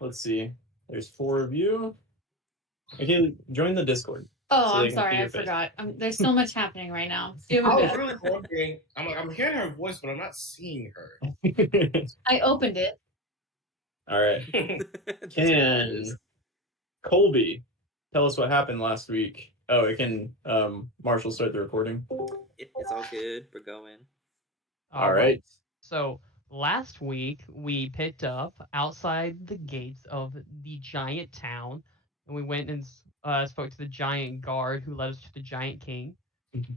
Let's see. There's 4 of you. Okay, join the Discord. Oh, So I'm sorry, I forgot. There's so much happening right now. Do I my was best. really wondering. I'm hearing her voice, but I'm not seeing her. I opened it. All right. Can Colby tell us what happened last week? Oh, it can Marshall start the recording. It's all good. We're going. All right. So last week we picked up outside the gates of the giant town, and we went and spoke to the giant guard who led us to the giant king,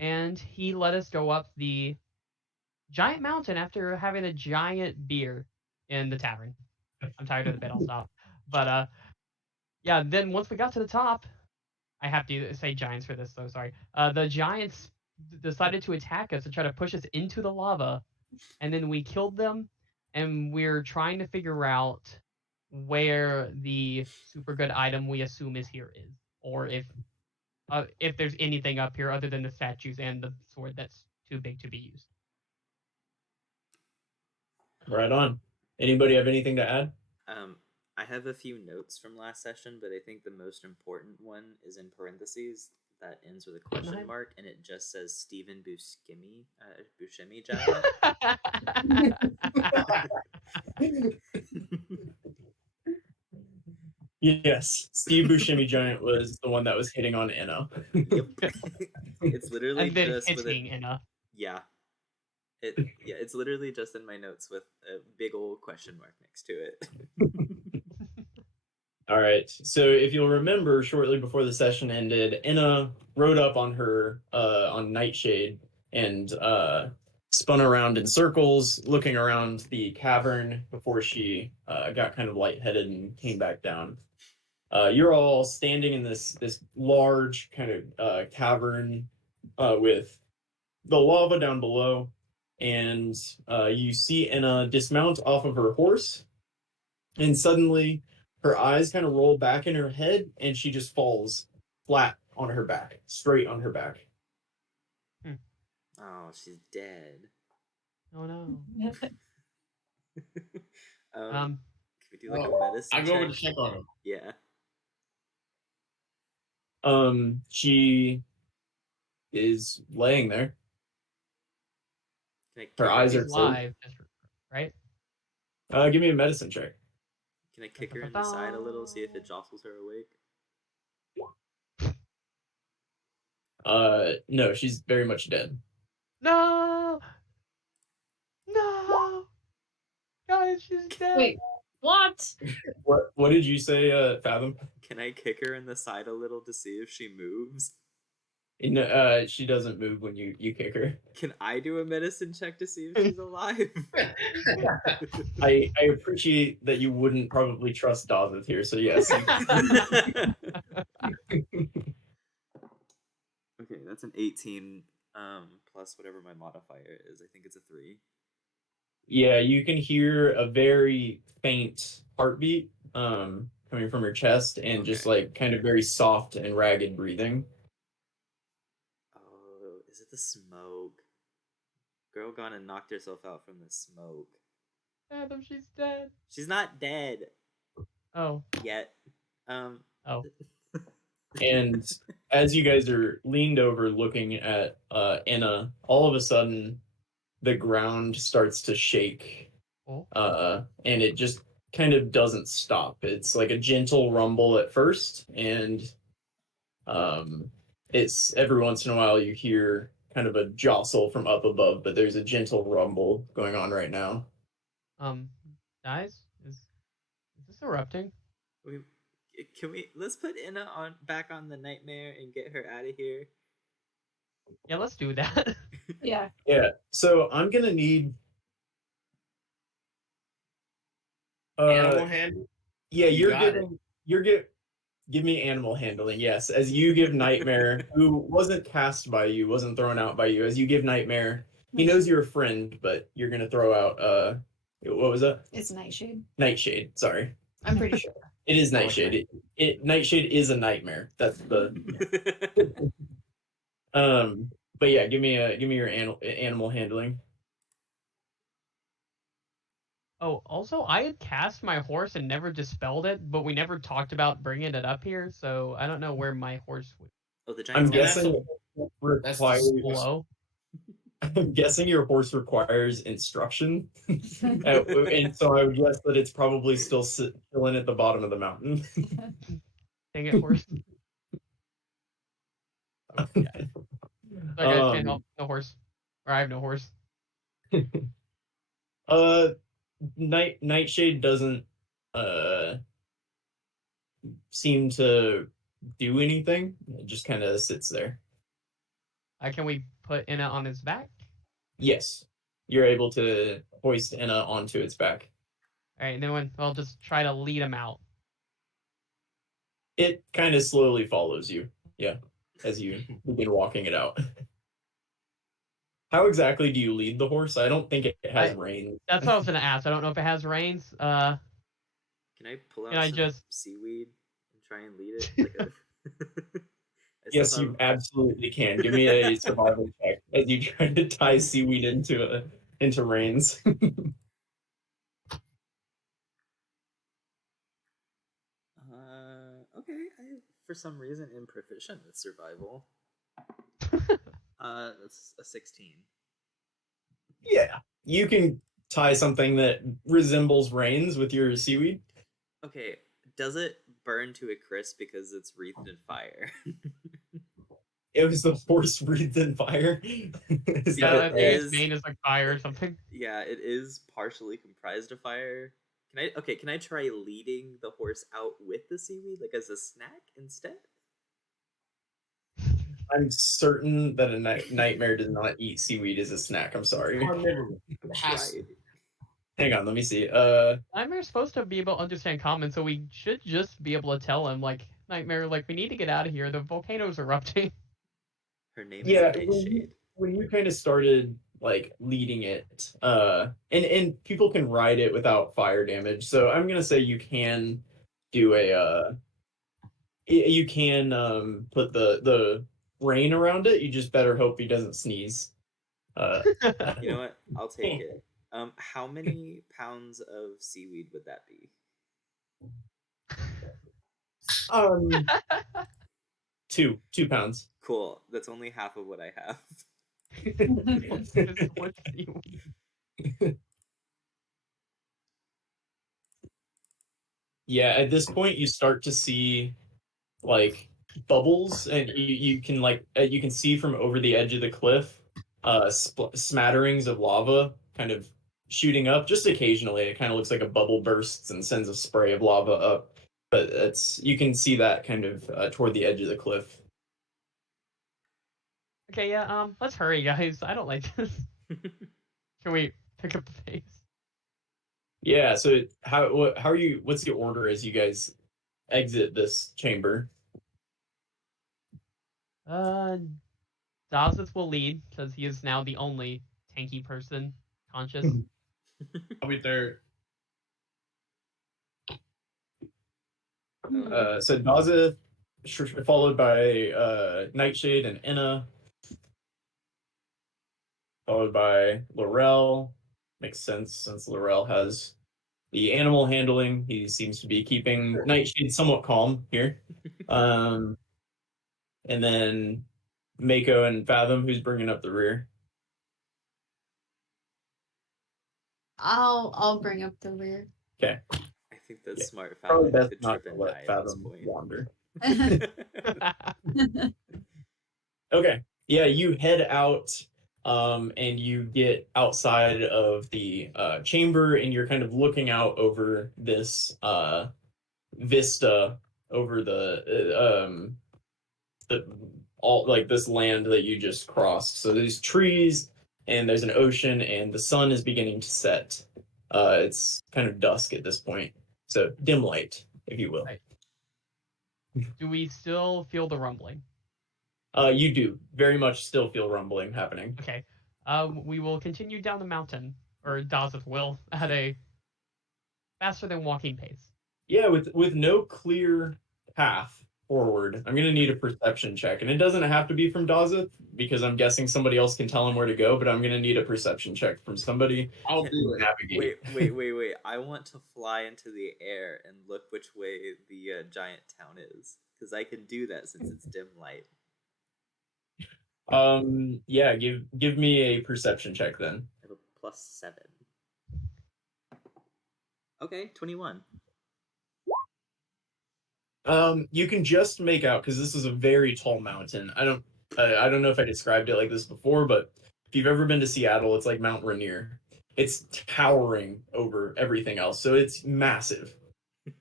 and he let us go up the giant mountain after having a giant beer in the tavern. I'm tired of the bit. I'll stop. But yeah. Then once we got to the top, I have to say giants for this, so sorry. The giants decided to attack us and try to push us into the lava, and then we killed them, and we're trying to figure out where the super good item we assume is here is, or if there's anything up here other than the statues and the sword that's too big to be used. Right on. Anybody have anything to add? I have a few notes from last session, but I think the most important one is in parentheses that ends with a question mark, and it just says Stephen Buscemi Java. Yes, Steve Buscemi Giant was the one that was hitting on Inno. Yep. It's literally and then just hitting Inno. Yeah. It's literally just in my notes with a big old question mark next to it. All right. So if you'll remember, shortly before the session ended, Inna rode up on her on Nightshade and spun around in circles, looking around the cavern before she got kind of lightheaded and came back down. You're all standing in this large kind of cavern with the lava down below, and you see Inna dismount off of her horse, and suddenly her eyes kind of roll back in her head, and she just falls flat on her back, straight on her back. Oh, she's dead. Oh no. Can we do like a medicine I go check? over to check on him. Yeah. She is laying there. Her eyes are live, right? Give me a medicine check. Can I kick her in the side a little, see if it jostles her awake? No, she's very much dead. No! Guys, she's dead. Wait, what? What did you say, Fathom? Can I kick her in the side a little to see if she moves? No, she doesn't move when you kick her. Can I do a medicine check to see if she's alive? I appreciate that you wouldn't probably trust Dawes here, so yes. Okay, that's an 18 plus whatever my modifier is. I think it's a 3. Yeah, you can hear a very faint heartbeat coming from her chest, and just like kind of very soft and ragged breathing. Oh, is it the smoke? Girl gone and knocked herself out from the smoke. Adam, she's dead. She's not dead. Oh. Yet. Oh. And as you guys are leaned over looking at Inna, all of a sudden the ground starts to shake. And it just kind of doesn't stop. It's like a gentle rumble at first, and it's every once in a while you hear kind of a jostle from up above, but there's a gentle rumble going on right now. Guys, is this erupting? Let's put Inna back on the nightmare and get her out of here. Yeah, let's do that. Yeah. So I'm gonna need animal handling. Yeah, give me animal handling. Yes, as you give Nightmare, who wasn't cast by you, wasn't thrown out by you. As you give Nightmare, he knows you're a friend, but you're gonna throw out what was that? It's Nightshade. Nightshade. Sorry. I'm pretty sure. It is Nightshade. Nightshade is a nightmare. That's the. But yeah, give me your animal handling. Oh, also, I had cast my horse and never dispelled it, but we never talked about bringing it up here, so I don't know where my horse would Oh, the I'm giant's Yeah, that's guessing a- it requires. blow. I'm guessing your horse requires instruction, and so I would guess that it's probably still chilling at the bottom of the mountain. Dang it, horse. Oh, yeah. So guys can't help. No horse. Or I have no horse. uh, Nightshade doesn't uh seem to do anything. It just kind of sits there. Can we put Inna on his back? Yes, you're able to hoist Enna onto its back. Alright, and then I'll just try to lead him out. It kind of slowly follows you, yeah, as you begin walking it out. How exactly do you lead the horse? I don't think it has reins. That's what I was gonna ask. I don't know if it has reins. Can I pull out Can I some just- seaweed and try and lead it? Like a... Yes, you absolutely can. Give me a survival check as you try to tie seaweed into reins. Okay. I, for some reason, am proficient with survival. That's a 16. Yeah, you can tie something that resembles reins with your seaweed. Okay, does it burn to a crisp because it's wreathed in fire? It was the horse breathed in fire. Is Yeah, that I it? think is- its mane is like fire or something. Yeah, it is partially comprised of fire. Can I try leading the horse out with the seaweed, like as a snack instead? I'm certain that a nightmare does not eat seaweed as a snack. I'm sorry. Carnivorous. It has Try. to. Hang on, let me see. Nightmare's supposed to be able to understand common, so we should just be able to tell him, like, Nightmare, like, we need to get out of here. The volcano's erupting. Her name Yeah, is Nightshade. when you kind of started like leading it, and people can ride it without fire damage. So I'm gonna say you can do you can put the rein around it. You just better hope he doesn't sneeze. You know what? I'll take it. How many pounds of seaweed would that be? um, 2 pounds. Cool. That's only half of what I have. What's you? Yeah, at this point you start to see like bubbles, and you can like you can see from over the edge of the cliff smatterings of lava kind of shooting up just occasionally. It kind of looks like a bubble bursts and sends a spray of lava up, but you can see that kind of toward the edge of the cliff. Okay, yeah, let's hurry, guys. I don't like this. Can we pick up the pace? Yeah, so how are you, what's the order as you guys exit this chamber? Dazeth will lead, because he is now the only tanky person conscious. I'll be third. So Dazeth, followed by Nightshade and Enna, followed by Laurel. Makes sense since Laurel has the animal handling. He seems to be keeping Nightshade somewhat calm here. And then Mako and Fathom, who's bringing up the rear. I'll bring up the rear. Okay, I think that's Yeah, smart. probably Fathom best could not trip to and die let at this Fathom point. wander. Okay, yeah, you head out, and you get outside of the chamber, and you're kind of looking out over this vista over the all like this land that you just crossed. So there's trees, and there's an ocean, and the sun is beginning to set. It's kind of dusk at this point, so dim light, if you will. Right. Do we still feel the rumbling? You do very much still feel rumbling happening. Okay. We will continue down the mountain, or Dazeth will, at a faster than walking pace. Yeah, with no clear path forward, I'm gonna need a perception check, and it doesn't have to be from Dazeth because I'm guessing somebody else can tell him where to go. But I'm gonna need a perception check from somebody I'll to do it. navigate. Wait. I want to fly into the air and look which way the giant town is. Because I can do that since it's dim light. Yeah, give me a perception check then. I have a +7. Okay, 21. You can just make out because this is a very tall mountain. I don't know if I described it like this before, but if you've ever been to Seattle, it's like Mount Rainier. It's towering over everything else, so it's massive.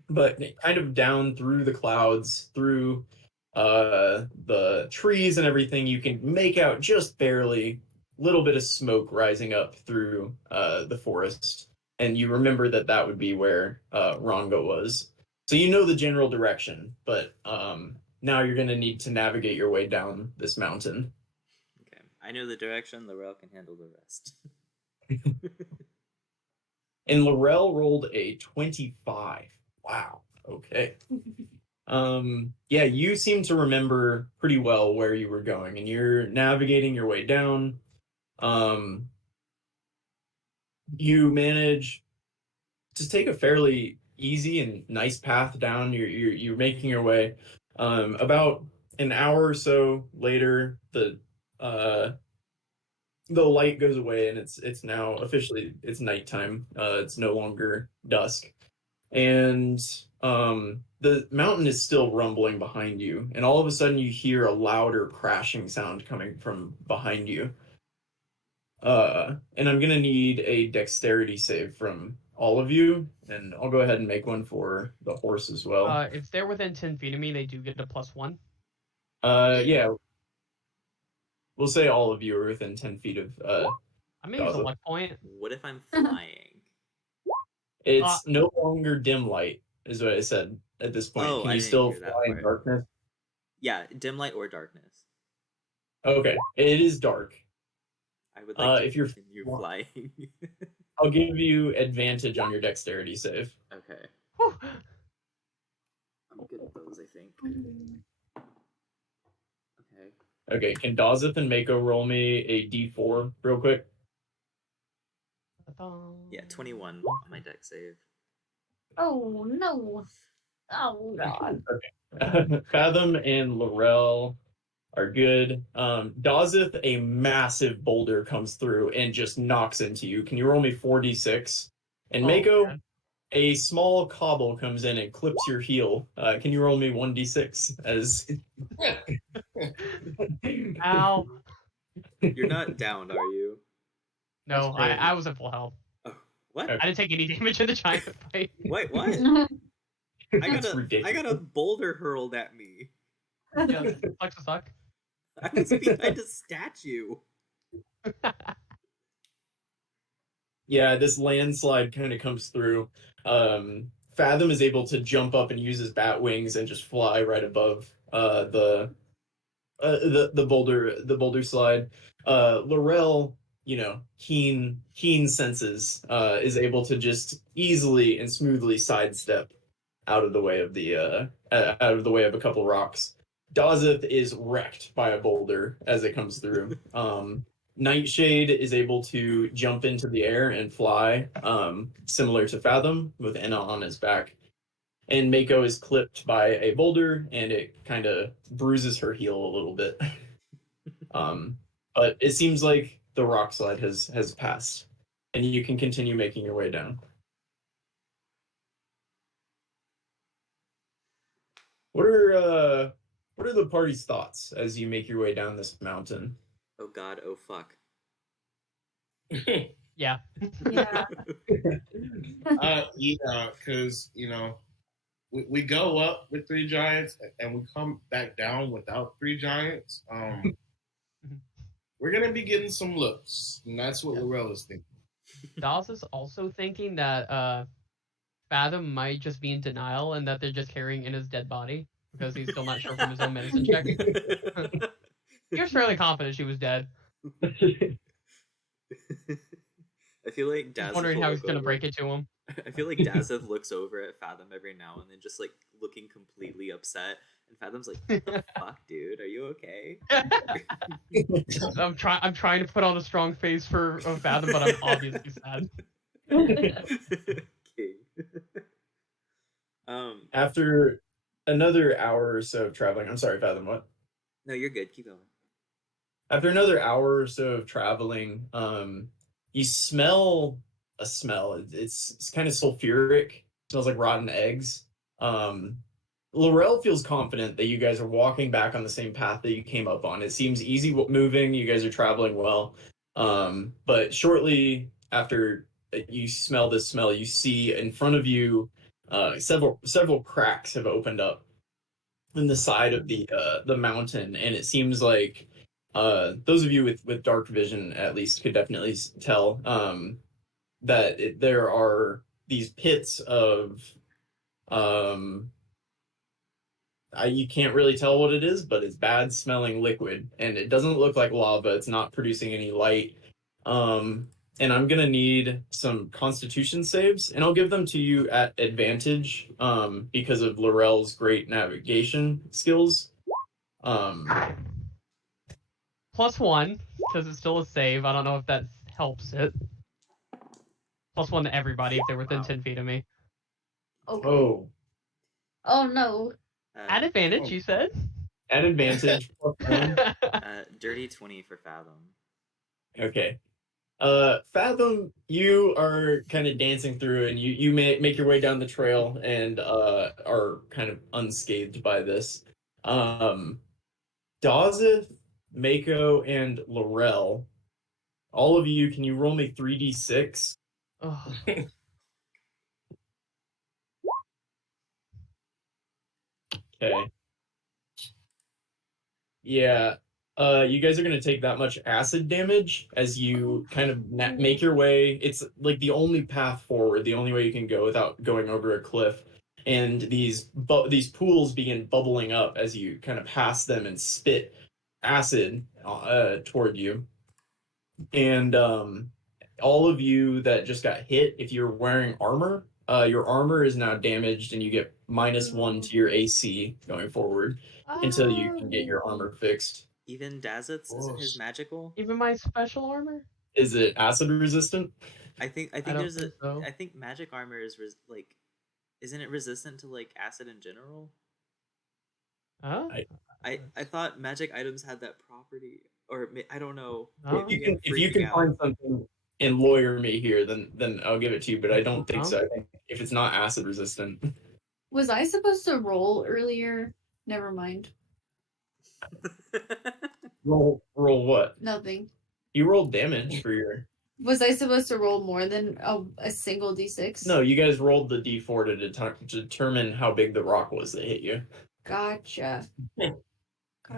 But kind of down through the clouds, through the trees and everything, you can make out just barely little bit of smoke rising up through the forest, and you remember that that would be where Rongo was. So you know the general direction, but now you're going to need to navigate your way down this mountain. Okay, I know the direction. Laurel can handle the rest. And Laurel rolled a 25. Wow. Okay. Yeah, you seem to remember pretty well where you were going, and you're navigating your way down. You manage to take a fairly easy and nice path down. You're making your way. About an hour or so later, the light goes away, and it's now officially it's nighttime. It's no longer dusk, and the mountain is still rumbling behind you, and all of a sudden you hear a louder crashing sound coming from behind you. And I'm gonna need a dexterity save from all of you, and I'll go ahead and make one for the horse as well. If they're within 10 feet of me, they do get a +1. Yeah. We'll say all of you are within 10 feet of I may use a Gaza. luck point. What if I'm flying? It's no longer dim light, is what I said at this point. Oh, Can I you didn't still hear that fly in part. darkness? Yeah, dim light or darkness. Okay, it is dark. I would like to if you're continue flying. I'll give you advantage on your dexterity save. Okay. Whew. I'm good at those, I think. Okay. Okay, can Dazeth and Mako roll me a d4 real quick? Yeah, 21 on my deck save. Oh no. Oh god. Fathom and Laurel are good. Dazeth, a massive boulder comes through and just knocks into you. Can you roll me 4d6? And Mako, man. a small cobble comes in and clips your heel. Can you roll me 1d6 as Ow. You're not down, are you? No, That's I was at full health. Oh, what? Okay. I didn't take any damage in the giant fight. Wait, what? That's I ridiculous. got a boulder hurled at me. Yeah, sucks to suck. I was behind a statue. Yeah, this landslide kind of comes through. Fathom is able to jump up and use his bat wings and just fly right above the boulder slide. Laurel, keen senses, is able to just easily and smoothly sidestep out of the way of a couple rocks. Dazeth is wrecked by a boulder as it comes through. Nightshade is able to jump into the air and fly, similar to Fathom, with Enna on his back. And Mako is clipped by a boulder, and it kind of bruises her heel a little bit. But it seems like the rock slide has passed, and you can continue making your way down. What are the party's thoughts as you make your way down this mountain? Oh god, oh fuck. Yeah. Yeah. Because we go up with 3 giants and we come back down without 3 giants. We're gonna be getting some looks, and that's what Laurel is thinking. Dawes is also thinking that Fathom might just be in denial and that they're just carrying in his dead body because he's still not sure from his own medicine check. He was fairly confident she was dead. I feel like He's Dazzle wondering will how he's look gonna over. break it to him. I feel like Dazeth looks over at Fathom every now and then, just like looking completely upset. And Fathom's like, "What the fuck, dude? Are you okay?" I'm trying to put on a strong face for Fathom, but I'm obviously sad. King. After another hour or so of traveling, I'm sorry, Fathom, what? No, you're good. Keep going. After another hour or so of traveling, you smell a smell. It's kind of sulfuric. Smells like rotten eggs. Laurel feels confident that you guys are walking back on the same path that you came up on. It seems easy moving. You guys are traveling well. But shortly after you smell this smell, you see in front of you several cracks have opened up in the side of the mountain, and it seems like those of you with dark vision at least could definitely tell that there are these pits of you can't really tell what it is, but it's bad smelling liquid, and it doesn't look like lava. It's not producing any light. And I'm gonna need some Constitution saves, and I'll give them to you at advantage because of Laurel's great navigation skills. +1 because it's still a save. I don't know if that helps it. +1 to everybody if they're within 10 feet of me. Okay. Oh, Oh no. At advantage, you said. at advantage +1. Dirty 20 for Fathom. Okay. Fathom, you are kind of dancing through, and you may make your way down the trail and are kind of unscathed by this. Dazeth, Mako, and Laurel, all of you, can you roll me 3d6? Ugh. Okay. Yeah. You guys are gonna take that much acid damage as you kind of make your way. It's like the only path forward, the only way you can go without going over a cliff. And these pools begin bubbling up as you kind of pass them and spit acid toward you. And all of you that just got hit, if you're wearing armor, your armor is now damaged, and you get -1 to your AC going forward until you can get your armor fixed. Even Dazeth's isn't his magical. Even my special armor? Is it acid resistant? I think I don't there's think so. I think magic armor is like, isn't it resistant to like acid in general? Huh? I thought magic items had that property, or I don't know. Oh. If you can find something and lawyer me here, then I'll give it to you. But I don't think so. I think if it's not acid resistant. Was I supposed to roll earlier? Never mind. Roll what? Nothing. You rolled damage for your. Was I supposed to roll more than a single d6? No, you guys rolled the d4 to determine how big the rock was that hit you. Gotcha. Gotcha.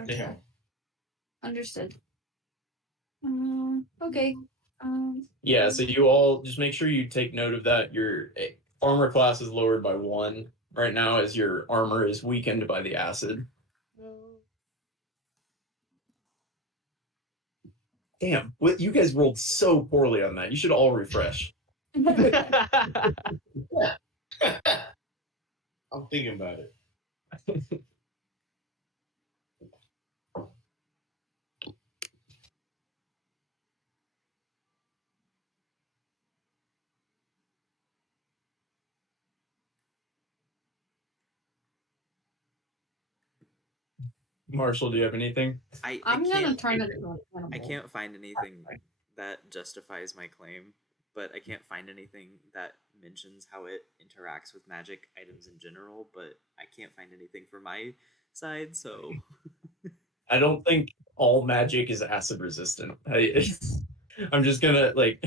Damn. Understood. Okay. Yeah, so you all just make sure you take note of that. Your armor class is lowered by 1 right now as your armor is weakened by the acid. Damn, you guys rolled so poorly on that. You should all refresh. I'm thinking about it. Marshall, do you have anything? I'm gonna turn it. I can't find anything that justifies my claim, but I can't find anything that mentions how it interacts with magic items in general, but I can't find anything for my side, so I don't think all magic is acid resistant. I'm just gonna make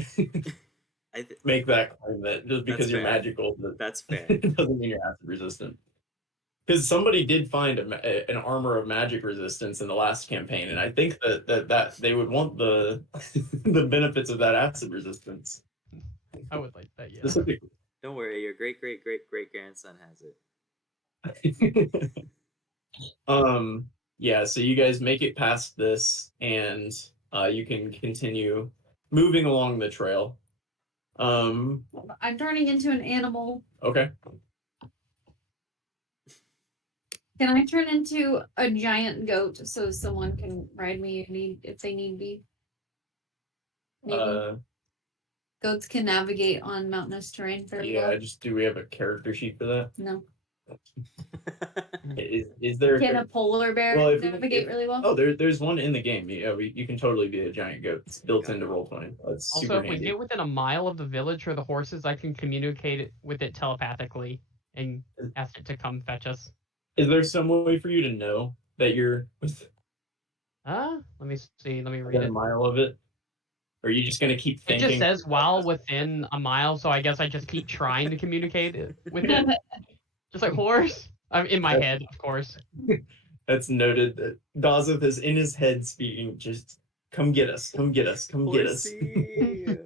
that claim that just because you're magical, that's fair. It doesn't mean you're acid resistant. Because somebody did find an armor of magic resistance in the last campaign, and I think that they would want the the benefits of that acid resistance. I would like that, yeah. Specifically. Don't worry, your great grandson has it. Yeah, so you guys make it past this, and you can continue moving along the trail. I'm turning into an animal. Okay. Can I turn into a giant goat so someone can ride me if they need be? Maybe goats can navigate on mountainous terrain very yeah. well. Do we have a character sheet for that? No. Is there? Can a polar bear Well, if- navigate really well? Oh, there's one in the game. Yeah, you can totally be a giant goat. It's built into Roll20. That's super Also, if we handy. get within a mile of the village for the horses, I can communicate with it telepathically and ask it to come fetch us. Is there some way for you to know that you're within Let me see. Let me read a it. mile of it? Or are you just gonna keep It thinking? just says while within a mile, so I guess I just keep trying to communicate with it. Just like horse. I'm in my head, of course. That's noted. That Dazeth is in his head speaking. Just come get us. Come get us. Come get us. Horsey.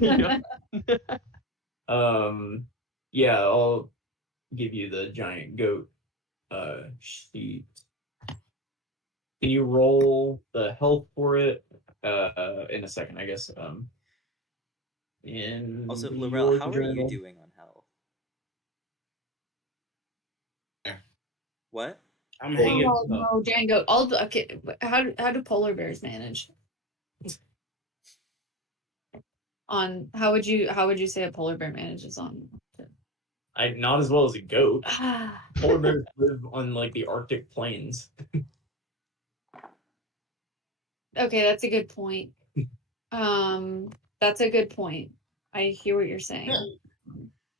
Yeah. Yeah, I'll give you the giant goat sheet. Can you roll the health for it in a second, I guess. In Also, your Laurel, how are you journal. doing on health? Yeah. What? I'm hanging. Oh no, giant goat. Okay. How do polar bears manage? On how would you say a polar bear manages on? Not as well as a goat. Ah. Polar bears live on like the Arctic plains. Okay, that's a good point. That's a good point. I hear what you're saying.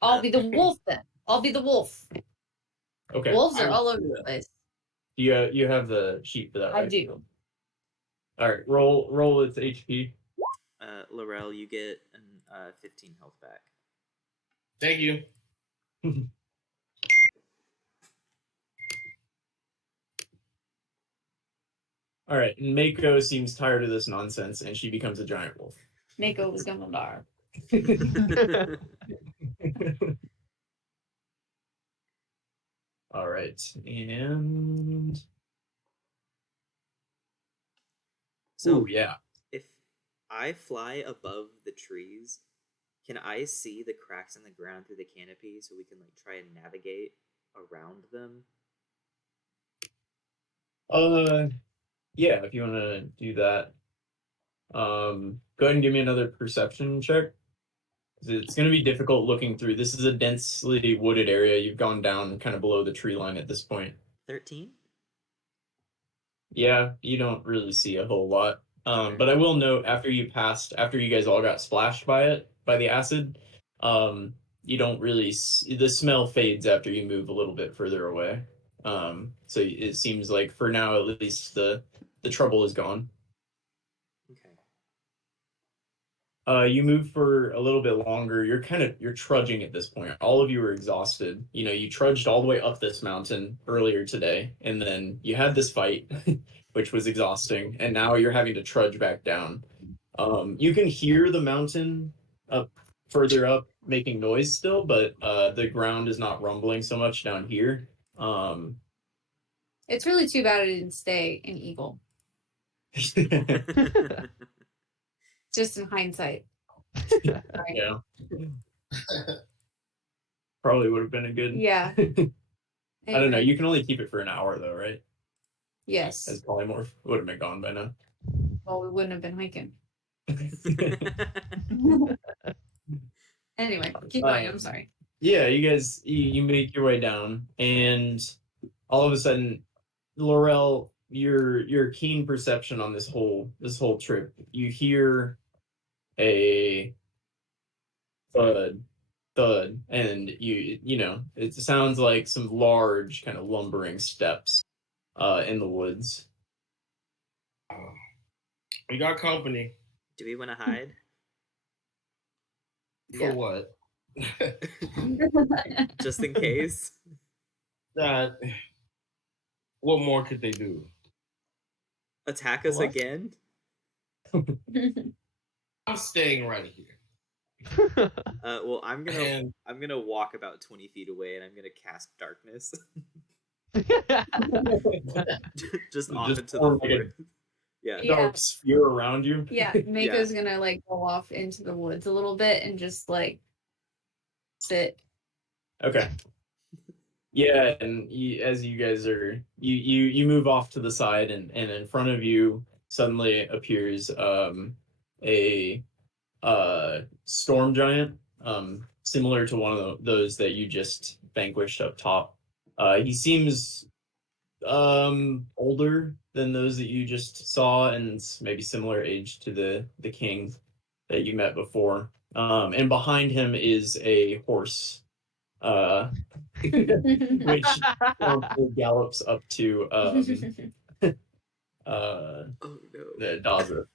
I'll be the wolf then. I'll be the wolf. Okay. Wolves are all over the place. You have the sheet for that, right? I do. All right, roll its HP. Laurel, you get an 15 health back. Thank you. All right, and Mako seems tired of this nonsense, and she becomes a giant wolf. Mako was gonna die. All right, and So, yeah. if I fly above the trees, can I see the cracks in the ground through the canopy so we can like try and navigate around them? Yeah, if you want to do that, go ahead and give me another perception check. It's going to be difficult looking through. This is a densely wooded area. You've gone down kind of below the tree line at this point. 13? Yeah, you don't really see a whole lot. But I will note after you guys all got splashed by the acid, you don't really the smell fades after you move a little bit further away. So it seems like for now at least the trouble is gone. Okay. You move for a little bit longer. You're trudging at this point. All of you are exhausted. You know, you trudged all the way up this mountain earlier today, and then you had this fight, which was exhausting, and now you're having to trudge back down. You can hear the mountain further up making noise still, but the ground is not rumbling so much down here. It's really too bad I didn't stay in Eagle. Just in hindsight. Yeah. Probably would have been a good. Yeah. I don't know. You can only keep it for an hour though, right? Yes. As polymorph would have been gone by now. Well, we wouldn't have been hiking. Anyway, keep going. I'm sorry. Yeah, you guys, you make your way down, and all of a sudden, Laurel, your keen perception on this whole trip, you hear a thud, and you know it sounds like some large kind of lumbering steps in the woods. We got company. Do we want to hide? For Yeah. what? Just in case? What more could they do? Attack us What? again? I'm staying right here. Well, I'm And gonna walk about 20 feet away, and I'm gonna cast darkness just off into the form like forest. Yeah. Yeah. dark sphere around you. Yeah, Mako's gonna like go off into the woods a little bit and just like sit. Okay. Yeah, and as you guys are you move off to the side, and in front of you suddenly appears a storm giant, similar to one of those that you just vanquished up top. He seems older than those that you just saw, and maybe similar age to the king that you met before. And behind him is a horse, which gallops up to Oh no. the Daza.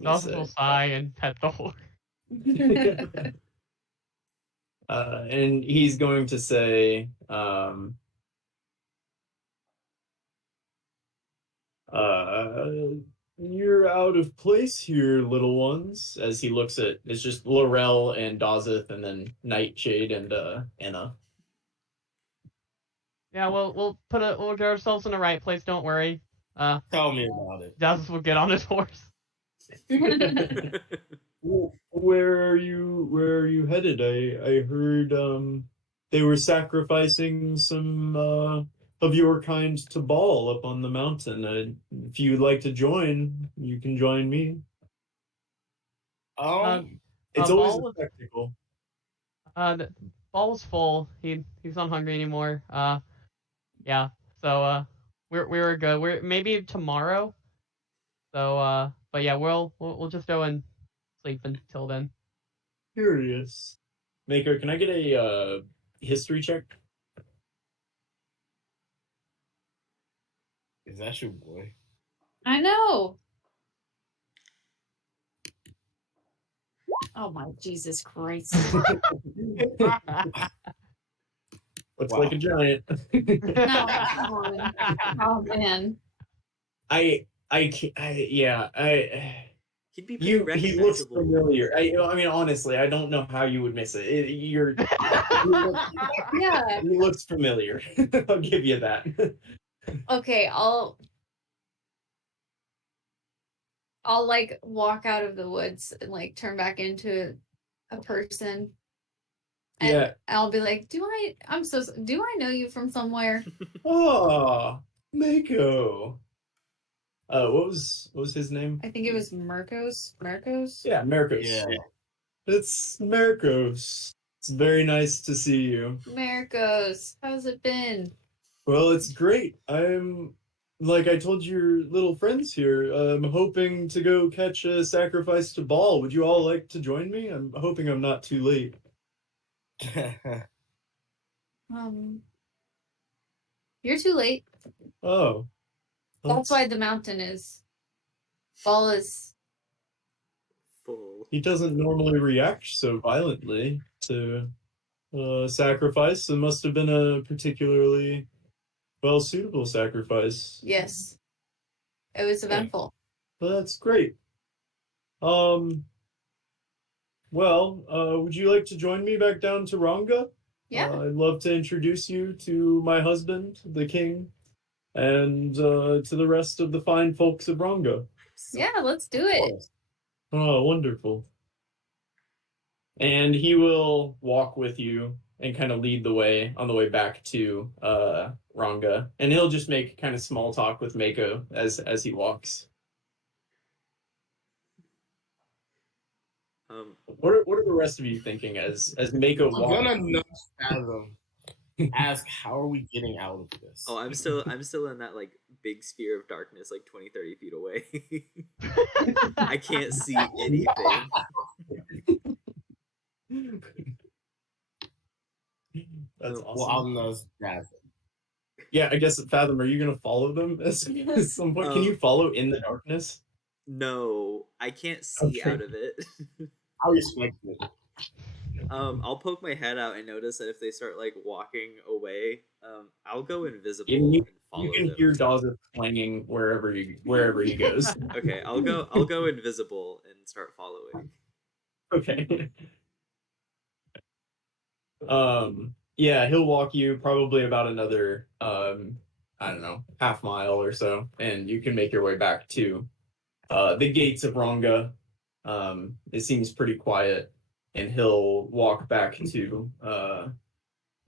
Dawson will sigh and pet the horse. And he's going to say, you're out of place here, little ones. As he looks at, it's just Laurel and Dazeth, and then Nightshade and Anna. Yeah, we'll get ourselves in the right place. Don't worry. Tell me about it. Dawson will get on his horse. Where are you headed? I heard they were sacrificing some of your kind to Baal up on the mountain. If you'd like to join, you can join me. It's always Baal a spectacle. The ball was full. He's not hungry anymore. Yeah. So we're good. We're maybe tomorrow. So but yeah, we'll just go and sleep until then. Curious. Mako, can I get a history check? Is that your boy? I know. Oh my Jesus Christ. Looks Wow. like a giant. No, come on. Oh man. He'd be pretty He looks recognizable. familiar. I mean, honestly, I don't know how you would miss it. Yeah. He looks familiar. I'll give you that. Okay, I'll like walk out of the woods and like turn back into a person. And Yeah. I'll be like, do I know you from somewhere? Oh, Mako. What was his name? I think it was Marcos. Marcos? Yeah, Marcos. Yeah. It's Marcos. It's very nice to see you. Marcos. How's it been? Well, it's great. I'm, like I told your little friends here, I'm hoping to go catch a sacrifice to Baal. Would you all like to join me? I'm hoping I'm not too late. You're too late. Oh. That's why the mountain is. Ball is. Full. He doesn't normally react so violently to sacrifice. It must have been a particularly well-suitable sacrifice. Yes. It was eventful. Well, that's great. Well, would you like to join me back down to Ranga? Yeah. I'd love to introduce you to my husband, the king, and to the rest of the fine folks of Ranga. Yeah, let's do it. Oh, wonderful. And he will walk with you and kind of lead the way on the way back to Ranga. And he'll just make kind of small talk with Mako as he walks. What are the rest of you thinking as Mako I'm walks? gonna nudge Fathom. Ask, how are we getting out of this? Oh, I'm still in that like big sphere of darkness, like 20, 30 feet away. I can't see anything. That's awesome. Well, I'll nudge Fathom. Yeah, I guess Fathom, are you gonna follow them at some point? Can you follow in the darkness? No, I can't see Okay. out of it. I respect it. I'll poke my head out and notice that if they start like walking away, I'll go invisible And and follow You can them. hear Dawson clanging wherever he goes. Okay, I'll go invisible and start following. Okay. Yeah, he'll walk you probably about another I don't know, half mile or so, and you can make your way back to the gates of Ronga. It seems pretty quiet, and he'll walk back to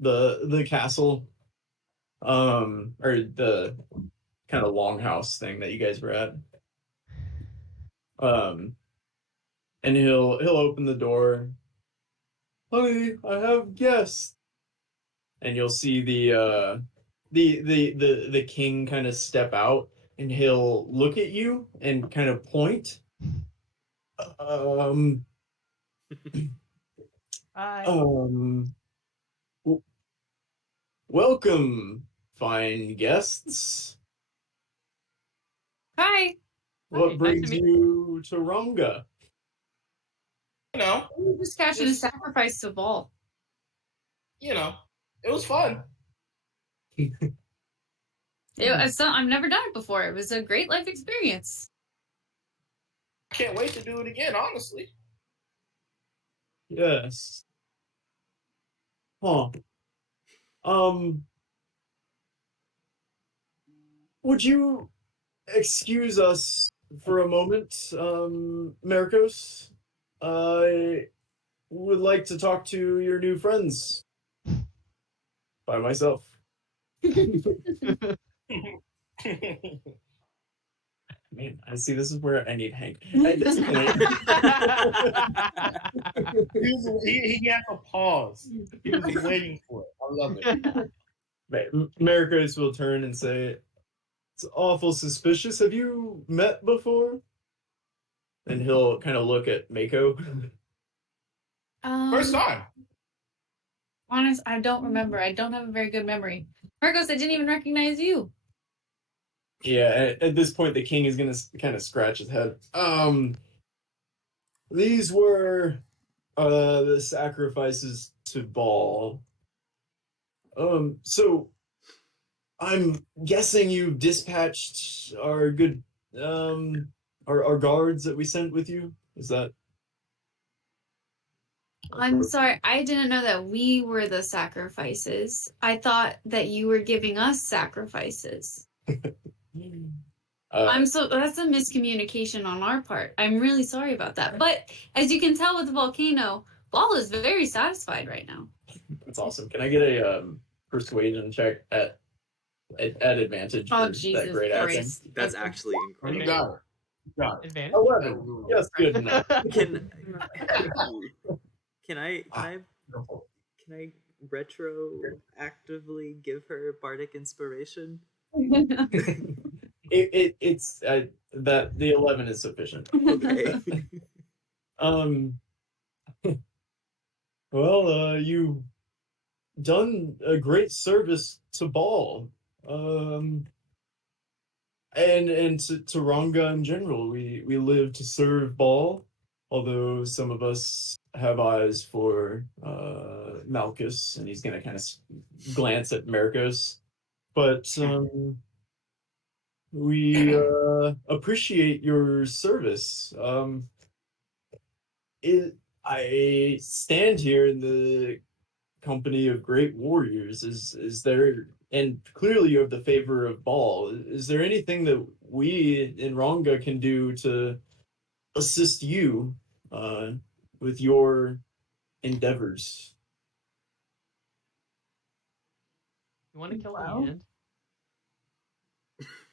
the castle, or the kind of longhouse thing that you guys were at. And he'll open the door. Honey, I have guests. And you'll see the king kind of step out, and he'll look at you and kind of point. Hi. W- welcome, fine guests. Hi. What Nice brings to meet- you to Ronga? You know, We just catching a Just- sacrifice to Ball. it was fun. I've never done it before. It was a great life experience. I can't wait to do it again, honestly. Yes. Huh. Would you excuse us for a moment, Marcos? I would like to talk to your new friends by myself. Man, I see. This is where I need Hank. At this point, He had to pause. He was waiting for it. I love it. Marcos will turn and say, "It's awful suspicious. Have you met before?" And he'll kind of look at Mako. First time. Honest, I don't remember. I don't have a very good memory. Marcos, I didn't even recognize you. Yeah, at this point, the king is gonna kind of scratch his head. These were the sacrifices to Baal. So I'm guessing you dispatched our good our guards that we sent with you. Is that? I'm sorry. I didn't know that we were the sacrifices. I thought that you were giving us sacrifices. That's a miscommunication on our part. I'm really sorry about that. But as you can tell with the volcano, Ball is very satisfied right now. That's awesome. Can I get a persuasion check at advantage Oh, for Jesus that great acting? Christ. That's actually You incredible. got it. You got it. Advantage. 11. Yes, good enough. Can I retroactively give her bardic inspiration? It's that the 11 is sufficient. Okay. Well, you've done a great service to Ball, and to Ranga in general. We live to serve Ball, although some of us have eyes for Malchus, and he's gonna kind of glance at Marcos, but we appreciate your service. I stand here in the company of great warriors. Is there, and clearly you have the favor of Baal. Is there anything that we in Ronga can do to assist you with your endeavors? You want to kill Well. the end?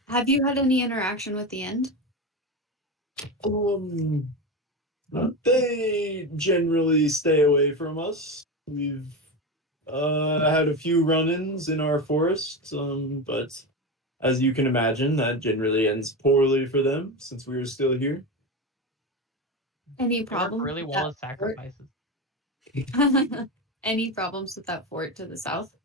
Have you had any interaction with the end? They generally stay away from us. We've had a few run-ins in our forest, but as you can imagine, that generally ends poorly for them since we are still here. Any They work problems? really with well that as sacrifices. fort? Any problems with that fort to the south?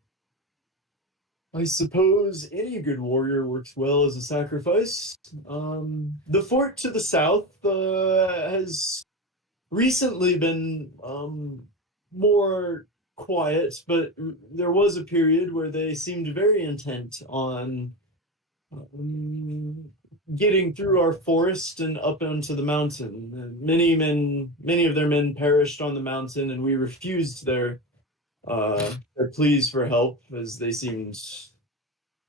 I suppose any good warrior works well as a sacrifice. The fort to the south has recently been more quiet, but there was a period where they seemed very intent on getting through our forest and up onto the mountain. Many of their men perished on the mountain, and we refused their pleas for help as they seemed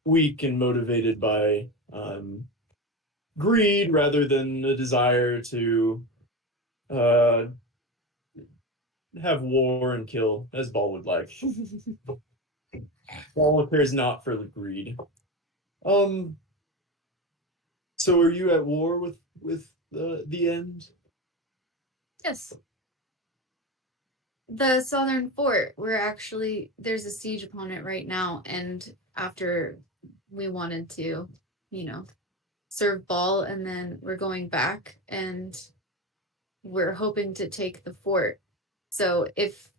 weak and motivated by greed rather than a desire to uh, have war and kill, as Ball would like. Ball cares not for the greed. So are you at war with the end? Yes. The southern fort, there's a siege upon it right now, and after we wanted to, serve Ball, and then we're going back and we're hoping to take the fort. So if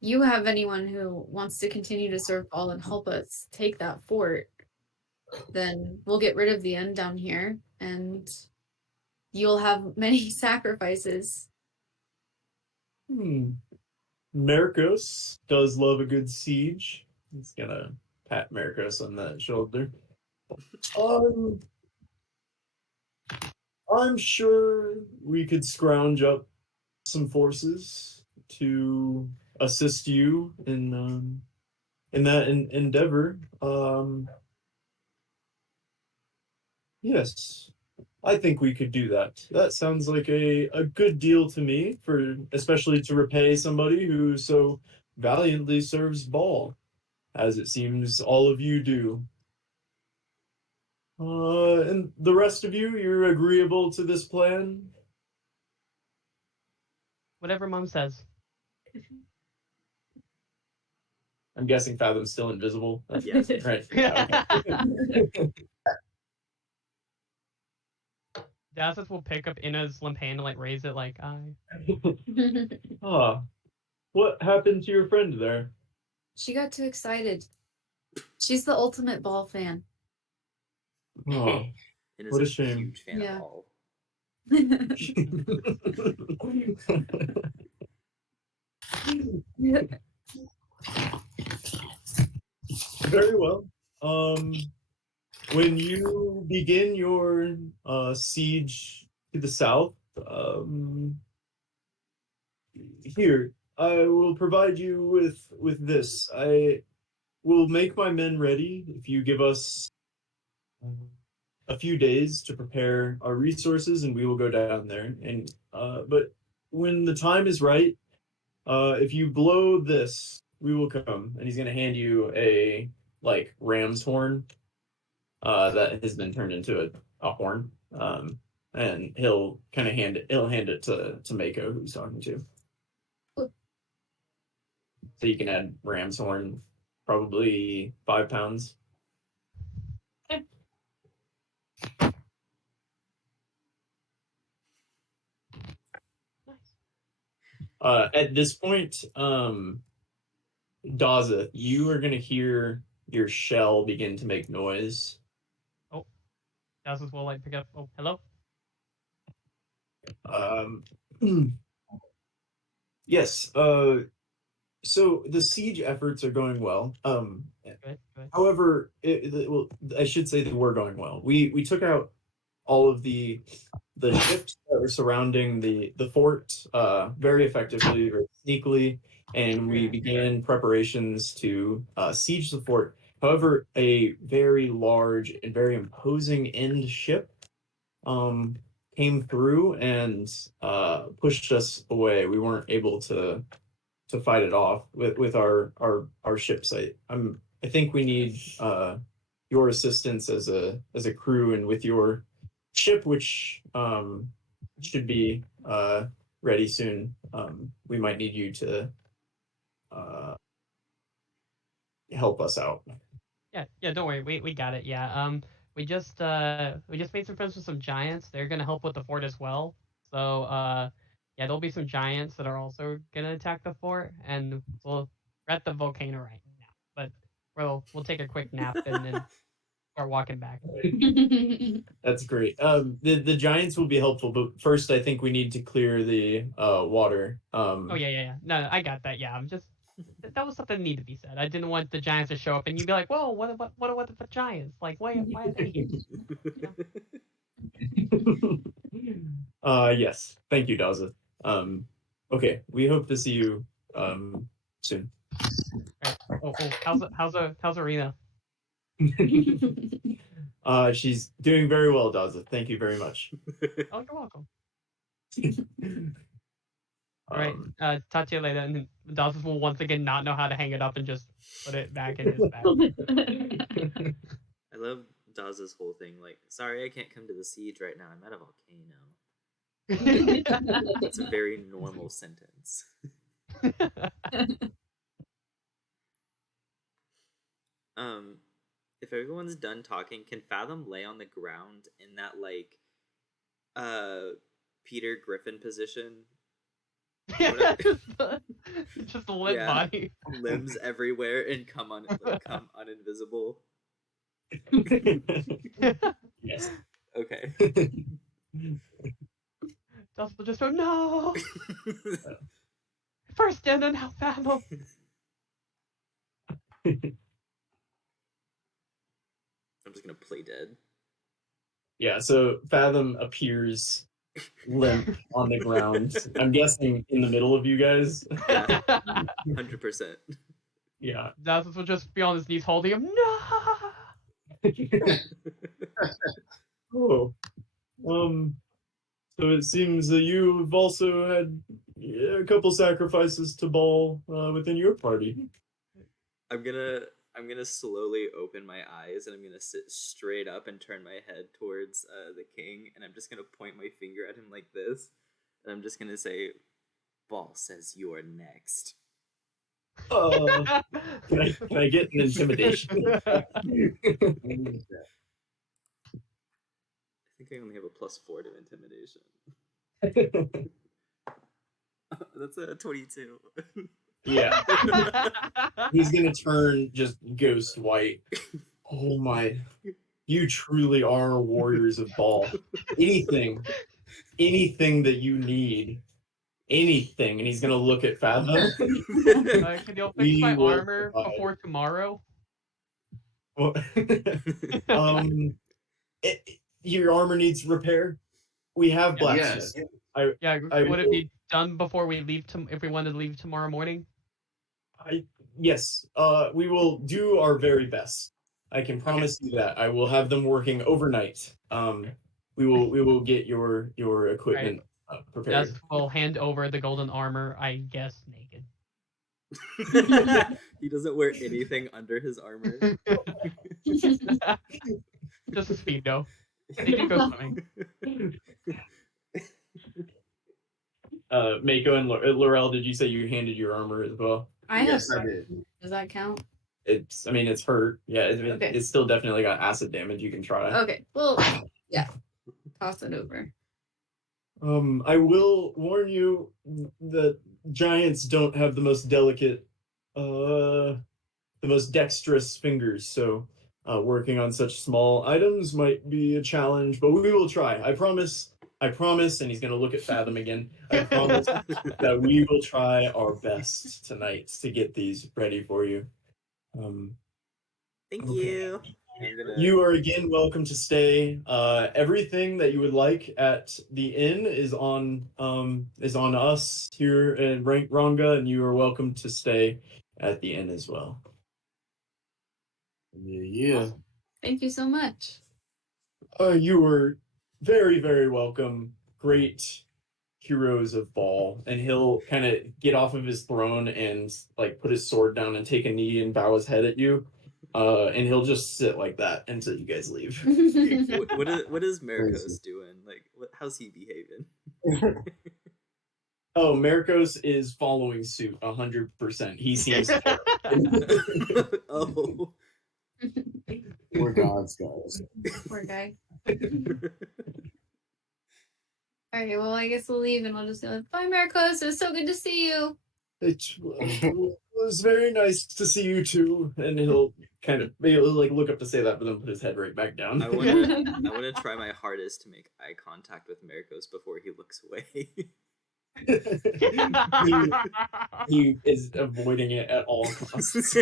you have anyone who wants to continue to serve Ball and help us take that fort, then we'll get rid of the end down here and you'll have many sacrifices. Marcos does love a good siege. He's gonna pat Marcos on the shoulder. I'm sure we could scrounge up some forces to assist you in that endeavor. Yes, I think we could do that. That sounds like a good deal to me, for especially to repay somebody who so valiantly serves Ball, as it seems all of you do. And the rest of you, you're agreeable to this plan? Whatever Mom says. I'm guessing Fathom's still invisible. Yes. Right. Okay. Dazeth will pick up Ina's limp hand and like raise it like Ah, what happened to your friend there? She got too excited. She's the ultimate Ball fan. Oh, It is what a a shame. huge fan Yeah. of all. Very well. When you begin your siege to the south, here I will provide you with this. I will make my men ready if you give us a few days to prepare our resources, and we will go down there. And but when the time is right, if you blow this, we will come. And he's gonna hand you a like ram's horn that has been turned into a horn. And he'll kind of hand it to Mako, who's talking to. So you can add ram's horn, probably 5 pounds. At this point, Daza, you are gonna hear your shell begin to make noise. oh. Dazeth will like pick up. Oh, hello. Yes. So the siege efforts are going well. Good. However, well, I should say they were going well. We took out all of the ships that were surrounding the fort very effectively, very sneakily, and we began preparations to siege the fort. However, a very large and very imposing end ship came through and pushed us away. We weren't able to fight it off with our ship site. I think we need your assistance as a crew, and with your ship, which should be ready soon. We might need you to help us out. Yeah, don't worry. We got it. Yeah. We just made some friends with some giants. They're gonna help with the fort as well. So yeah, there'll be some giants that are also gonna attack the fort, and we're at the volcano right now. But we'll take a quick nap and then start walking back. That's great. The giants will be helpful, but first I think we need to clear the water. Oh yeah. No, I got that. Yeah, I'm just that was something that needed to be said. I didn't want the giants to show up and you'd be like, "Whoa, what the giants? Like, why are they here?" Yes. Thank you, Daza. Okay, we hope to see you soon. Right. Oh, how's Arena? She's doing very well, Daza. Thank you very much. Oh, you're welcome. All right. Talk to you later. And Dawson will once again not know how to hang it up and just put it back in his bag. I love Dawes' whole thing. Like, sorry, I can't come to the siege right now. I'm at a volcano. It's a very normal sentence. If everyone's done talking, can Fathom lay on the ground in that like Peter Griffin position? Yeah, just a limp Yeah. body. Limbs everywhere and come uninvisible. Yes. Okay. Dawson will just go, no! First in and now Fathom. I'm just gonna play dead. Yeah, so Fathom appears limp on the ground. I'm guessing in the middle of you guys. Yeah, 100%. Yeah. Dawson will just be on his knees holding him, no! Oh. So it seems that you've also had a couple sacrifices to Ball within your party. I'm gonna slowly open my eyes and I'm gonna sit straight up and turn my head towards the king, and I'm just gonna point my finger at him like this, and I'm just gonna say, "Ball says you're next." Can I get an intimidation? I think I only have a +4 to intimidation. That's a 22. Yeah. He's gonna turn just ghost white. Oh my. You truly are warriors of Ball. Anything that you need. Anything. And he's gonna look at Fathom. Can you fix my armor before tomorrow? Well, your armor needs repair. We have blacksmiths. Yes. Would it be done before we leave? If we wanted to leave tomorrow morning? Yes. We will do our very best. I can promise you that. I will have them working overnight. We will get your equipment prepared. Yes, we'll hand over the golden armor. I guess naked. He doesn't wear anything under his armor. Just a speedo. He can go swimming. Mako and Laurel, did you say you handed your armor as well? Yes, I did. Does that count? It's hurt. Yeah, Okay. It's still definitely got acid damage. You can try. Okay. Well, yeah. Toss it over. I will warn you that giants don't have the most delicate, the most dexterous fingers, so working on such small items might be a challenge, but we will try. I promise, and he's going to look at Fathom again. I promise that we will try our best tonight to get these ready for you. Thank Okay. you. You are again welcome to stay. Everything that you would like at the inn is on us here in Ranga, and you are welcome to stay at the inn as well. Yeah. Thank you so much. You were very, very welcome. Great heroes of Ball, and he'll kind of get off of his throne and like put his sword down and take a knee and bow his head at you. And he'll just sit like that until you guys leave. What is Marcos doing? Like, how's he behaving? Oh, Marcos is following suit 100%. He seems. Oh. We're gods, guys. Poor guy. All right. Well, I guess we'll leave, and we'll just go. Bye, Marcos. It was so good to see you. It was very nice to see you too. And he'll like look up to say that, but then put his head right back down. I wanna try my hardest to make eye contact with Marcos before he looks away. he is avoiding it at all costs.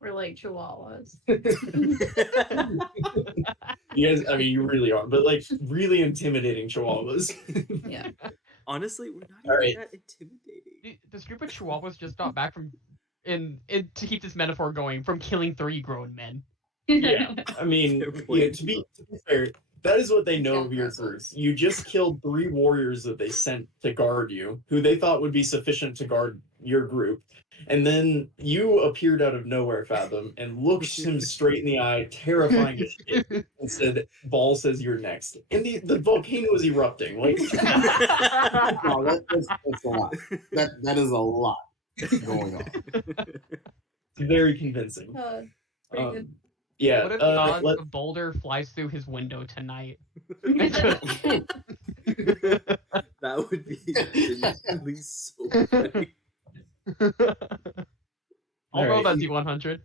We're like chihuahuas. You guys, I mean, you really are, but like really intimidating chihuahuas. Yeah. Honestly, we're not All even right. that intimidating. This group of chihuahuas just got back from to keep this metaphor going, from killing 3 grown men. Yeah, I mean, Fair yeah, point. to be fair, that is what they know of your Impressive. crews. You just killed 3 warriors that they sent to guard you, who they thought would be sufficient to guard your group. And then you appeared out of nowhere, Fathom, and looked him straight in the eye, terrifying as shit, and said, Ball says you're next. And the volcano is erupting. Like, No, that's a lot. That is a lot going on. very convincing. Pretty good. Yeah, What if the odds let- of Boulder flies through his window tonight? That would be genuinely so funny. I'll roll Alright. that D100.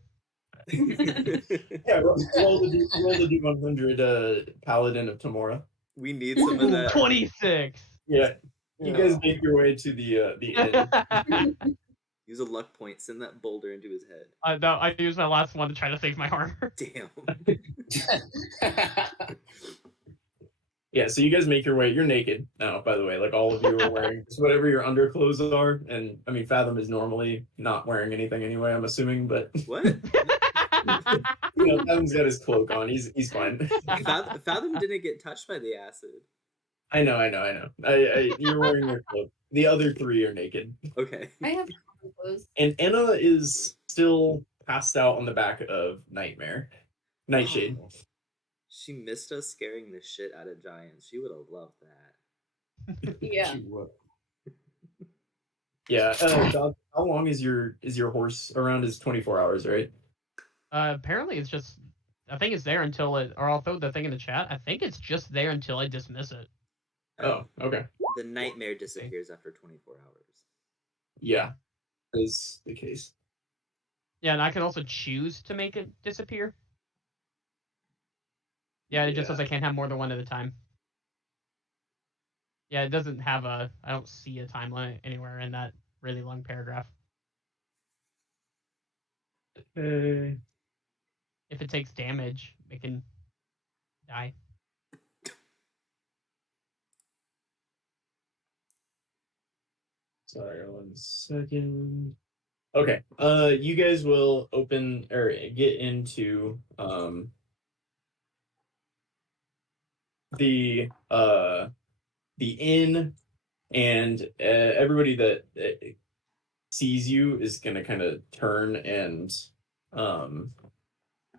yeah, roll the D100 Paladin of Tamora. We need some of that. 26. Yeah, you Yeah. guys make your way to the inn. Use a luck point. Send that boulder into his head. No, I used my last one to try to save my armor. Damn. Yeah, so you guys make your way. You're naked now, by the way. Like all of you are wearing just whatever your underclothes are. And I mean, Fathom is normally not wearing anything anyway. I'm assuming, but What? Fathom's got his cloak on. He's fine. Fathom didn't get touched by the acid. I know. You're wearing your cloak. The other 3 are naked, Okay. I have clothes. and Anna is still passed out on the back of Nightshade. Oh, she missed us scaring the shit out of giants. She would have loved that. Yeah. She would. Yeah. Dog, how long is your horse around? Is 24 hours, right? Apparently, it's just. I think it's there until it. Or I'll throw the thing in the chat. I think it's just there until I dismiss it. Oh, okay. The nightmare disappears after 24 hours. Yeah, that is the case. Yeah, and I can also choose to make it disappear. Yeah, it just says I can't have more than one at a time. Yeah, it doesn't have a. I don't see a time limit anywhere in that really long paragraph. Okay. If it takes damage, it can die. Sorry, 1 second. Okay. You guys will open or get into the inn, and everybody that sees you is gonna kind of turn and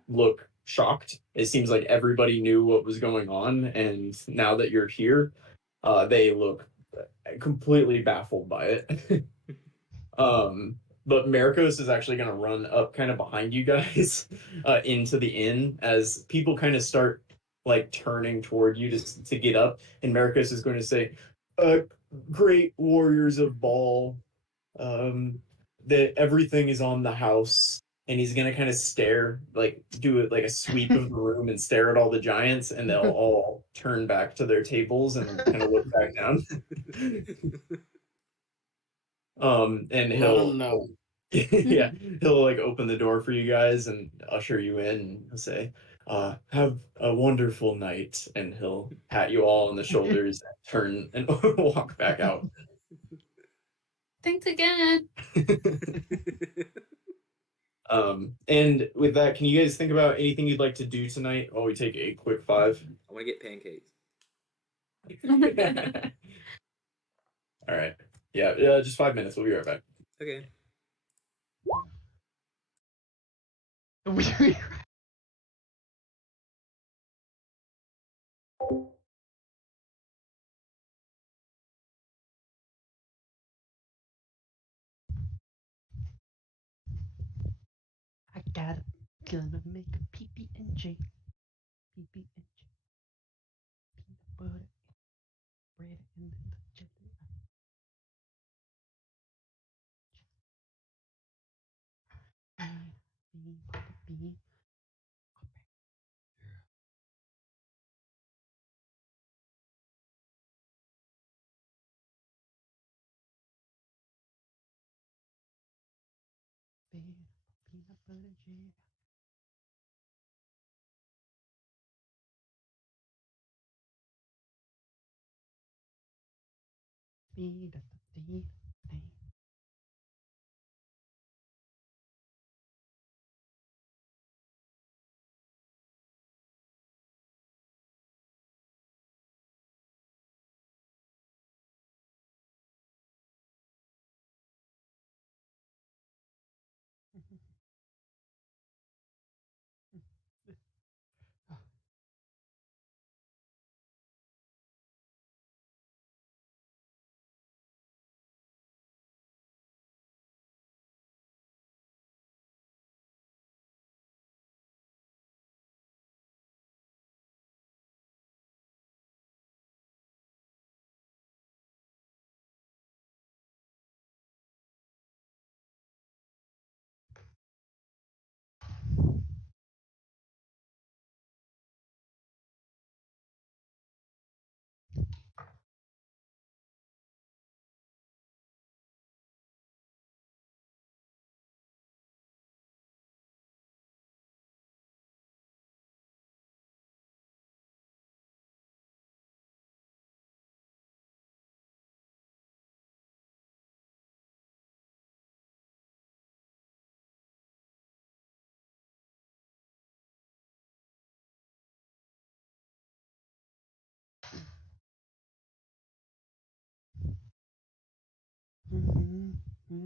look shocked. It seems like everybody knew what was going on, and now that you're here, they look completely baffled by it. But Marcos is actually going to run up kind of behind you guys into the inn as people kind of start like turning toward you to get up, and Marcos is going to say, great warriors of Baal, that everything is on the house. And he's gonna kind of stare, like do it like a sweep of the room and stare at all the giants, and they'll all turn back to their tables and kind of look back down. And Let he'll them know. yeah, he'll like open the door for you guys and usher you in, and he'll say, have a wonderful night, and he'll pat you all on the shoulders, turn and walk back out. Thanks again. And with that, can you guys think about anything you'd like to do tonight while we take a quick 5? I want to get pancakes. All right. Yeah, just 5 minutes. We'll be right back. Okay. I gotta gonna make a PB&J. PB&J. Peanut butter, bread, and then the jelly. Bean. Peanut butter jam. Bean. We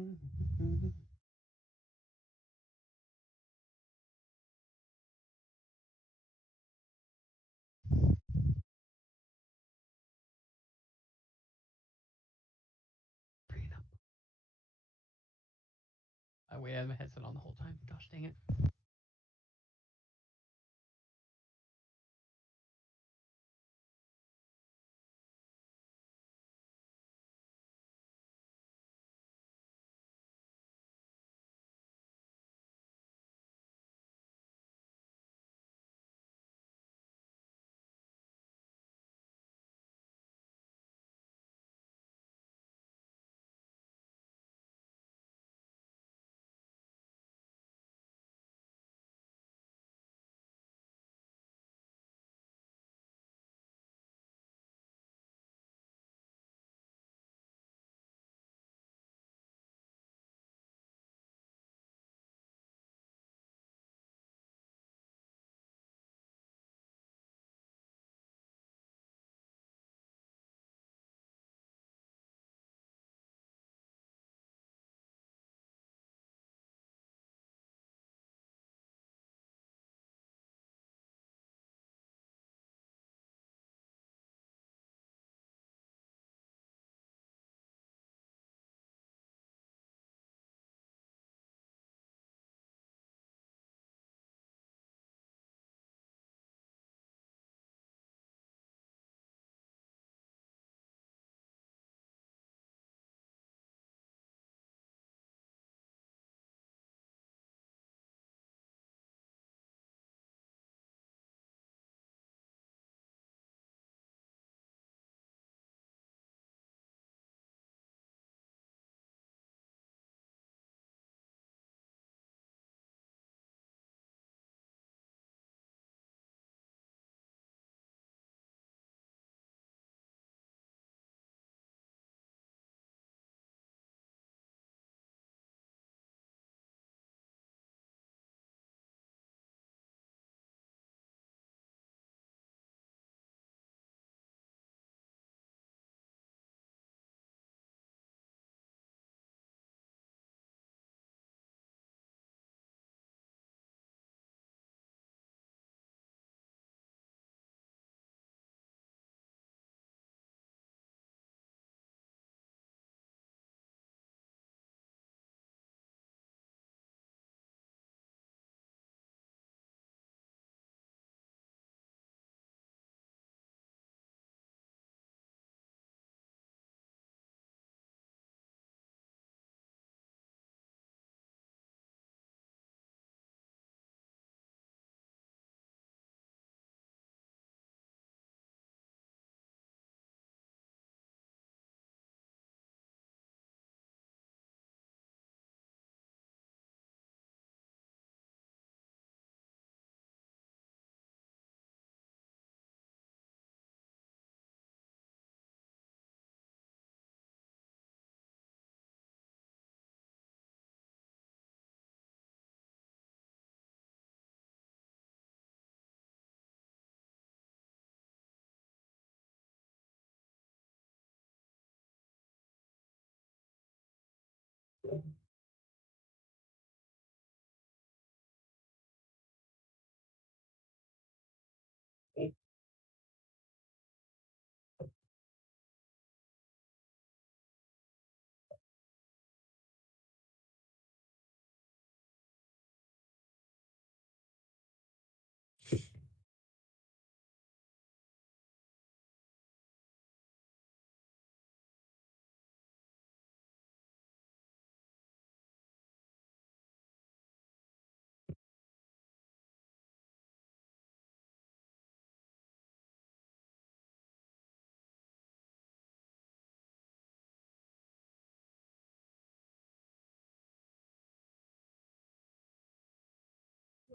had my headset on the whole time. Gosh dang it.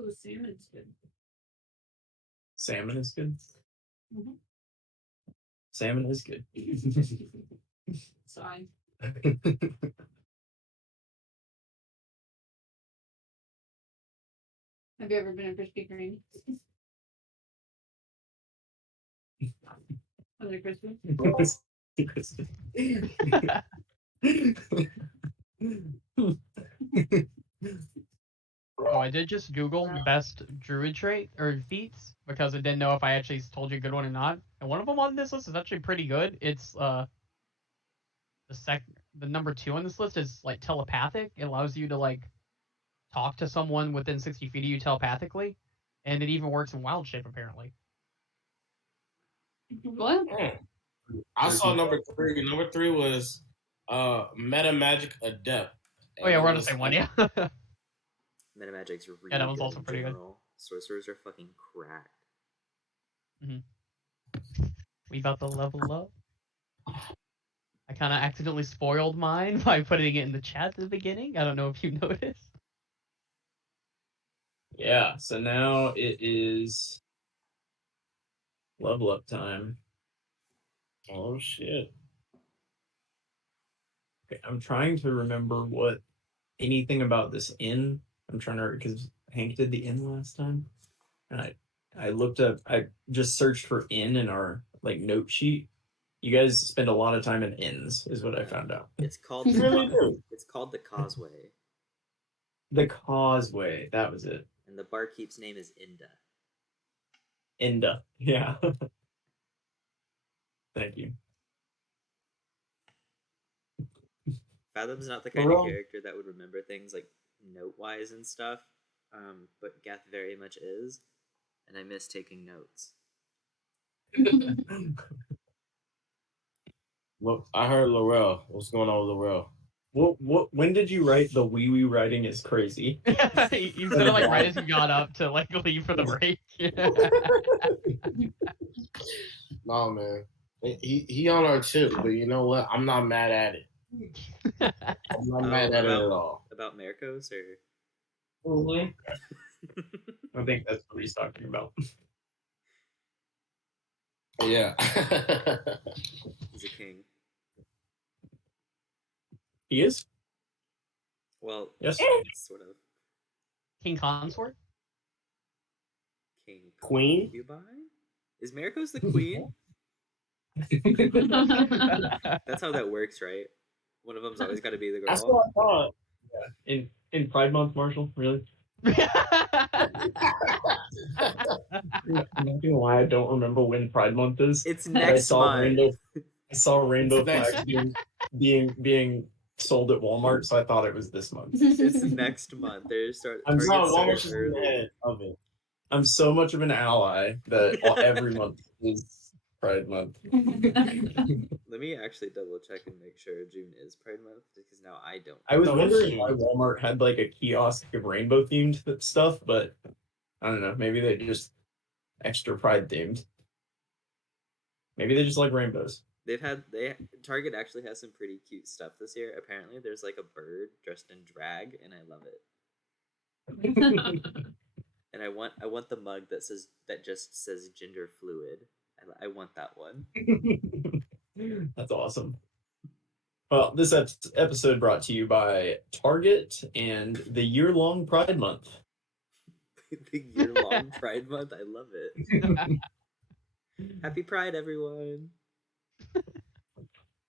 Oh, salmon's good. Salmon is good. Mhm. Salmon is good. Sorry. Have you ever been a Krispy Kreme? Was it Christmas? Oh, I did just Google best druid trait or feats because I didn't know if I actually told you a good one or not. And one of them on this list is actually pretty good. It's the number 2 on this list is like telepathic. It allows you to like talk to someone within 60 feet of you telepathically, and it even works in wild shape apparently. What? I saw number 3. Number 3 was Meta Magic Adept. Oh yeah, we're on the same one, yeah. Metamagic's really Yeah, that one's good also in pretty good. general. Sorcerers are fucking cracked. We about to level up. I kind of accidentally spoiled mine by putting it in the chat at the beginning. I don't know if you noticed. Yeah, so now it is level up time. Oh shit. Okay, I'm trying to remember what anything about this inn. I'm trying to, because Hank did the inn last time, and I looked up. I just searched for inn in our like note sheet. You guys spend a lot of time in inns, is what I found out. It's called You really do. it's called the Causeway, The Causeway, that was it. and the barkeep's name is Inda. Inda, yeah. Thank you. Fathom's not the kind of character that would remember things like note-wise and stuff, but Geth very much is, and I miss taking notes. Look, I heard Laurel. What's going on with Laurel? What? When did you write the wee writing is crazy? You said it like right as you got up to like leave for the break. No, man. He on our tip, but you know what? I'm not mad at it. I'm not mad at it at all. About Marcos, or I think that's what he's talking about. Yeah. he's a king. He is? Well, Yes. sort of. King Consort? King Queen? concubine? Is Marcos the queen? That's how that works, right? One of them's always got to be the girl. That's what I thought. Yeah. In Pride Month, Marshall, really? I'm not gonna lie, I don't remember when Pride Month is. It's But next month. I saw rainbow It's next- flags being sold at Walmart, so I thought it was this month. It's next month. I'm sorry, Target Walmart starts is early. ahead of it. I'm so much of an ally that every month is Pride Month. Let me actually double check and make sure June is Pride Month, because now I don't. I was No, wondering it's why June. Walmart had like a kiosk of rainbow themed stuff, but I don't know. Maybe they just extra Pride themed. Maybe they just like rainbows. Target actually has some pretty cute stuff this year. Apparently, there's like a bird dressed in drag, and I love it. And I want the mug that just says gender fluid. I want that one. That's awesome. Well, this episode brought to you by Target and the year-long Pride Month. The year-long Pride Month. I love it. Happy Pride, everyone.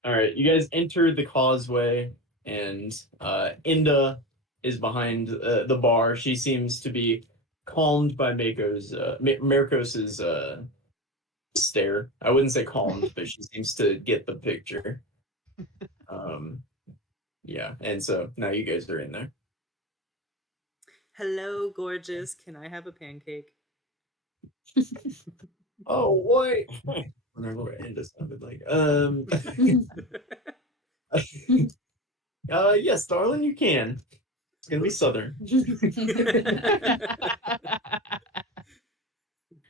All right, you guys enter the causeway, and Inda is behind the bar. She seems to be calmed by Marcos's stare. I wouldn't say calmed, but she seems to get the picture. Yeah, and so now you guys are in there. Hello, gorgeous. Can I have a pancake? Oh, what? I remember what Inda sounded like. Yes, darling, you can. It's gonna be southern.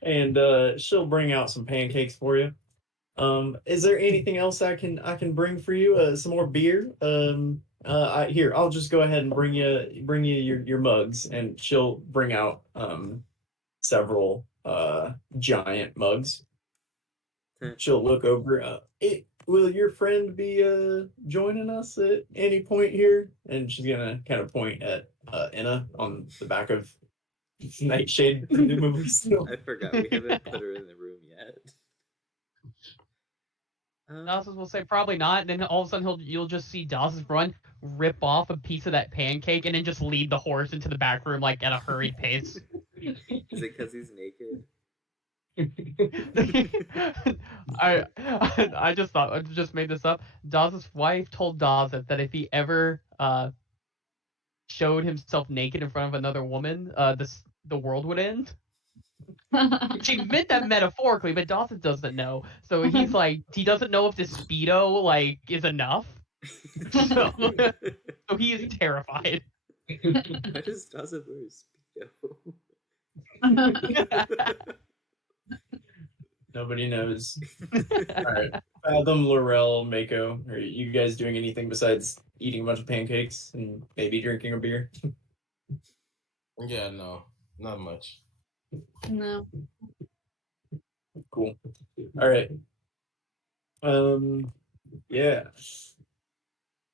And she'll bring out some pancakes for you. Is there anything else I can bring for you? Some more beer? Here, I'll just go ahead and bring you your mugs, and she'll bring out several giant mugs. She'll look over. Will your friend be joining us at any point here? And she's gonna kind of point at Enna on the back of Nightshade, presumably still. I forgot we haven't put her in the room yet. Dawson will say probably not, and then all of a sudden you'll just see Dawson run. rip off a piece of that pancake and then just lead the horse into the back room like at a hurried pace. Is it because he's naked? I just made this up. Dawes' wife told Dawes that if he ever showed himself naked in front of another woman, the world would end. She meant that metaphorically, but Dawson doesn't know. So he's like, he doesn't know if the Speedo like is enough. So, so he is terrified. Why does Dawson wear a Speedo? Nobody knows. All right. Fathom, Laurel, Mako, are you guys doing anything besides eating a bunch of pancakes and maybe drinking a beer? Yeah, no, not much. No. Cool. All right. Yeah.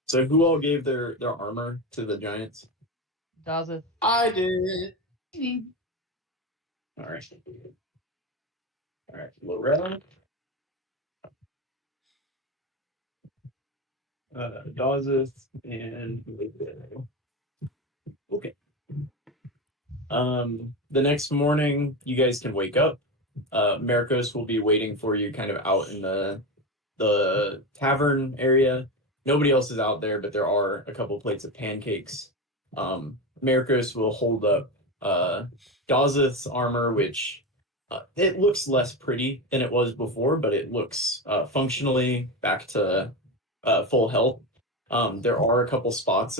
So who all gave their armor to the giants? Dawson. I did. All right. All right. Laurel. Dawes and Mako. Okay. The next morning, you guys can wake up. Marcos will be waiting for you kind of out in the tavern area. Nobody else is out there, but there are a couple plates of pancakes. Marcos will hold up Dawes's armor, which it looks less pretty than it was before, but it looks functionally back to full health. There are a couple spots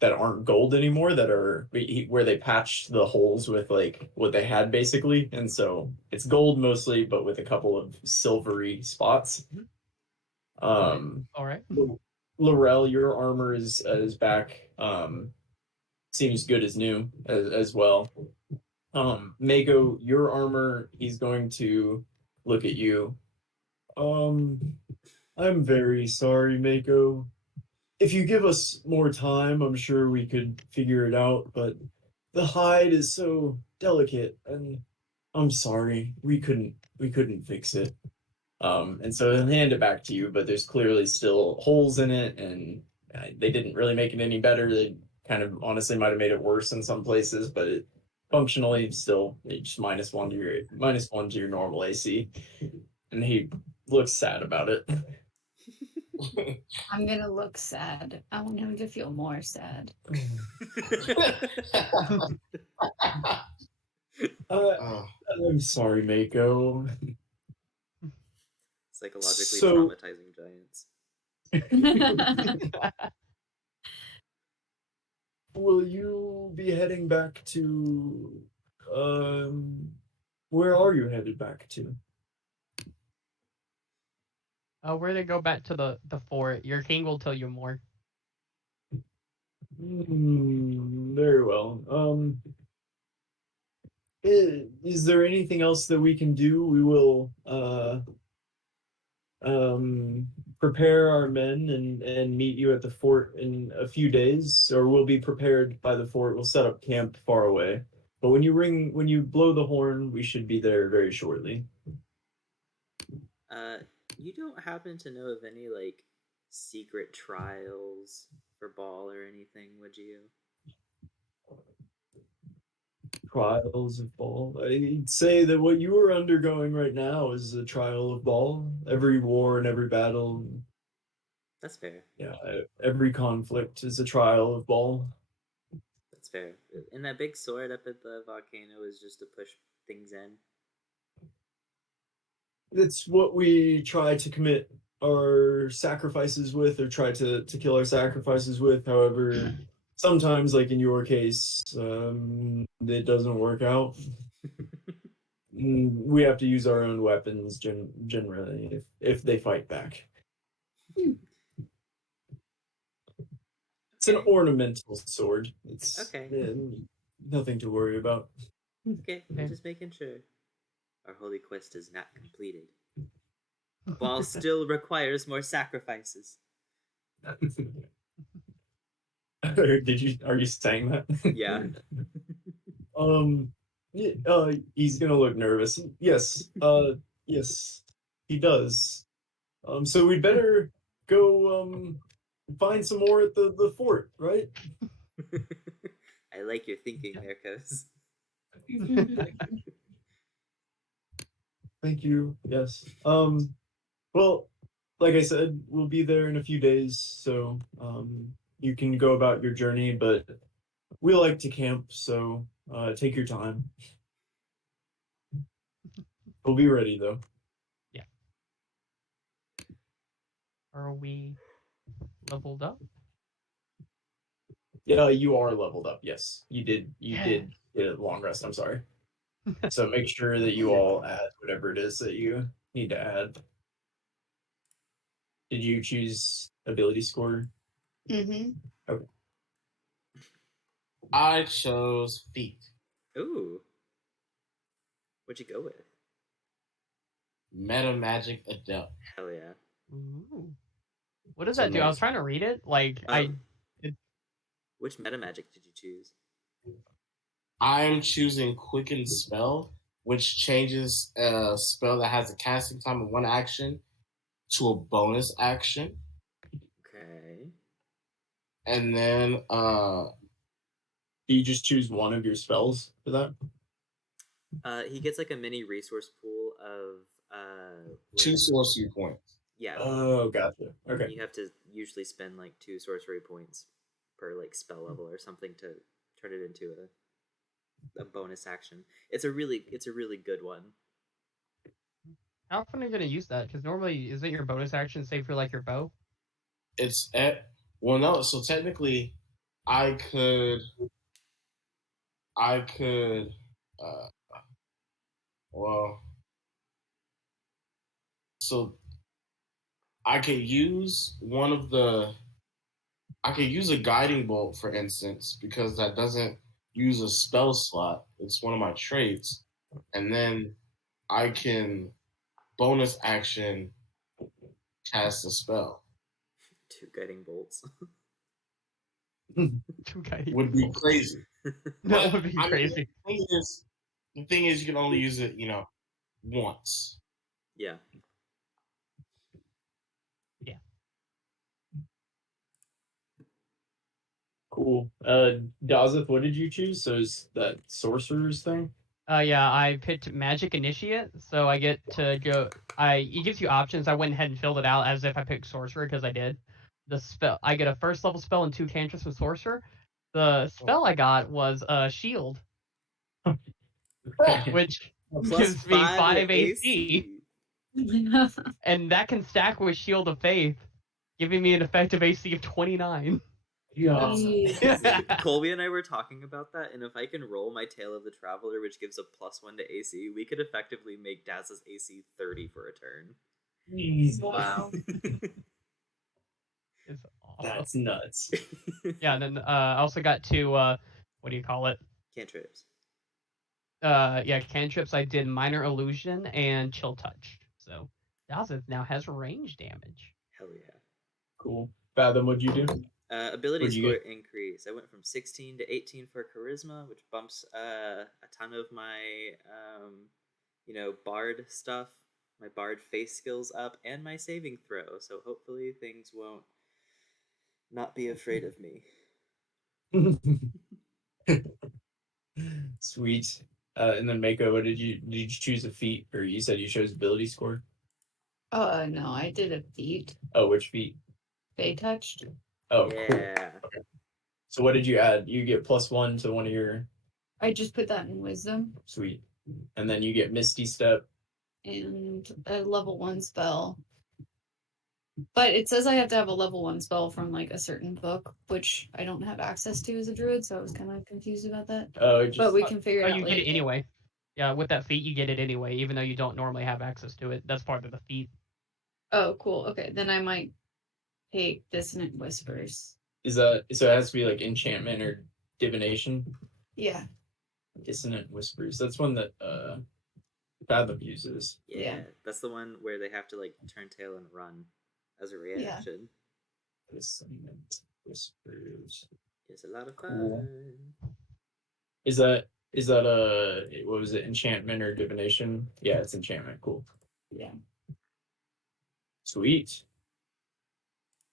that aren't gold anymore that are where they patched the holes with like what they had basically, and so it's gold mostly, but with a couple of silvery spots. All right. Laurel, your armor is back. Seems good as new as well. Mako, your armor, he's going to look at you. I'm very sorry, Mako. If you give us more time, I'm sure we could figure it out, but the hide is so delicate, and I'm sorry, we couldn't fix it. And so he'll hand it back to you, but there's clearly still holes in it, and they didn't really make it any better. They kind of honestly might have made it worse in some places, but it functionally still just -1 to your normal AC. And he looks sad about it. I'm gonna look sad. I want him to feel more sad. I'm sorry, Mako. Psychologically So- traumatizing giants. Will you be heading back to where are you headed back to? Where they go back to the fort. Your king will tell you more. Very well. Is there anything else that we can do? We will prepare our men and meet you at the fort in a few days, or we'll be prepared by the fort. We'll set up camp far away. But when you blow the horn, we should be there very shortly. You don't happen to know of any like secret trials for Ball or anything, would you? Trials of Ball. I'd say that what you are undergoing right now is a trial of Ball. Every war and every battle, That's fair. yeah, every conflict is a trial of Ball. That's fair. And that big sword up at the volcano is just to push things in. It's what we try to commit our sacrifices with, or try to kill our sacrifices with. However, sometimes, like in your case, it doesn't work out. We have to use our own weapons generally if they fight back. It's an ornamental sword. It's Okay. Nothing to worry about. Okay, just making sure. Our holy quest is not completed. Ball still requires more sacrifices. Are you saying that? Yeah. He's gonna look nervous. Yes, yes, he does. So we'd better go find some more at the fort, right? I like your thinking there, cuz. Thank you. Yes. Well, like I said, we'll be there in a few days, so you can go about your journey, but we like to camp, so take your time. We'll be ready though. Are we leveled up? Yeah, you are leveled up. Yes, you did. You Yeah. did get a long rest. I'm sorry. So make sure that you all add whatever it is that you need to add. Did you choose ability score? Mm-hmm. Okay. I chose feet. Ooh. What'd you go with? Meta Magic Adept. Hell yeah. Ooh. What does It's that do? I was amazing. trying to read it. Like Which meta magic did you choose? I'm choosing Quicken Spell, which changes a spell that has a casting time of 1 action to a bonus action. Okay. And then Do you just choose one of your spells for that? He gets like a mini resource pool of 2 sorcery points. Yeah. Oh, gotcha. And Okay. you have to usually spend like 2 sorcery points per like spell level or something to turn it into a bonus action. It's a really good one. how often are you gonna use that? Because normally, isn't your bonus action save for like your bow? It's at well no, so technically I could uh well so I could use I could use a guiding bolt, for instance, because that doesn't use a spell slot. It's one of my traits. And then I can bonus action cast a spell. 2 guiding bolts. Two guiding Would be bolts. crazy. That But, would be I mean, crazy. the thing is you can only use it, once. Yeah. Cool. Dazeth, what did you choose? So is that sorcerer's thing? Yeah, I picked Magic Initiate, so I get to go. It gives you options. I went ahead and filled it out as if I picked Sorcerer because I did. The spell I get a first level spell and 2 cantrips with Sorcerer. The spell I got was Shield, Okay. which Plus gives me 5 AC, AC. and that can stack with Shield of Faith, giving me an effective AC of 29. Yeah. Colby and I were talking about that, and if I can roll my Tale of the Traveler, which gives a +1 to AC, we could effectively make Daz's AC 30 for a turn. Wow. It's awesome. That's nuts. Yeah, and then I also got 2 what do you call it? Cantrips. Yeah, cantrips. I did Minor Illusion and Chill Touch. So Dazeth now has range damage. Hell yeah. Cool. Fathom, what'd you do? Ability What'd you score get? increase. I went from 16 to 18 for charisma, which bumps a ton of my bard stuff, my bard face skills up, and my saving throw. So hopefully things won't not be afraid of me. Sweet. And then Mako, what did you choose a feat, or you said you chose ability score? No, I did a feat. Oh, which feat? They touched. Oh, cool. Yeah. Okay. So what did you add? You get +1 to one of your I just put that in wisdom sweet, and then you get Misty Step. and a level 1 spell. But it says I have to have a level 1 spell from like a certain book, which I don't have access to as a druid, so I was kind of confused about that. Oh, it just But we can figure it out You later. get it anyway. Yeah, with that feat, you get it anyway, even though you don't normally have access to it. That's part of the feat. Oh, cool. Okay, then I might take Dissonant Whispers. is that so? It has to be like enchantment or divination. Yeah. Dissonant Whispers. That's one that Fathom uses. Yeah. That's the one where they have to like turn tail and run as a reaction. Dissonant Whispers. It's a lot of fun. Cool. Is that what was it? Enchantment or divination? Yeah, it's enchantment. Cool. Yeah. Sweet.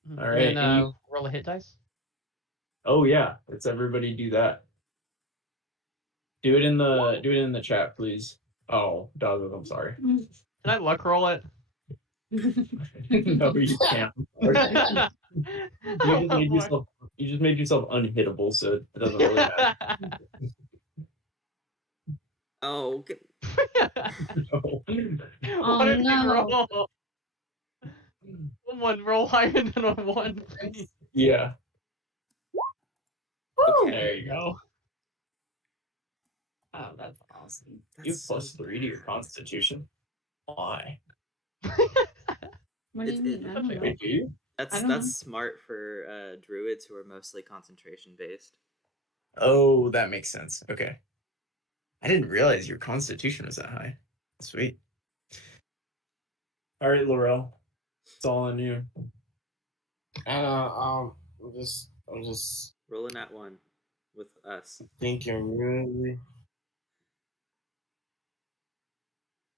All And right. then roll a hit dice. Oh yeah, let's everybody do that. Do it in the chat, please. Oh, Doggo, I'm sorry. Can I luck roll it? No, you can't. I'm sorry. You just made yourself unhittable, so it doesn't really matter. Oh, okay. No. What did you no. roll? Someone roll higher than a 1. Please. Yeah. Okay. There you go. Oh, that's awesome. You have That's so +3 to your bad. constitution. Why? What do you mean? I don't know. Wait, do you? I That's don't know. smart for druids who are mostly concentration based. Oh, that makes sense. Okay. I didn't realize your constitution was that high. Sweet. All right, Laurel. It's all on you. I'm just Rolling at 1 with us. thinking really.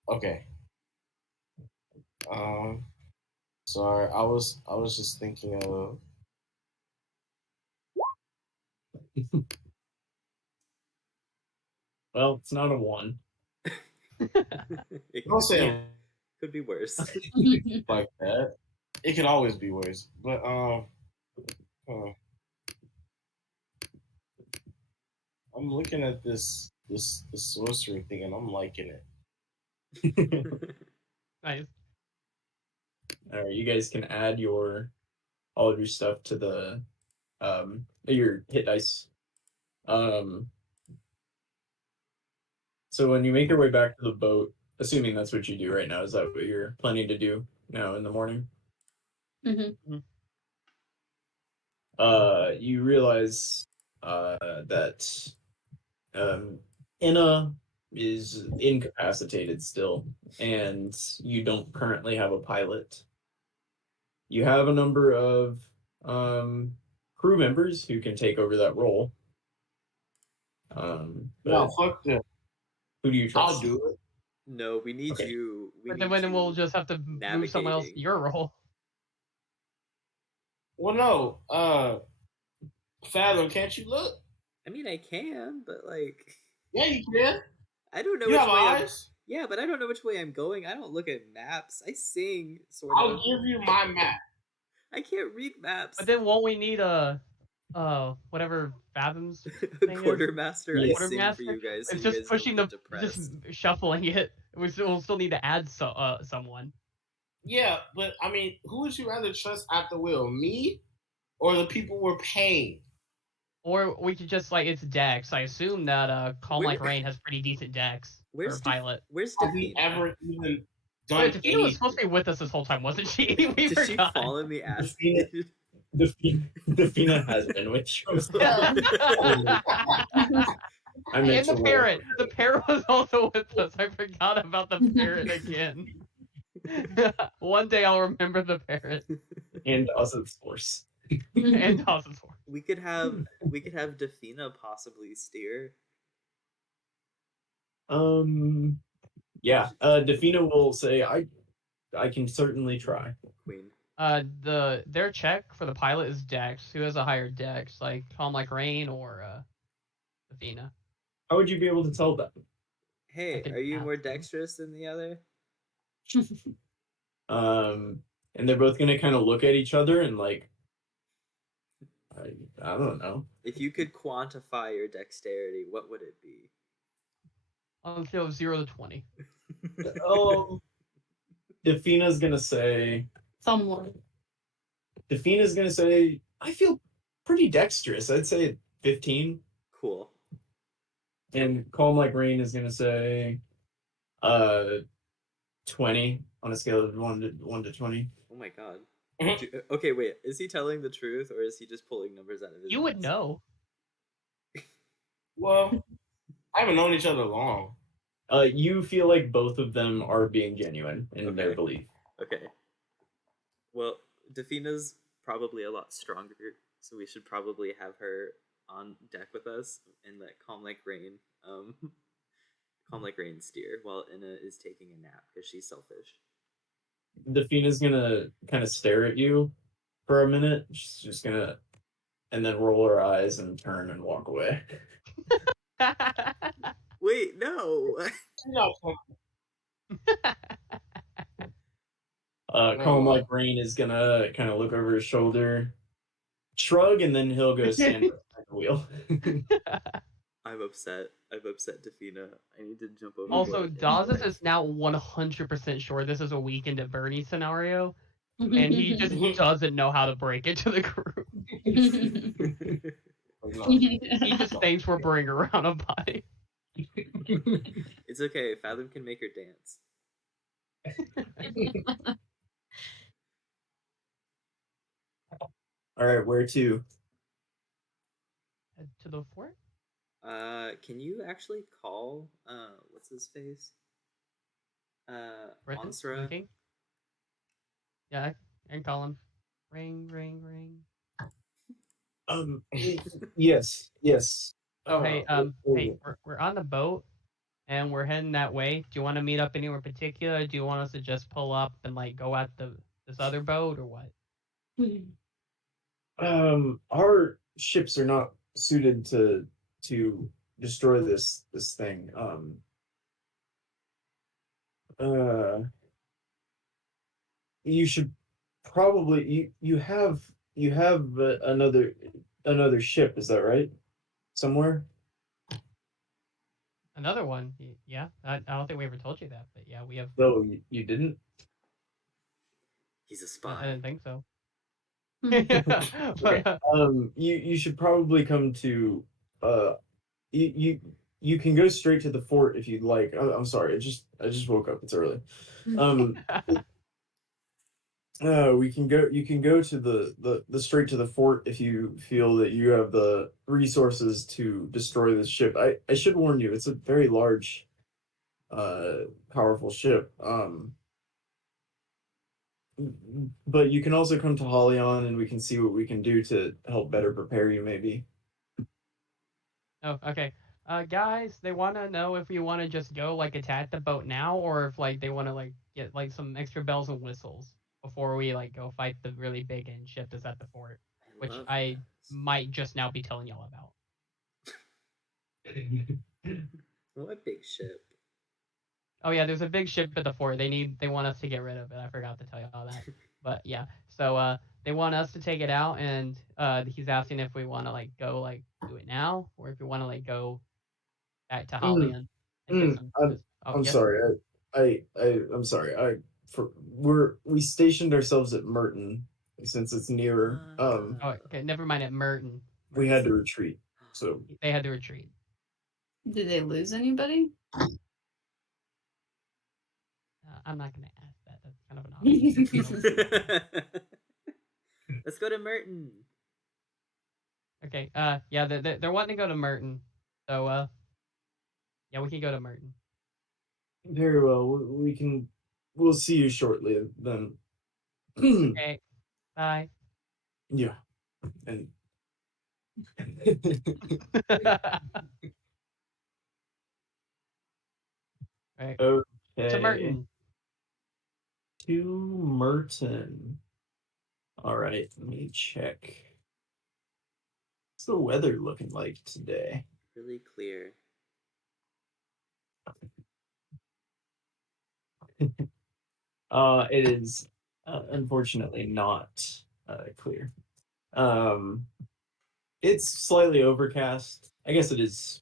Okay. Sorry, I was just thinking of. Well, it's not a 1. It Don't say could be worse. it like that. It could always be worse, but I'm looking at this sorcery thing and I'm liking it. Nice. All right, you guys can add all of your stuff to the your hit dice. So when you make your way back to the boat, assuming that's what you do right now, is that what you're planning to do now in the morning? Mm-hmm. You realize that Inna is incapacitated still, and you don't currently have a pilot. You have a number of crew members who can take over that role. No, But fuck that. who do you trust? I'll do it. No, we need Okay. you. But then we'll just have to move someone else to navigating. your role. Well, no. Fathom, can't you look? I mean, I can, but like, Yeah, you can. I don't know You which have way eyes. Yeah, but I don't know which way I'm going. I don't look at maps. I sing sort I'll of. give you my map. I can't read maps. But then won't we need a whatever Fathoms A thing is? quartermaster. Yeah. I sing for Quartermaster? you guys, so It's you just guys don't pushing get the depressed. just shuffling it. We'll still need to add someone. Yeah, but I mean, who would you rather trust at the wheel, me or the people we're paying? Or we could just like it's Dex. I assume that Calm Like Where- Rain has pretty decent Dex for Where's a pilot. Where's Have we Defina? ever even done Wait, Tafina was anything? supposed to be with us this whole time, wasn't she? We Did she forgot. fall in the acid? Defina has been with you. I meant And to the roll. parrot. The parrot was also with us. I forgot about the parrot again. One day I'll remember the parrot And Oz's force. and Dawson's horse. we could have Defina possibly steer. Yeah. Defina will say, I can certainly try. Queen. Their check for the pilot is Dex. Who has a higher Dex, like Calm Like Rain or Athena? How would you be able to tell that? Hey, could are you ask more them. dexterous than the other? And they're both gonna kind of look at each other and like, I don't know. If you could quantify your dexterity, what would it be? On a scale of 0 to 20. Defina's gonna say, Someone. I feel pretty dexterous. I'd say 15. Cool. And Calm Like Rain is gonna say 20 on a scale of 1 to 20. Oh my god. Okay, wait. Is he telling the truth or is he just pulling numbers out of his You would ass? know. Well, I haven't known each other long. You feel like both of them are being genuine in their Okay. belief. Okay. Well, Defina's probably a lot stronger, so we should probably have her on deck with us and let Calm Like Rain steer while Inna is taking a nap because she's selfish. Defina's gonna kind of stare at you for a minute. She's just gonna, and then roll her eyes and turn and walk away. Wait, no. Calm like Rain is gonna kind of look over his shoulder, shrug, and then he'll go stand behind the wheel. I'm upset. I've upset Defina. I need to jump over. Also, to Dawes is now 100% sure this is a Weekend at Bernie scenario, and he just doesn't know how to break it to the group. He just thinks we're bringing around a body. It's okay. Fathom can make her dance. All right, where to? To the fort? Can you actually call what's his face? Britton? Onsra? King? Yeah, I can call him. Ring, ring, ring. Yes. Oh, hey, we're on the boat, and we're heading that way. Do you want to meet up anywhere particular? Do you want us to just pull up and like go at this other boat or what? Our ships are not suited to destroy this thing. You should probably you have another ship, is that right? Somewhere? Another one? Yeah, I don't think we ever told you that, but yeah, we have. No, you didn't. He's a I spy. didn't think so. Okay. You should probably come to you can go straight to the fort if you'd like. I'm sorry, I just woke up. It's early. We can go. You can go to the straight to the fort if you feel that you have the resources to destroy this ship. I should warn you, it's a very large, powerful ship. But you can also come to Holion, and we can see what we can do to help better prepare you. Maybe. Oh, okay. Guys, they want to know if we want to just go like attack the boat now, or if like they want to like get like some extra bells and whistles before we like go fight the really big end ship that's at the fort, which love I this. might just now be telling y'all about. What big ship? Oh yeah, there's a big ship at the fort. They want us to get rid of it. I forgot to tell you all that. But yeah, so they want us to take it out, and he's asking if we want to like go like do it now, or if we want to like go back to Holian and get some. Oh, I'm yes? sorry. I'm sorry. We stationed ourselves at Merton since it's nearer. Oh, okay, never mind. At Merton, We had to retreat. So they had to retreat. Did they lose anybody? I'm not gonna ask that. That's kind of an obvious. Let's go to Merton. Okay. Yeah, they're wanting to go to Merton, so yeah, we can go to Merton. very well. We'll see you shortly then. Okay. Bye. Yeah. And Right. okay. To Merton. To Merton. All right, let me check. What's the weather looking like today? Really clear. It is unfortunately not clear. It's slightly overcast. I guess it is.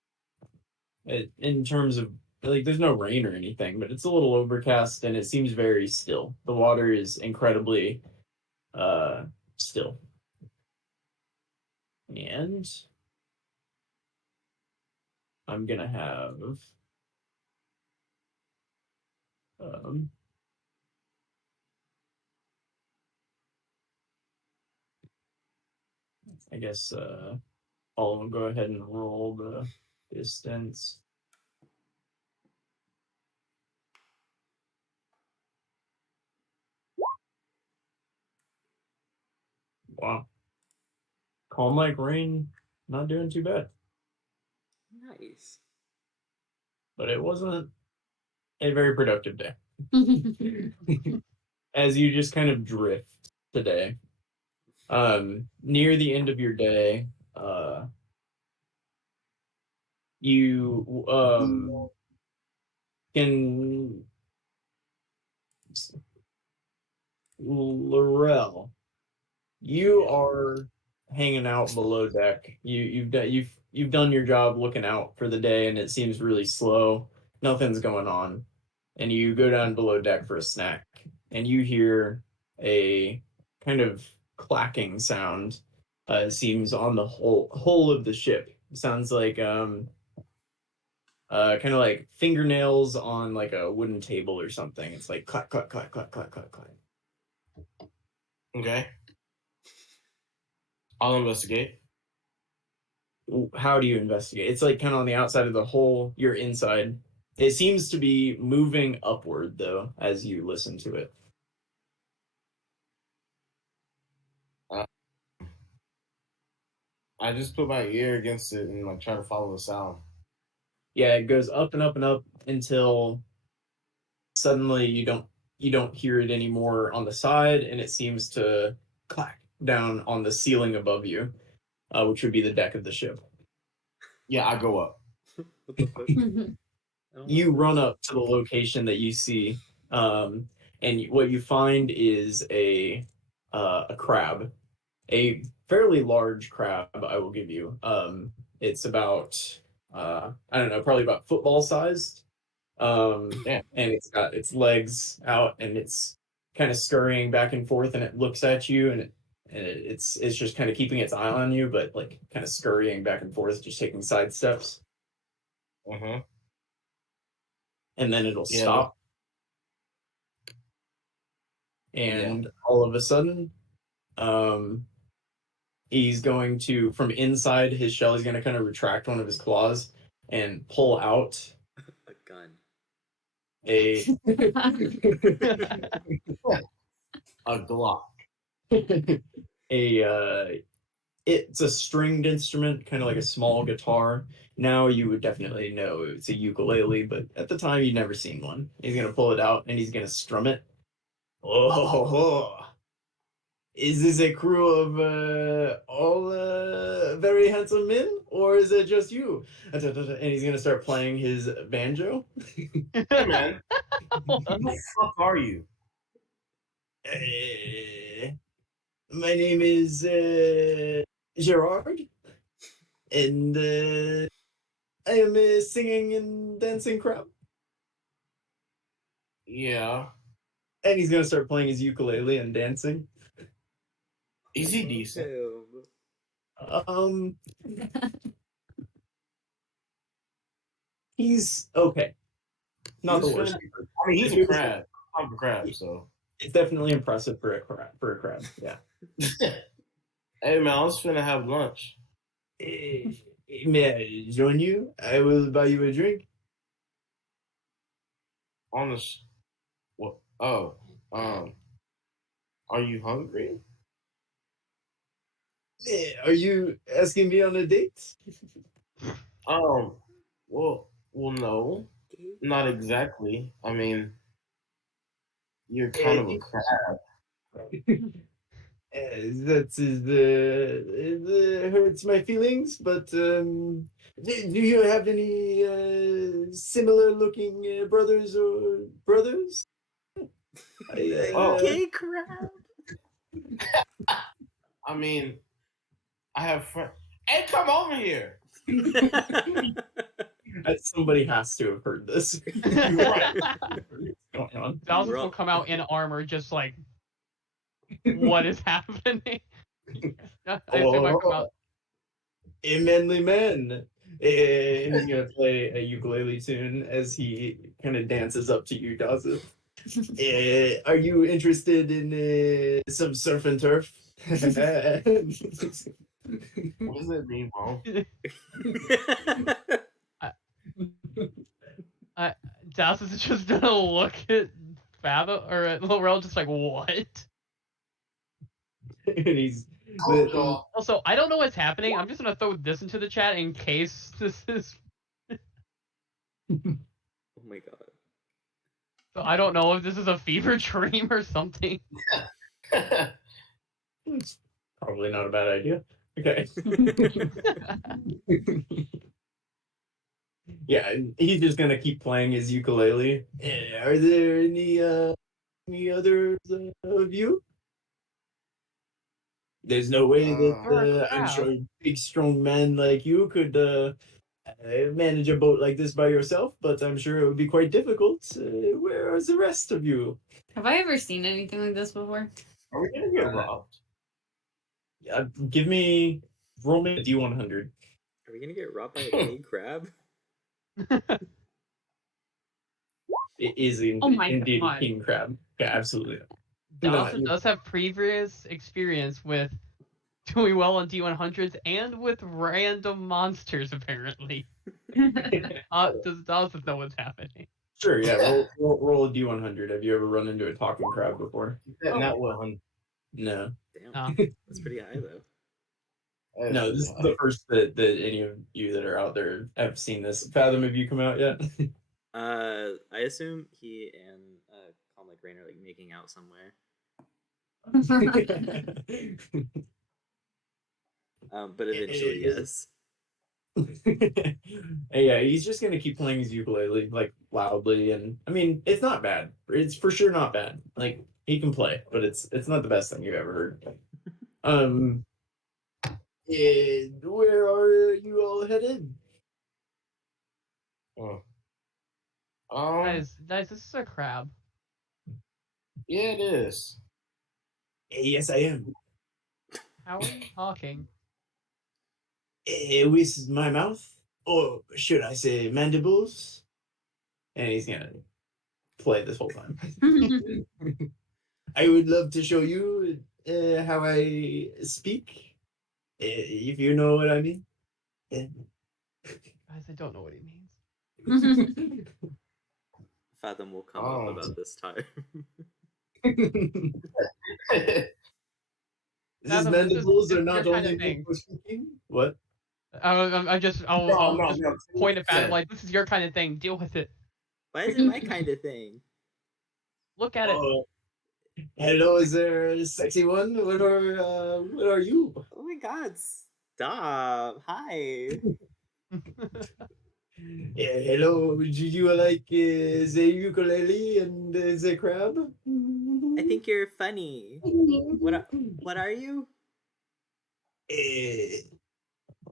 In terms of like, there's no rain or anything, but it's a little overcast and it seems very still. The water is incredibly still. And I'm gonna have I guess all of them go ahead and roll the distance. Wow. Calm like rain, not doing too bad. Nice. But it wasn't a very productive day. As you just kind of drift today. Near the end of your day, you can Laurel, you are hanging out below deck. You've done your job looking out for the day, and it seems really slow. Nothing's going on, and you go down below deck for a snack, and you hear a kind of clacking sound. It seems on the whole of the ship. It sounds like kind of like fingernails on like a wooden table or something. It's like clack clack clack clack clack clack clack. Okay. I'll investigate. How do you investigate? It's like kind of on the outside of the hole. You're inside. It seems to be moving upward though as you listen to it. I just put my ear against it and like try to follow the sound. Yeah, it goes up and up and up until suddenly you don't hear it anymore on the side, and it seems to clack down on the ceiling above you, which would be the deck of the ship. Yeah, I go up. What the fuck? You run up to the location that you see, and what you find is a crab, a fairly large crab. I will give you. It's about I don't know, probably about football sized. Yeah. And it's got its legs out, and it's kind of scurrying back and forth, and it looks at you, and it's just kind of keeping its eye on you, but like kind of scurrying back and forth, just taking side steps. Uh-huh. And then it'll Yeah. stop. And all of a sudden, he's going to, from inside his shell, he's going to kind of retract one of his claws and pull out A gun. a A Glock. it's a stringed instrument, kind of like a small guitar. Now you would definitely know it's a ukulele, but at the time you'd never seen one. He's gonna pull it out and he's gonna strum it. Oh, ho, ho. Is this a crew of all very handsome men, or is it just you? And he's gonna start playing his banjo. Hey man, who the fuck are you? My name is Gerard, and I am a singing and dancing crowd. Yeah. And he's gonna start playing his ukulele and dancing. Is he decent? He's okay. Not the worst. I mean, he's a crab. I'm a crab, so. It's definitely impressive for a crab. Yeah. Hey man, I was finna have lunch. May I join you? I will buy you a drink. Honest. What? Oh. Are you hungry? Are you asking me on a date? Well, no, not exactly. I mean, you're kind of a crab. That hurts my feelings, but do you have any similar looking brothers or brothers? Okay, crap. I mean, I have friends. Hey, come over here. Somebody has to have heard this. Right. What's going on? Thousands will come out in armor, just like, what is happening? I assume I come out. A manly man. And he's gonna play a ukulele tune as he kind of dances up to you, Dawson. Are you interested in some surf and turf? What does it mean, Mom? Dallas is just gonna look at Fabo or at Laurel, just like, what? And he's Also, I don't know what's happening. I'm just gonna throw this into the chat in case this is. Oh my god. So I don't know if this is a fever dream or something. Probably not a bad idea. Okay. Yeah, he's just gonna keep playing his ukulele. Are there any others of you? There's no way that Uh, You're a I'm crab. sure a big strong man like you could manage a boat like this by yourself, but I'm sure it would be quite difficult. Where are the rest of you? Have I ever seen anything like this before? are we gonna get robbed? Give me roll me a D100. Are we gonna get robbed by a king crab? It is Oh my indeed a God. king crab. Yeah, absolutely. Dawson does have previous experience with doing well on D100s and with random monsters, apparently. Does Dawson know what's happening? Sure, yeah. Yeah. Roll a D100. Have you ever run into a talking crab before? That not 100. No. Damn, that's pretty high though. No, this is the first that any of you that are out there have seen this. Fathom, have you come out yet? I assume he and Calm Like Rain are like making out somewhere. But eventually, yes. Yeah, he's just gonna keep playing his ukulele like loudly, and I mean, it's not bad. It's for sure not bad. Like he can play, but it's not the best thing you've ever heard. Where are you all headed? Oh. Guys, this is a crab. Yeah, it is. Yes, I am. How are you talking? With my mouth, or should I say mandibles? And he's gonna play this whole time. I would love to show you how I speak, if you know what I mean. Guys, I don't know what he means. Fathom will come up about this time. These Fathom, mandibles this are is not your kind only of thing. good for speaking. What? I'll just No, point at Fathom yeah. like, this is your kind of thing. Deal with it. Why is it my kind of thing? Look at it. Oh, hello, is there a sexy one? What are you? Oh my god, stop. Hi. Yeah, hello, did you like the ukulele and the crab? I think you're funny. What are you? Eh,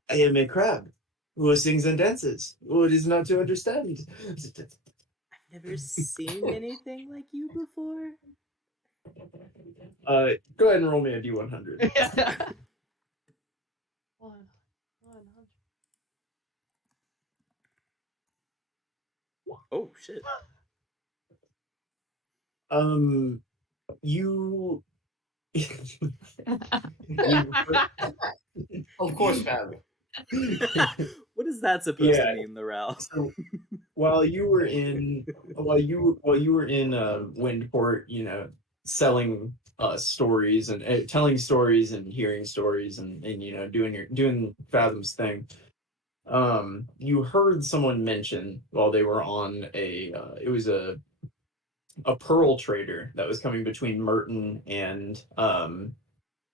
I am a crab who sings and dances. What is not to understand? I've never seen anything like you before. Go ahead and roll me a D100. 100. Oh shit. You. Of course, family. What is that supposed Yeah. to mean, Laurel? So while you were in Windport, you know, selling stories and telling stories and hearing stories and you know doing Fathom's thing, you heard someone mention while they were on it was a pearl trader that was coming between Merton and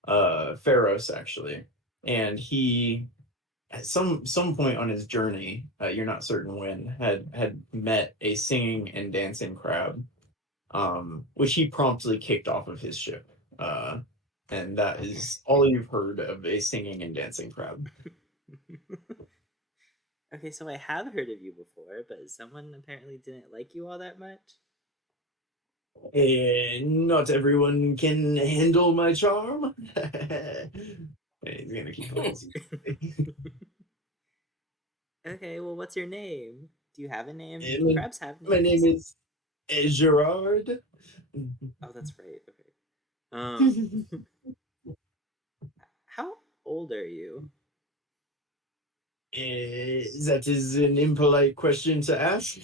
Pharos actually, and he at some point on his journey, you're not certain when, had met a singing and dancing crab, which he promptly kicked off of his ship. And that is all you've heard of a singing and dancing crab. Okay, so I have heard of you before, but someone apparently didn't like you all that much. Not everyone can handle my charm. He's gonna keep playing. Okay, well, what's your name? Do you have a name? My- Crabs have names. My name is Gerard. Oh, that's right. Okay. How old are you? That is an impolite question to ask,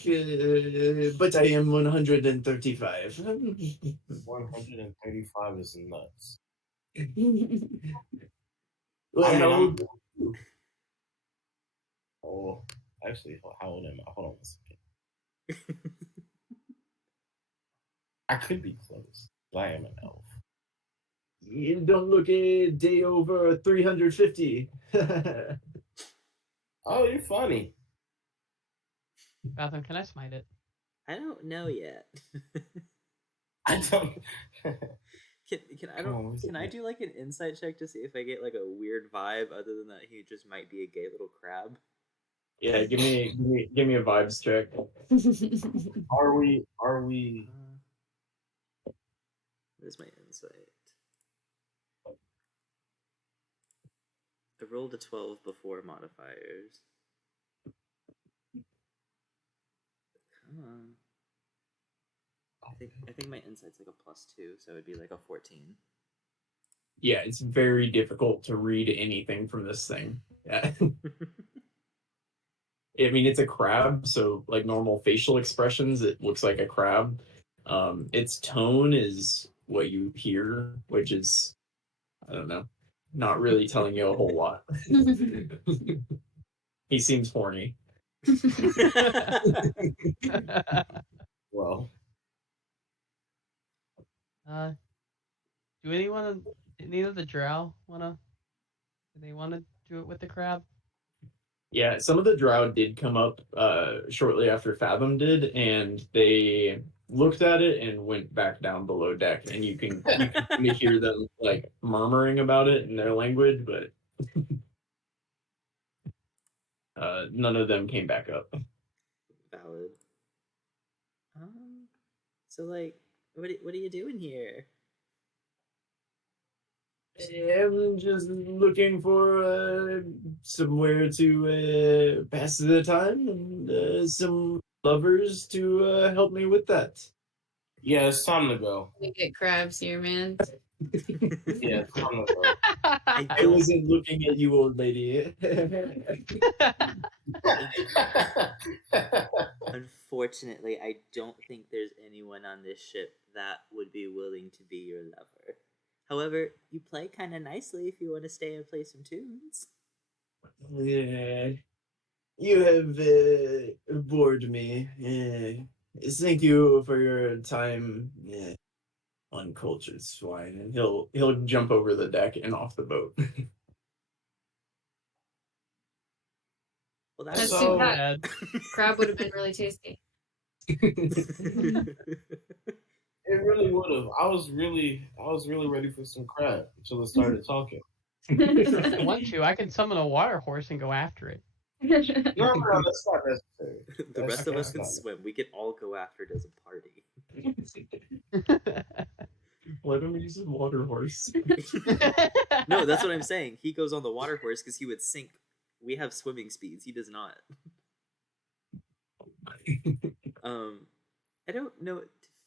but I am 135. 135 is nuts. Well, I mean, how I'm- old are you? Oh, actually, how old am I? Hold on a second. I could be close, but I am an elf. You don't look a day over 350. Oh, you're funny. Fathom, can I smite it? I don't know yet. I don't. Come on, what's Can I it? do like an insight check to see if I get like a weird vibe other than that he just might be a gay little crab? Yeah, give me a vibes check. Are we? Where's my insight? I rolled a 12 before modifiers. Come on. I think my insight's like a +2, so it'd be like a 14. Yeah, it's very difficult to read anything from this thing. Yeah. I mean, it's a crab, so like normal facial expressions, it looks like a crab. Its tone is what you hear, which is, I don't know, not really telling you a whole lot. He seems horny. Well, Do any of the drow do they want to do it with the crab? Yeah, some of the drow did come up shortly after Fathom did, and they looked at it and went back down below deck, and you can hear them like murmuring about it in their language, but none of them came back up. Valid. So like, what are you doing here? I'm just looking for somewhere to pass the time and some lovers to help me with that. yeah, it's time to go. We get crabs here, man. Yeah, it's time to go. I I don't. wasn't looking at you, old lady. Unfortunately, I don't think there's anyone on this ship that would be willing to be your lover. However, you play kind of nicely if you want to stay and play some tunes. Yeah, you have bored me. Thank you for your time, uncultured swine. And he'll jump over the deck and off the boat. Well, That's that's too So- bad. Crab would have been really tasty. It really would have. I was really ready for some crab until it started talking. If you want to, I can summon a water horse and go after it. No, that's not necessary. the rest of us That's can not- swim. We could all go after it as a party. Let him use his water horse. No, that's what I'm saying. He goes on the water horse because he would sink. We have swimming speeds. He does not. I don't know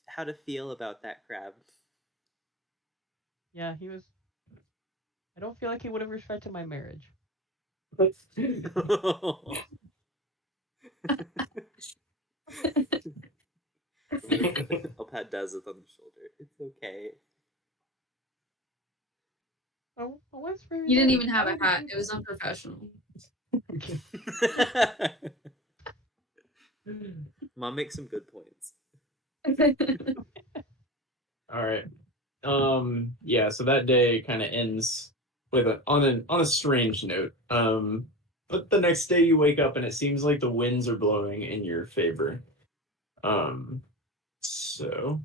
how to feel about that crab. Yeah, he was. I don't feel like he would have respected my marriage. I'll pat Dazeth on the shoulder. It's okay. Oh, what's for You didn't even have a hat. It was unprofessional. Mom makes some good points. All right. Yeah, so that day kind of ends with on a strange note. But the next day you wake up and it seems like the winds are blowing in your favor. So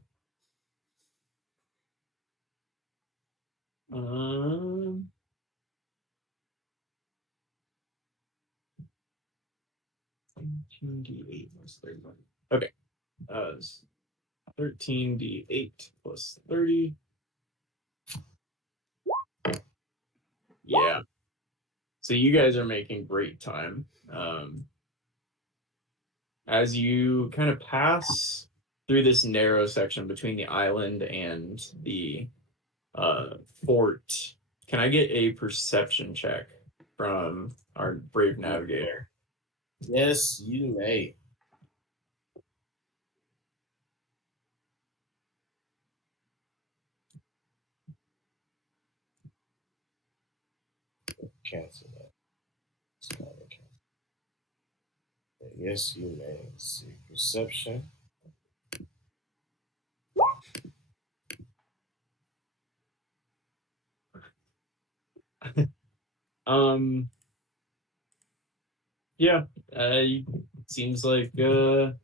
um 13d8 plus 31. Okay. 13d8 plus 30. Yeah. So you guys are making great time. As you kind of pass through this narrow section between the island and the fort, can I get a perception check from our brave navigator? Yes, you may. Cancel that. It's not a cancel. Yes, you may. Let's see. Perception. Um, yeah, seems like it's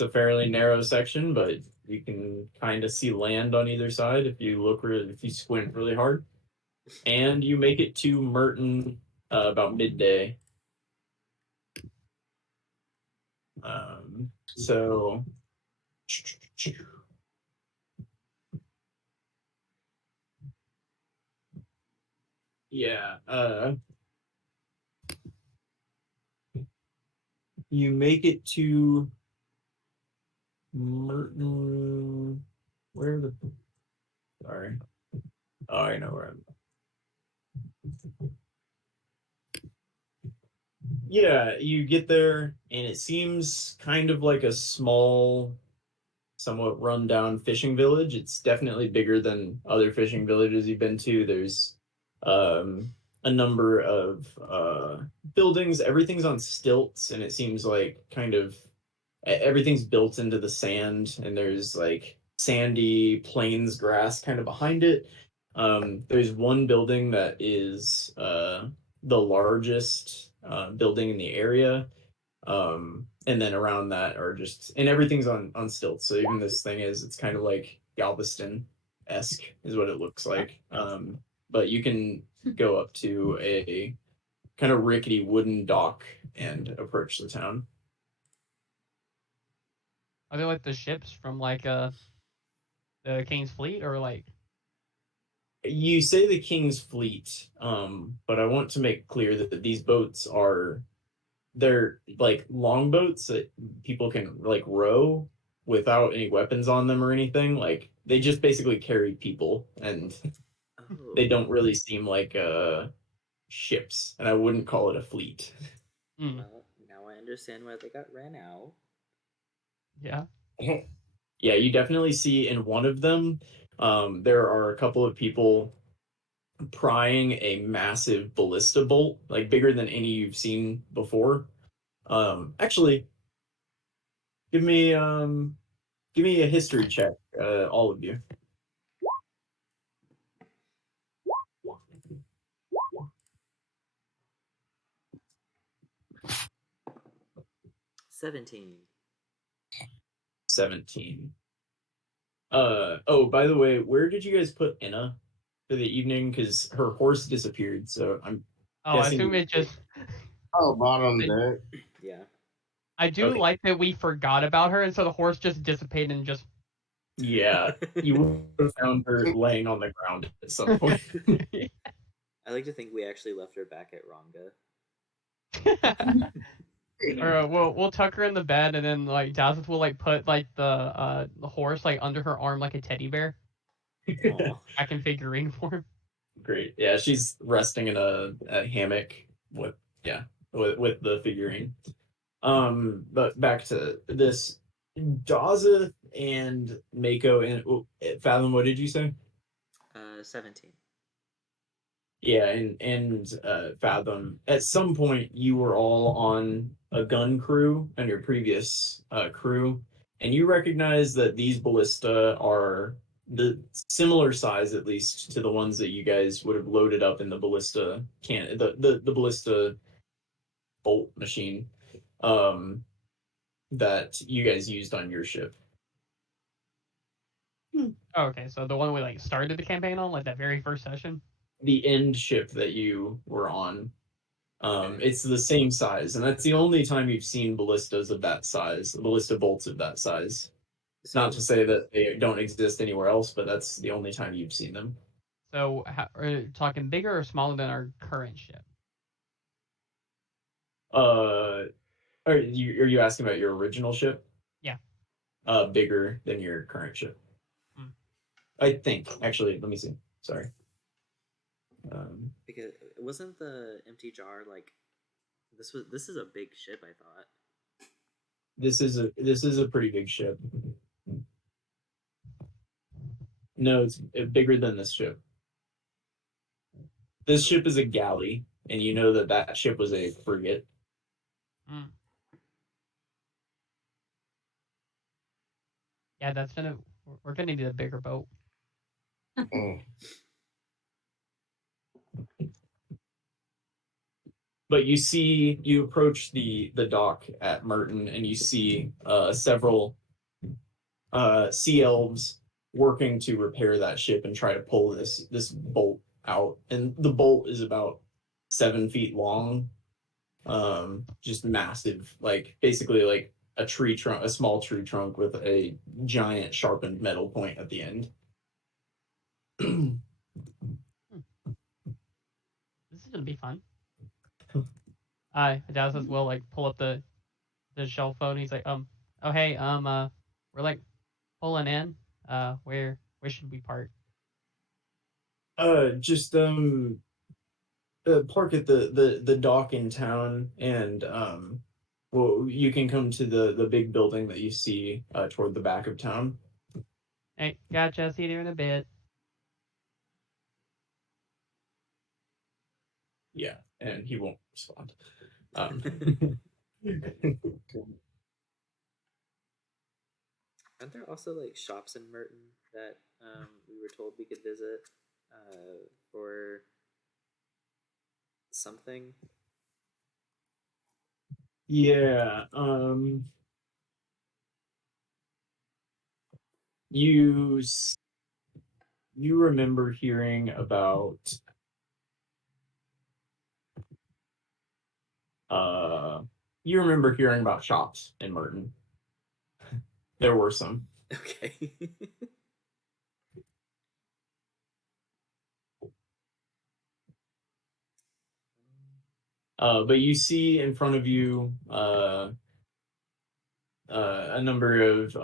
a fairly narrow section, but you can kind of see land on either side if you if you squint really hard. And you make it to Merton about midday. So yeah, you make it to Merton. Where the? Sorry. Oh, I know where I'm. Yeah, you get there, and it seems kind of like a small, somewhat run-down fishing village. It's definitely bigger than other fishing villages you've been to. There's um, a number of buildings. Everything's on stilts, and it seems like kind of everything's built into the sand, and there's like sandy plains grass kind of behind it. There's one building that is the largest building in the area, and then around that are just and everything's on stilts. So even this thing it's kind of like Galveston esque is what it looks like. But you can go up to a kind of rickety wooden dock and approach the town. Are they like the ships from like the King's Fleet or like? You say the King's Fleet, but I want to make clear that these boats they're like longboats that people can like row without any weapons on them or anything. Like they just basically carry people, and Oh, they don't really seem like ships, and I wouldn't call it a fleet. Mm, well, now I understand why they got ran out. yeah. Yeah, you definitely see in one of them, there are a couple of people prying a massive ballista bolt, like bigger than any you've seen before. Actually, give me give me a history check, all of you. 17. 17. Oh, by the way, where did you guys put Inna for the evening? Because her horse disappeared, so I'm Oh, I assume guessing. it just. Oh, bottom deck. Yeah. I do Okay. like that we forgot about her, and so the horse just dissipated and just. Yeah, you would have found her laying on the ground at some point. I like to think we actually left her back at Ranga. Or we'll tuck her in the bed, and then like Joseph will like put like the horse like under her arm like a teddy bear, Aw. back in figurine form. Great. Yeah, she's resting in a hammock with yeah with the figurine. But back to this, Daza and Mako and Fathom. What did you say? 17. Yeah, and Fathom. At some point, you were all on a gun crew on your previous crew, and you recognize that these ballista are the similar size, at least, to the ones that you guys would have loaded up in the ballista the ballista bolt machine, um, that you guys used on your ship. Oh, okay, so the one we like started the campaign on, like that very first session. The end ship that you were on. Okay. It's the same size, and that's the only time you've seen ballistas of that size, ballista bolts of that size. So, Not to say that they don't exist anywhere else, but that's the only time you've seen them. So are you talking bigger or smaller than our current ship? Are you asking about your original ship? Yeah. Bigger than your current ship. Hmm. I think. Actually, let me see. Sorry. because it wasn't the empty jar like this is a big ship, I thought. This is a pretty big ship. No, it's bigger than this ship. This ship is a galley, and you know that that ship was a frigate. Mm. Yeah, that's gonna. We're gonna need a bigger boat. Mm. But you approach the dock at Merton, and you see several sea elves working to repair that ship and try to pull this bolt out. And the bolt is about 7 feet long, just massive, like basically like a tree trunk, a small tree trunk with a giant sharpened metal point at the end. This is gonna be fun. Daz as well, like pull up the shell phone. He's like, oh hey, we're like pulling in. Where should we park? Just park at the dock in town, and well, you can come to the big building that you see toward the back of town. Hey, gotcha. See you in a bit. Yeah, and he won't respond. Aren't there also like shops in Merton that we were told we could visit for something? Yeah, you remember hearing about you remember hearing about shops in Merton. There were some. Okay. But you see in front of you a number of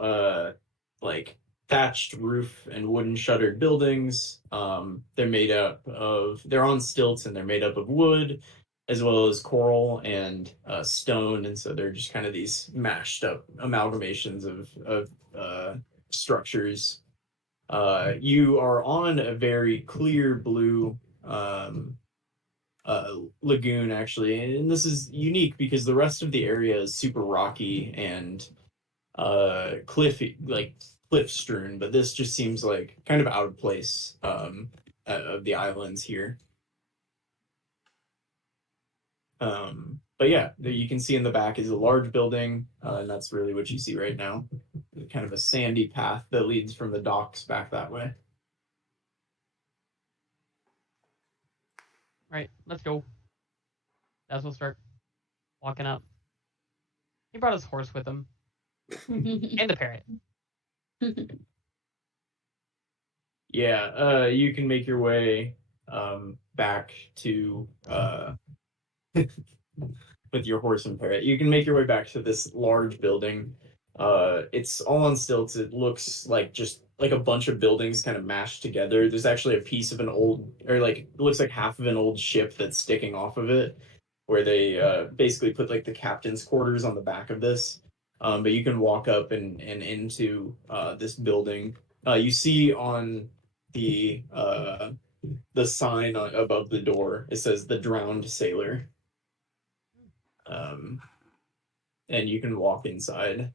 like thatched roof and wooden shuttered buildings. They're on stilts, and they're made up of wood as well as coral and stone, and so they're just kind of these mashed up amalgamations of structures. You are on a very clear blue lagoon, actually, and this is unique because the rest of the area is super rocky and cliff strewn, but this just seems like kind of out of place of the islands here. But yeah, you can see in the back is a large building, and that's really what you see right now. Kind of a sandy path that leads from the docks back that way. Right, let's go. Daz will start walking up. He brought his horse with him and the parrot. Yeah, you can make your way back to with your horse and parrot. You can make your way back to this large building. It's all on stilts. It looks like just like a bunch of buildings kind of mashed together. There's actually a piece of an old, or like it looks like half of an old ship that's sticking off of it, where they basically put like the captain's quarters on the back of this. But you can walk up and into this building. You see on the sign above the door, it says the drowned sailor. And you can walk inside.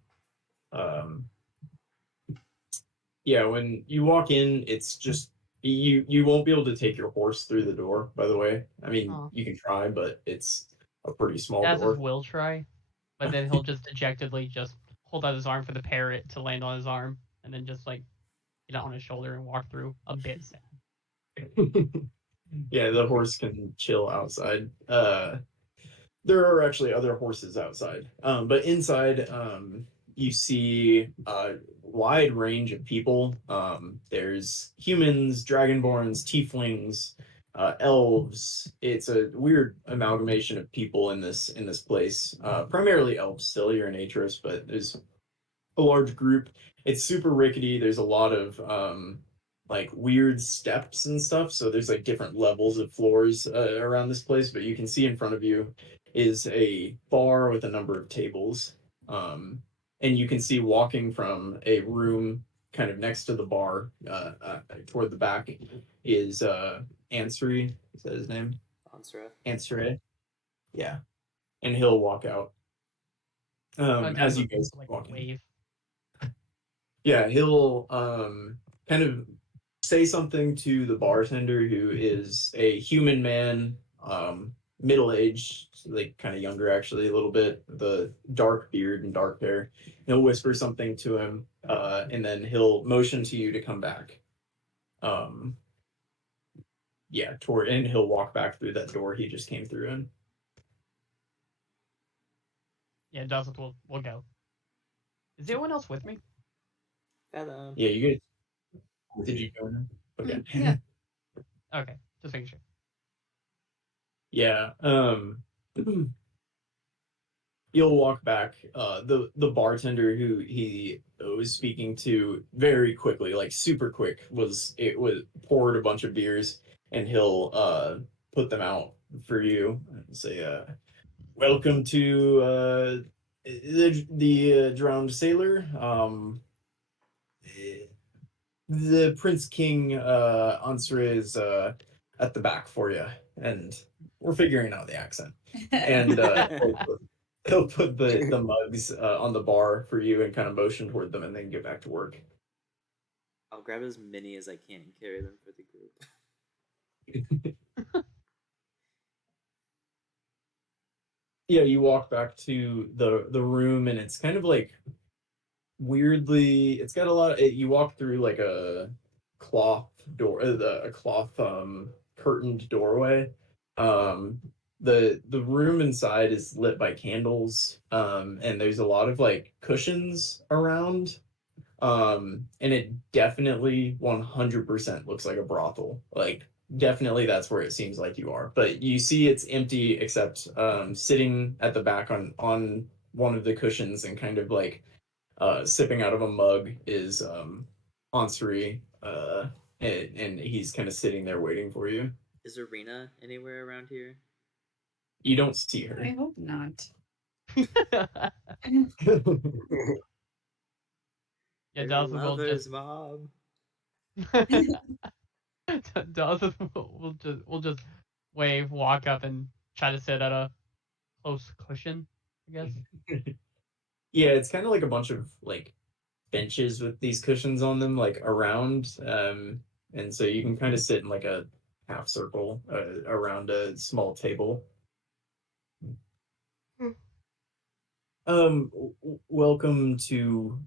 Yeah, when you walk in, it's just you won't be able to take your horse through the door, by the way. I mean, Aw. you can try, but it's a pretty small Daz door. will try, but then he'll just dejectedly just hold out his arm for the parrot to land on his arm, and then just like get it on his shoulder and walk through, a bit sad. Yeah, the horse can chill outside. There are actually other horses outside, but inside, you see a wide range of people. There's humans, dragonborns, tieflings, elves. It's a weird amalgamation of people in this place. Primarily elves still. You're in Aetros, but there's a large group. It's super rickety. There's a lot of like weird steps and stuff. So there's like different levels of floors around this place. But you can see in front of you is a bar with a number of tables. And you can see walking from a room kind of next to the bar toward the back is Ansri. Is that his name? Ansra. Ansri. Yeah. And he'll walk out. As you guys like walk in. wave. Yeah, he'll kind of say something to the bartender, who is a human man middle-aged, like kind of younger actually a little bit, the dark beard and dark hair. He'll whisper something to him, and then he'll motion to you to come back. Yeah, and he'll walk back through that door he just came through in. Yeah, Dawson will go. Is anyone else with me? Ta-da. Yeah, you guys. Did you go in? Okay. Yeah. Okay, just making sure. Yeah. You'll walk back. The bartender who he was speaking to very quickly, like super quick, was poured a bunch of beers, and he'll put them out for you and say, "Welcome to the drowned sailor. The Prince King Answer is at the back for you, and we're figuring out the accent." And he'll put the mugs on the bar for you and kind of motion toward them, and then get back to work. I'll grab as many as I can and carry them for the group. Yeah, you walk back to the room, and it's kind of like weirdly. It's got a lot. You walk through like a cloth door, a cloth curtained doorway. The room inside is lit by candles, and there's a lot of like cushions around, and it definitely 100% looks like a brothel. Like definitely that's where it seems like you are, but you see it's empty except sitting at the back on one of the cushions and kind of like sipping out of a mug is Ansari, and he's kind of sitting there waiting for you. Is Arena anywhere around here? You don't see her. I hope not. Yeah, Your Dawson will lover's just mom. Dawson will just wave, walk up, and try to sit at a close cushion, I guess. Yeah, it's kind of like a bunch of like benches with these cushions on them, like around, and so you can kind of sit in like a half circle around a small table. Welcome to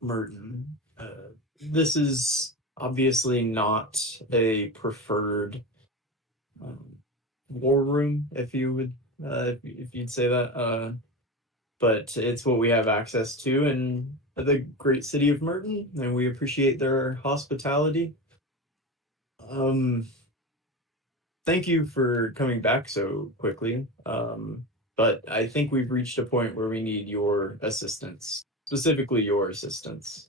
Merton. This is obviously not a preferred war room, if you would, if you'd say that. But it's what we have access to in the great city of Merton, and we appreciate their hospitality. Thank you for coming back so quickly. But I think we've reached a point where we need your assistance, specifically your assistance.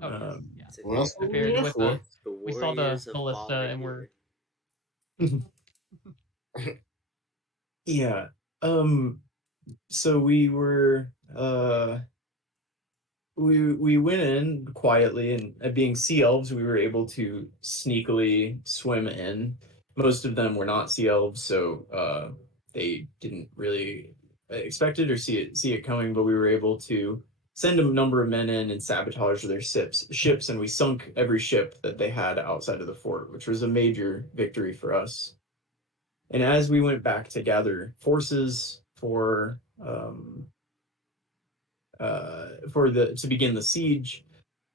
Oh yes, Um, yeah. So What else I are we figured here with for? the the we saw the warriors of ballista Fall and we're here. yeah. So we were we went in quietly, and being sea elves, we were able to sneakily swim in. Most of them were not sea elves, so they didn't really expect it or see it coming. But we were able to send a number of men in and sabotage their ships, and we sunk every ship that they had outside of the fort, which was a major victory for us. And as we went back to gather forces for the to begin the siege,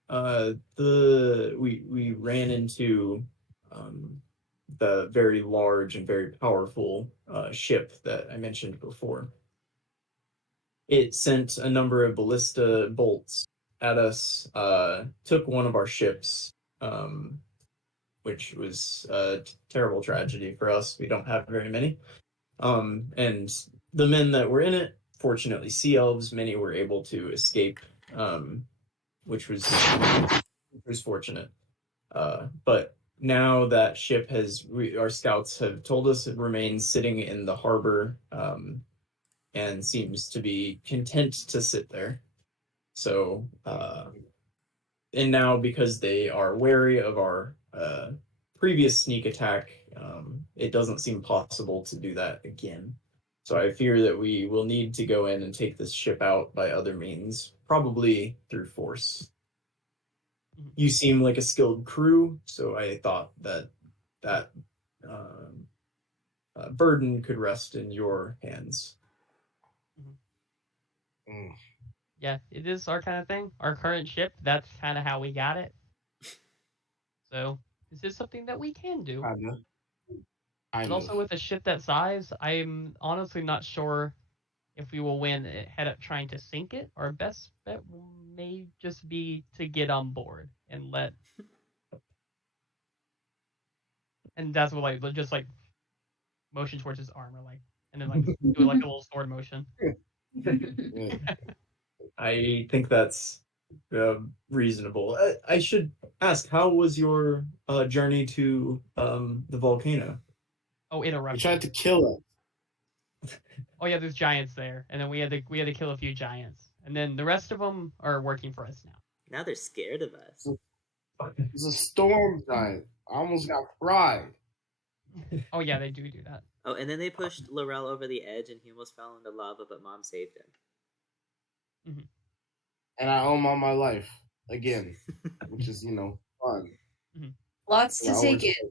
we ran into the very large and very powerful ship that I mentioned before. It sent a number of ballista bolts at us, took one of our ships, which was a terrible tragedy for us. We don't have very many. And the men that were in it, fortunately, sea elves, many were able to escape, which was fortunate. But now that ship our scouts have told us it remains sitting in the harbor, and seems to be content to sit there. So, and now because they are wary of our previous sneak attack, it doesn't seem possible to do that again. So I fear that we will need to go in and take this ship out by other means, probably through force. You seem like a skilled crew, so I thought that burden could rest in your hands. Mm. Yeah, it is our kind of thing. Our current ship, that's kind of how we got it. So this is something that we can do. Kinda. But also with a ship that size, I'm honestly not sure if we will win head up trying to sink it. Our best bet may just be to get on board and let. And that's what like just like motion towards his armor, like, and then like do like a little sword motion. Yeah. I think that's reasonable. I should ask, how was your journey to the volcano? Oh, it They erupted. tried to kill us. Oh yeah, there's giants there, and then we had to kill a few giants, and then the rest of them are working for us now. Now they're scared of us. It's a storm giant. I almost got fried. Oh yeah, they do that. Oh, and then they pushed Laurel over the edge, and he almost fell into lava, but Mom saved him. And I owe Mom my life again, which is fun. Lots to take it. in.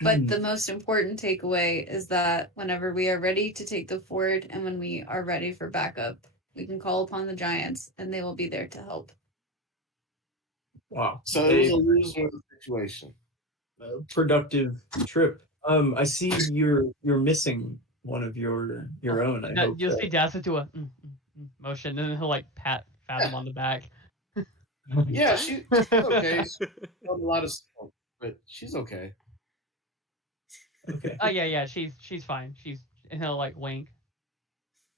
But the most important takeaway is that whenever we are ready to take the fort and when we are ready for backup, we can call upon the giants and they will be there to help. Wow. So it was a lose-win situation. Productive trip. I see you're missing one of your own. I hope You'll see Dasa do a motion, and then he'll like pat him on the back. Yeah, she's okay. She's got a lot of smoke, but she's okay. Okay. Oh yeah, she's fine. And he'll like wink.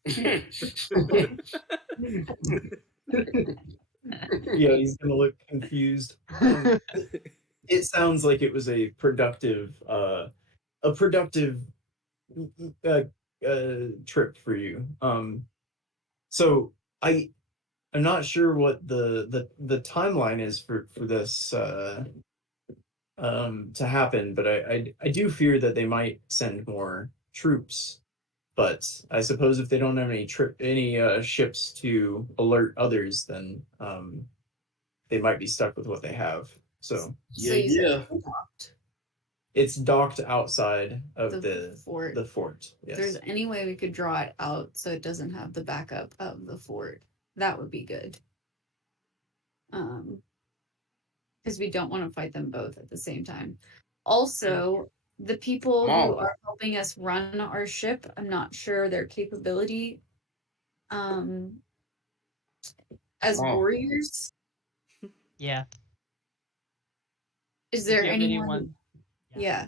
Yeah, he's gonna look confused. It sounds like it was a productive trip for you. So I'm not sure what the timeline is for this to happen, but I do fear that they might send more troops. But I suppose if they don't have any ships to alert others, then they might be stuck with what they have. So yeah. it's docked outside of The fort. The fort. If Yes. there's any way we could draw it out so it doesn't have the backup of the fort, that would be good. Because we don't want to fight them both at the same time. Also, the people who are helping us run our ship, I'm not sure their capability as warriors. Yeah. Is there Do you have anyone? Yeah.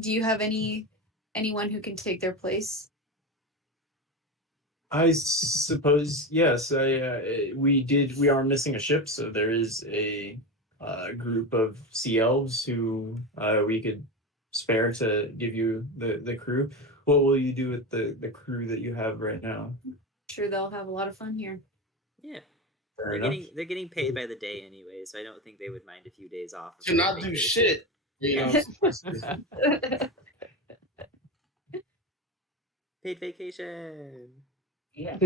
Do you have anyone who can take their place? I suppose yes. We are missing a ship, so there is a group of sea elves who we could spare to give you the crew. What will you do with the crew that you have right now? Sure, they'll have a lot of fun here. Yeah. Fair They're getting paid by the day anyway, so I don't think they would mind a few days off. To not do shit. Paid vacation. Yeah.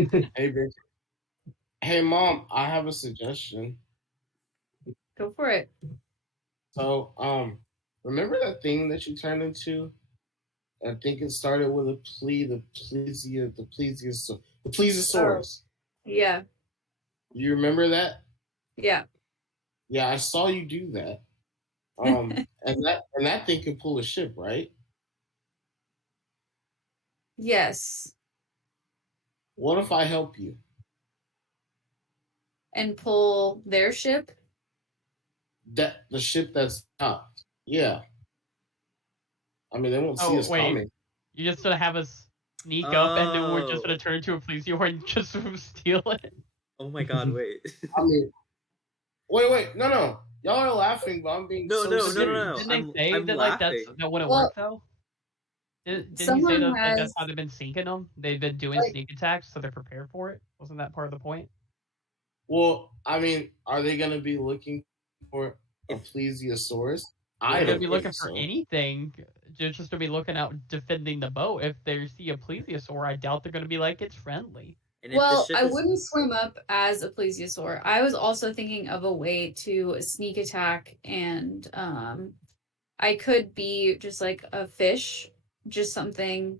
Hey, Mom, I have a suggestion. Go for it. So, remember that thing that you turned into? I think it started with a the plesiosaurus. Yeah. You remember that? Yeah. Yeah, I saw you do that. And that thing can pull a ship, right? Yes. What if I help you? And pull their ship? The ship that's stopped. Yeah. I mean, they won't see us coming. You just gonna have us sneak up, and then we're just gonna turn into a plesiosaur and just steal it? Oh my god, wait. I mean, wait, no. Y'all are laughing, but I'm being No. Didn't they say that like that wouldn't work though? Didn't you say that like, that's how they've been sinking them? They've been doing sneak attacks, so they're prepared for it. Wasn't that part of the point? Well, I mean, are they gonna be looking for a plesiosaurus? They're gonna be looking for anything. They're just gonna be looking out defending the boat. If they see a plesiosaur, I doubt they're gonna be like it's friendly. Well, I wouldn't swim up as a plesiosaur. I was also thinking of a way to sneak attack and I could be just like a fish, just something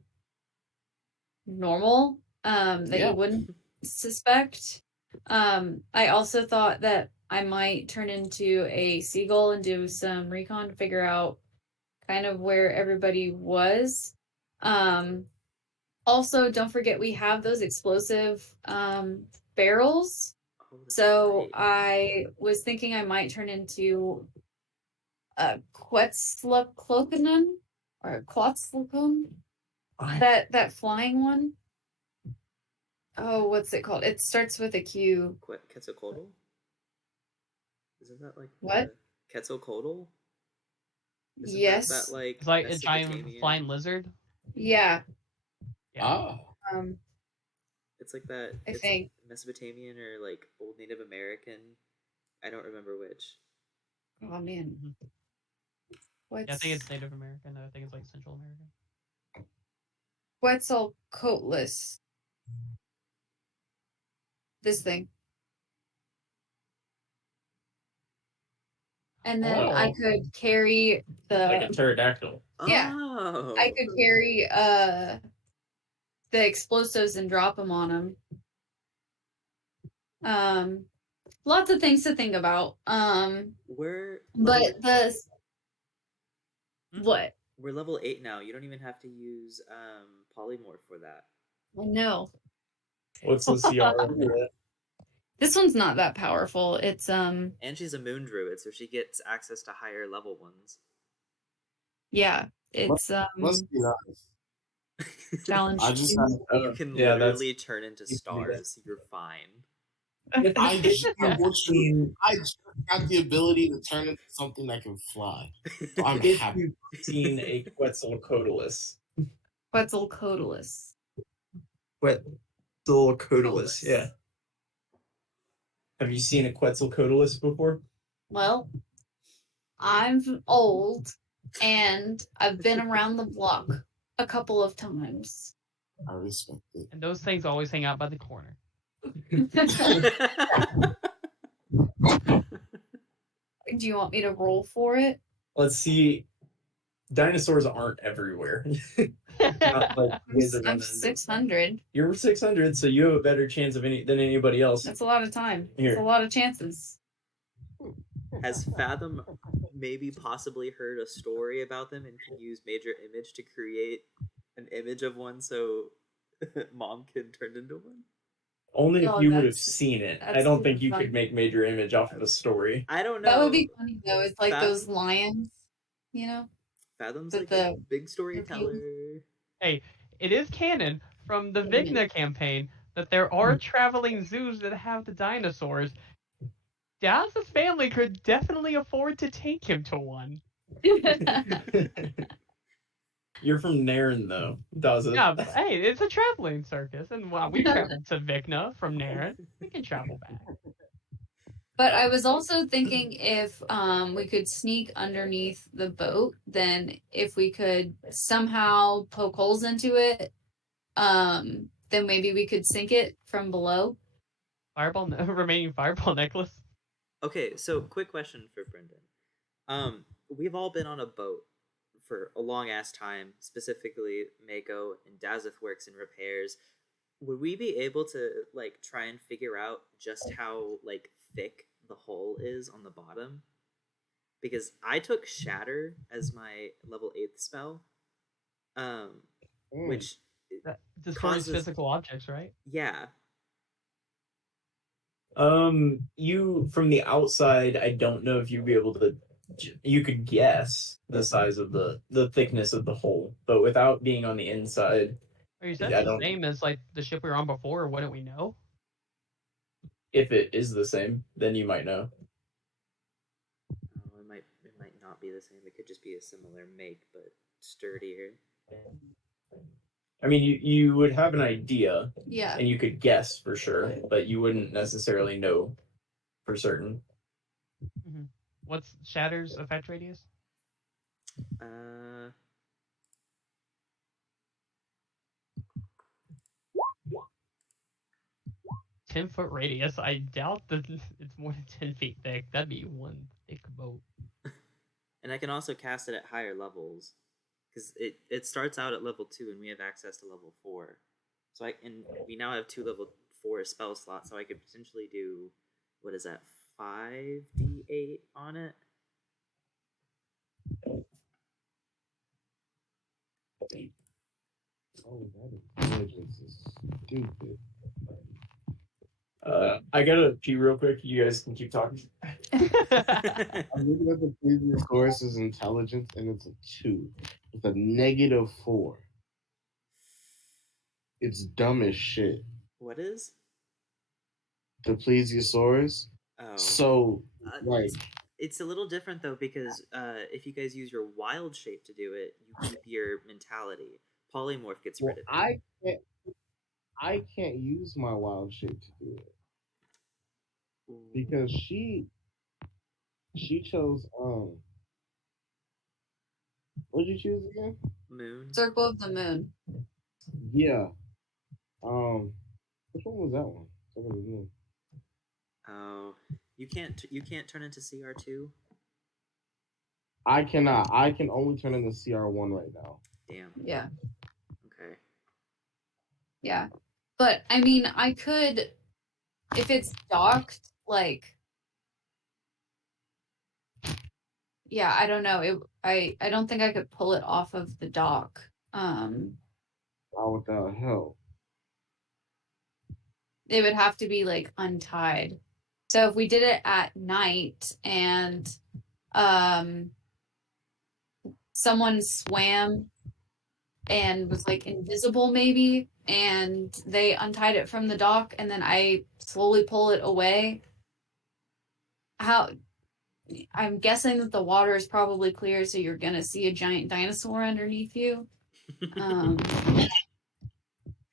normal that Yeah. you wouldn't suspect. I also thought that I might turn into a seagull and do some recon to figure out kind of where everybody was. Also, don't forget we have those explosive barrels. Oh, that's So right. I was thinking I might turn into a Quetzalcoatl or a Quetzalcoatl. That flying one. Oh, what's it called? It starts with a Q. Quetzalcoatl? Isn't that like What? the Quetzalcoatl? Isn't Yes. that like It's like a giant Mesopotamian? flying lizard. Yeah. Yeah. Ah. It's like that. I It's think. Mesopotamian or like old Native American. I don't remember which. Oh man. Mhm. What's Yeah, I think it's Native American. I think it's like Central American. Quetzalcoatlus? This thing. And then I Oh. could carry Like a the pterodactyl. Yeah. Oh. I could carry the explosives and drop them on them. Lots of things to think about. We're But the Hmm? what? we're level 8 now. You don't even have to use polymorph for that. I know. What's the CR for that? This one's not that powerful. It's And she's a moon druid, so she gets access to higher level ones. yeah. It's Let's be honest. challenge. I just two. have, You can yeah, that's literally turn into you can do that. stars. You're fine. I just, Yeah. I just got the ability to turn into something that can fly. So I'm If happy. you've seen a Quetzalcoatlus. Quetzalcoatlus. Quetzalcoatlus, yeah. Have you seen a Quetzalcoatlus before? Well, I'm old and I've been around the block a couple of times. I respect it. And those things always hang out by the corner. Do you want me to roll for it? Let's see. Dinosaurs aren't everywhere. Not like wizard I'm on the- 600. You're 600, so you have a better chance of than anybody else. That's a lot of time. Here. That's a lot of chances. Has Fathom maybe possibly heard a story about them and can use Major Image to create an image of one so Mom can turn into one? Only if Oh, you would have that's- seen it. I that's don't think you fun. could make major image off of a story. I don't know. That would be funny though. It's like Fathom- those lions, you know? Fathom's with like a the big storyteller. Hey, it is canon from the Vikna campaign that there are traveling zoos that have the dinosaurs. Daz's family could definitely afford to take him to one. You're from Nairn, though, does it? Yeah, but, hey, it's a traveling circus, and while we traveled to Vikna from Nairn, we can travel back. But I was also thinking if we could sneak underneath the boat, then if we could somehow poke holes into it, then maybe we could sink it from below. Remaining fireball necklace. Okay, so quick question for Brendan. We've all been on a boat for a long ass time, specifically Mako and Dazeth works in repairs. Would we be able to like try and figure out just how like thick the hull is on the bottom? Because I took Shatter as my level 8th spell. Which That destroys causes- physical objects, right? yeah. You from the outside, I don't know if you'd be able to. You could guess the size of the thickness of the hole, but without being on the inside, Or you said I it's the don't- same as like the ship we were on before, wouldn't we know? if it is the same, then you might know. Oh, it might not be the same. It could just be a similar make, but sturdier. I mean, you would have an idea, Yeah. and you could guess for sure, but you wouldn't necessarily know for certain. What's Shatter's effect radius? Uh, 10-foot radius. I doubt that it's more than 10 feet thick. That'd be one thick boat. And I can also cast it at higher levels because it starts out at level 2 and we have access to level 4. So we now have 2 level 4 spell slots, so I could potentially do, what is that, 5d8 on it? Oh, that intelligence is stupid. I gotta pee real quick. You guys can keep talking. I'm looking at the previous course's intelligence, and it's a 2. It's a -4. It's dumb as shit. What is? The plesiosaurus. Oh. So, Uh, like, It's a little different though because if you guys use your wild shape to do it, you keep your mentality. Polymorph gets well, rid of it. I can't use my wild shape to do it because she chose what did you choose again? Moon. Circle of the Moon. Yeah. Which one was that one? Circle of the Moon. Oh, you can't turn into CR2. I cannot. I can only turn into CR1 right now. Damn. Yeah. Okay. Yeah. But I mean, I could, if it's docked, like, yeah, I don't know. I don't think I could pull it off of the dock. Without help. It would have to be like untied. So if we did it at night and someone swam and was like invisible maybe, and they untied it from the dock and then I slowly pull it away, how I'm guessing that the water is probably clear, so you're gonna see a giant dinosaur underneath you.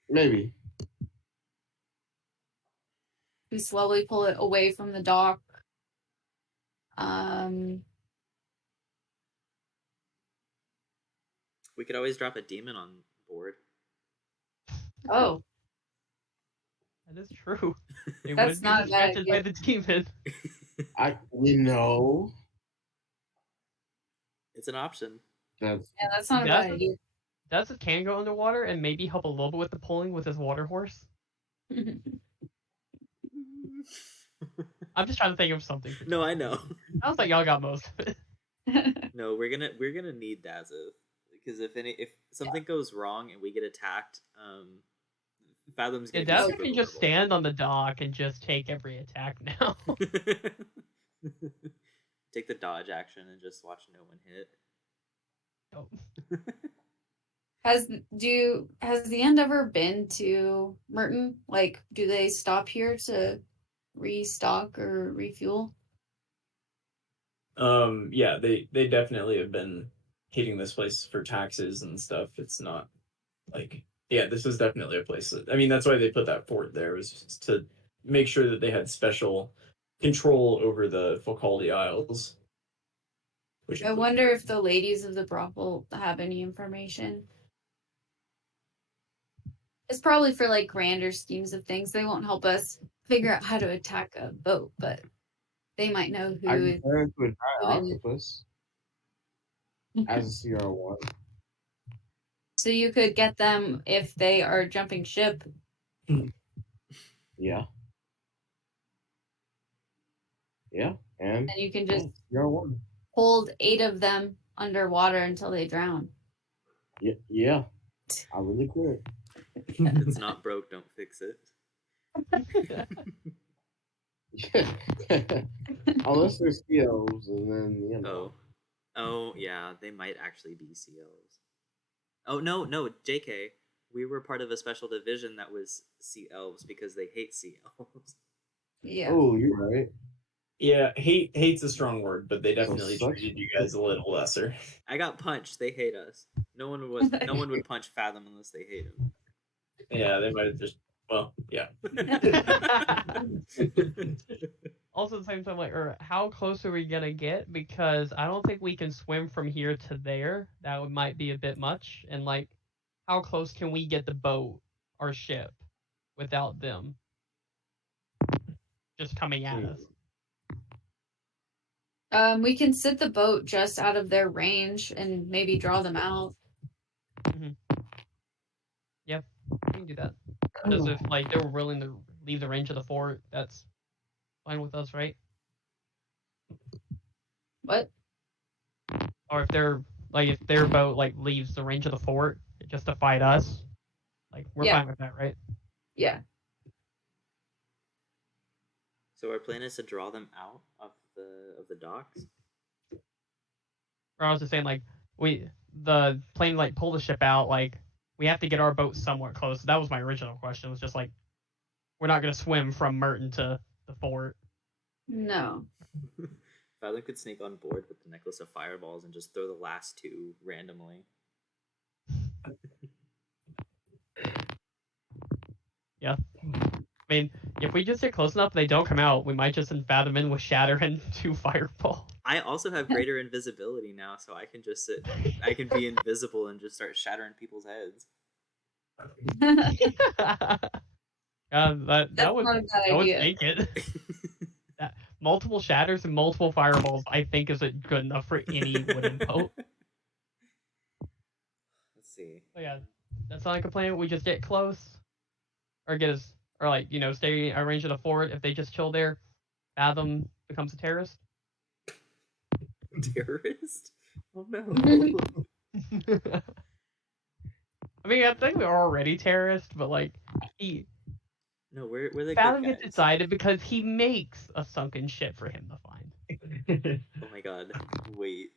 Maybe. We slowly pull it away from the dock. We could always drop a demon on board. Oh, That is true. It That's would be not a bad distracted by idea. the demon. It's an option. that's not a bad idea. Dazza can go underwater and maybe help a little bit with the pulling with his water horse. I'm just trying to think of something. No, I know. I was like, y'all got most of it. No, we're gonna need Dazza because if something goes wrong and we get attacked, Fathom's Yeah, gonna be Dazza super can just stand on the dock and just take every attack now. Take the dodge action and just watch no one hit. Oh. Has the end ever been to Merton? Like, do they stop here to restock or refuel? Yeah, they definitely have been hitting this place for taxes and stuff. It's not like, yeah, this is definitely a place that, I mean, that's why they put that fort there, was just to make sure that they had special control over the Focaldi Isles. I wonder if the ladies of the brothel have any information. It's probably for like grander schemes of things. They won't help us figure out how to attack a boat, but they might know who I is can turn into a giant doing it. octopus as a CR1. So you could get them if they are jumping ship. Yeah. Yeah, and you can just CR1. hold 8 of them underwater until they drown. Yeah. I really could. If it's not broke, don't fix it. Unless they're COs, and then, you know. Oh, yeah, they might actually be COs. Oh, no, JK. We were part of a special division that was Sea Elves because they hate Sea Elves. Yeah. Oh, you're right. Yeah, hate's a strong word, but they definitely treated you guys a little lesser. I got punched. They hate us. No one would punch Fathom unless they hate him. Yeah, they might have just, well, yeah. Also, at the same time, like, how close are we gonna get? Because I don't think we can swim from here to there. That might be a bit much. And like, how close can we get the boat or ship without them just coming at us? We can sit the boat just out of their range and maybe draw them out. Yeah, we can do that. Because if like they were willing to leave the range of the fort, that's fine with us, right? What? Or if their boat like leaves the range of the fort just to fight us, like we're Yeah. fine with that, right? Yeah. So our plan is to draw them out of the docks. Or I was just saying like the plane like pull the ship out, like we have to get our boat somewhat close. That was my original question. It was just like we're not gonna swim from Merton to the fort. No. Fathom could sneak on board with the necklace of fireballs and just throw the last two randomly. Yeah. I mean, if we just get close enough, they don't come out. We might just Fathom in with Shatter and 2 Fireball. I also have greater invisibility now, so I can just sit. I can be invisible and just start shattering people's heads. that That's would not a bad that would idea. take it. Multiple shatters and multiple fireballs, I think, is good enough for any wooden boat. Let's see. But yeah, that's not like a plan. We just get close, or like stay a range of the fort. If they just chill there, Fathom becomes a terrorist. Terrorist? Oh no. I mean, I think we're already terrorists, but like No, we're the Fathom good gets guys. decided because he makes a sunken ship for him to find. Oh my god. Wait.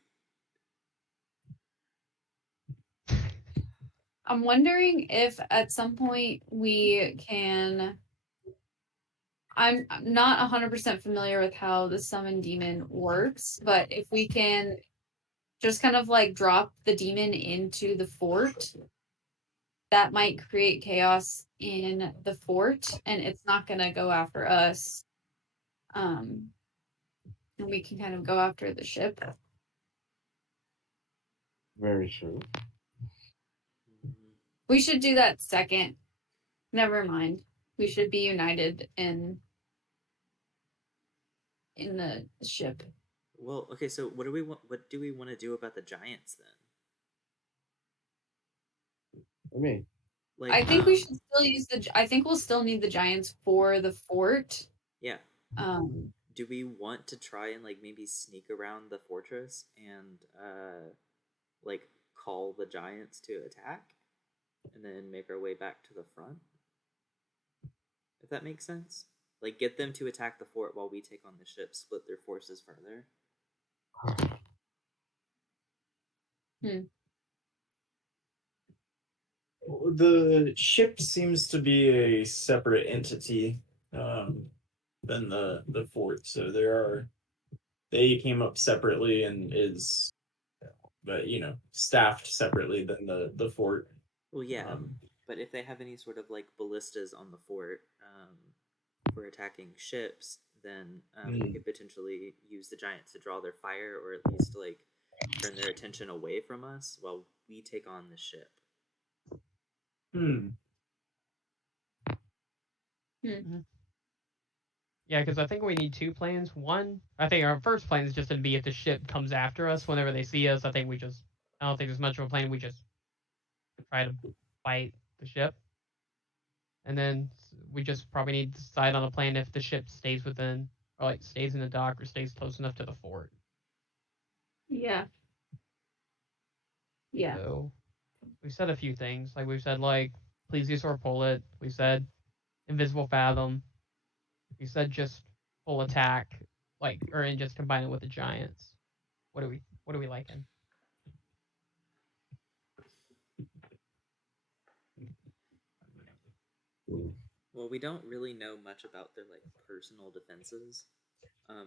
I'm wondering if at some point we can. I'm not 100% familiar with how the summon demon works, but if we can just kind of like drop the demon into the fort, that might create chaos in the fort, and it's not going to go after us. And we can kind of go after the ship. Very true. We should do that second. Never mind. We should be united in the ship. Well, okay, so what do we want to do about the giants then? I mean, Like I think we should still use I think we'll still need the giants for the fort. Yeah. Um, Do we want to try and like maybe sneak around the fortress and like call the giants to attack and then make our way back to the front? If that makes sense. Like get them to attack the fort while we take on the ship, split their forces further. The ship seems to be a separate entity than the fort, so they came up separately and is, but staffed separately than the fort. Well, yeah, but if they have any sort of like ballistas on the fort for attacking ships, then we could potentially use the giants to draw their fire, or at least like turn their attention away from us while we take on the ship. Yeah, because I think we need 2 plans. One, I think our first plan is just to be if the ship comes after us whenever they see us. I don't think there's much of a plan. We just try to fight the ship. And then we just probably need to decide on a plan if the ship stays within, or like stays in the dock or stays close enough to the fort. yeah. Yeah. So we've said a few things. Like we've said please use or pull it. We said invisible fathom. We said just full attack, and just combine it with the giants. What are we liking? Well, we don't really know much about their like personal defenses,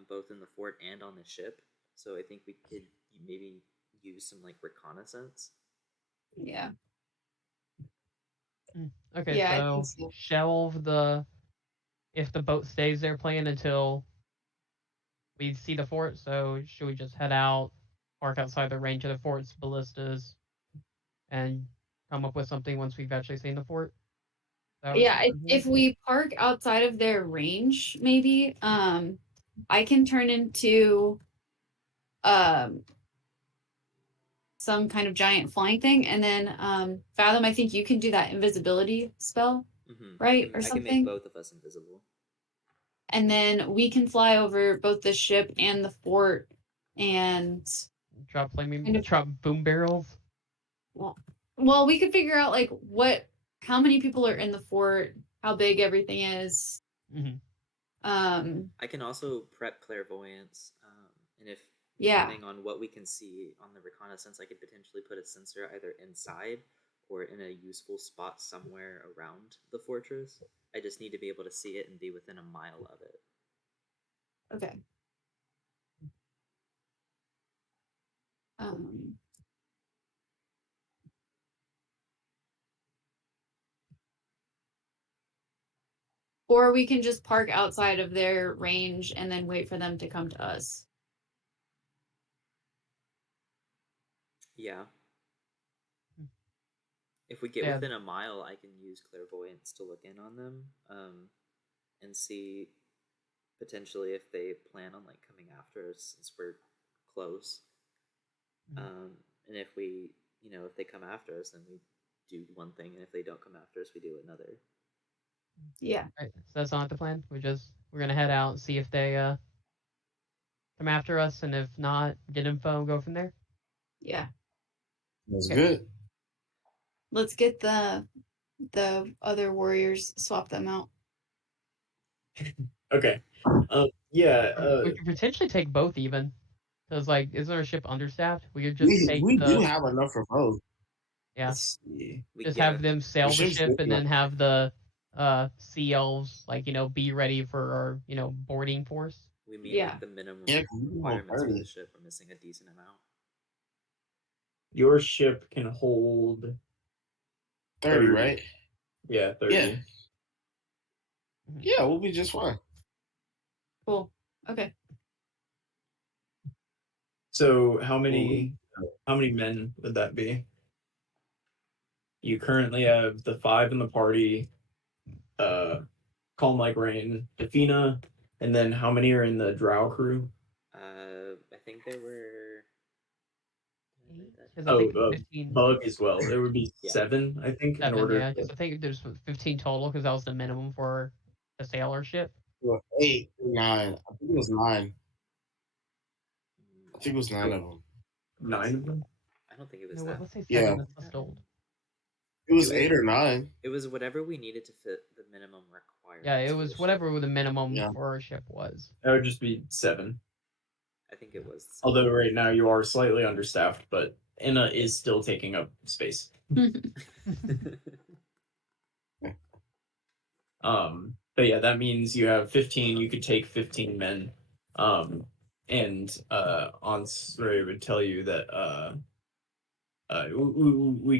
both in the fort and on the ship. So I think we could maybe use some like reconnaissance. Yeah. Okay, Yeah, I so think so. shelve if the boat stays there playing until we see the fort. So should we just head out, park outside the range of the fort's ballistas, and come up with something once we've actually seen the fort? Yeah, if we park outside of their range, maybe I can turn into some kind of giant flying thing, and then Fathom, I think you can do that invisibility spell, right, or I something. can make both of us invisible. And then we can fly over both the ship and the fort, and Drop flaming, kind of- drop boom barrels. well, we could figure out like how many people are in the fort, how big everything is. Mhm. I can also prep clairvoyance, and if Yeah. depending on what we can see on the reconnaissance, I could potentially put a sensor either inside or in a useful spot somewhere around the fortress. I just need to be able to see it and be within a mile of it. Okay. Or we can just park outside of their range and then wait for them to come to us. Yeah. If we get Yeah. within a mile, I can use clairvoyance to look in on them, and see potentially if they plan on like coming after us since we're close. And if we, if they come after us, then we do one thing, and if they don't come after us, we do another. Yeah. Right. So that's not the plan. We're gonna head out and see if they come after us, and if not, get info and go from there. Yeah. That's Okay. good. Let's get the other warriors, swap them out. Okay. Yeah. We could potentially take both even. Because like, isn't our ship understaffed? We could just take We the do have enough for both. yeah. Let's see. Just have them sail the ship's ship big and then enough. have the sea elves be ready for our boarding force. We meet Yeah. like the minimum Yeah, 'cause we can hold requirements for 30. the ship. We're missing a decent amount. Your ship can hold 30, right? Yeah, 30. Yeah. Yeah, we'll be just fine. Cool. Okay. So how many men would that be? You currently have the 5 in the party, Calm Like Rain, Defina, and then how many are in the Drow crew? I think there were. Because I think 15. Bug as well. There would be Yeah. 7, I think, in 7, order. yeah. Because I think there's 15 total because that was the minimum for a sailor ship. Well, 8, 9. I think it was 9. I think it was 9 of them. 9 of them? I don't think it was No, that. let's say 7. Yeah. That's less old. It was 8 or 9. It was whatever we needed to fit the minimum requirements. Yeah, it for was the whatever ship. the minimum Yeah. for our ship was. That would just be 7. I think it was. Although right now you are slightly understaffed, but Inna is still taking up space. But yeah, that means you have 15. You could take 15 men. And Ansari would tell you that we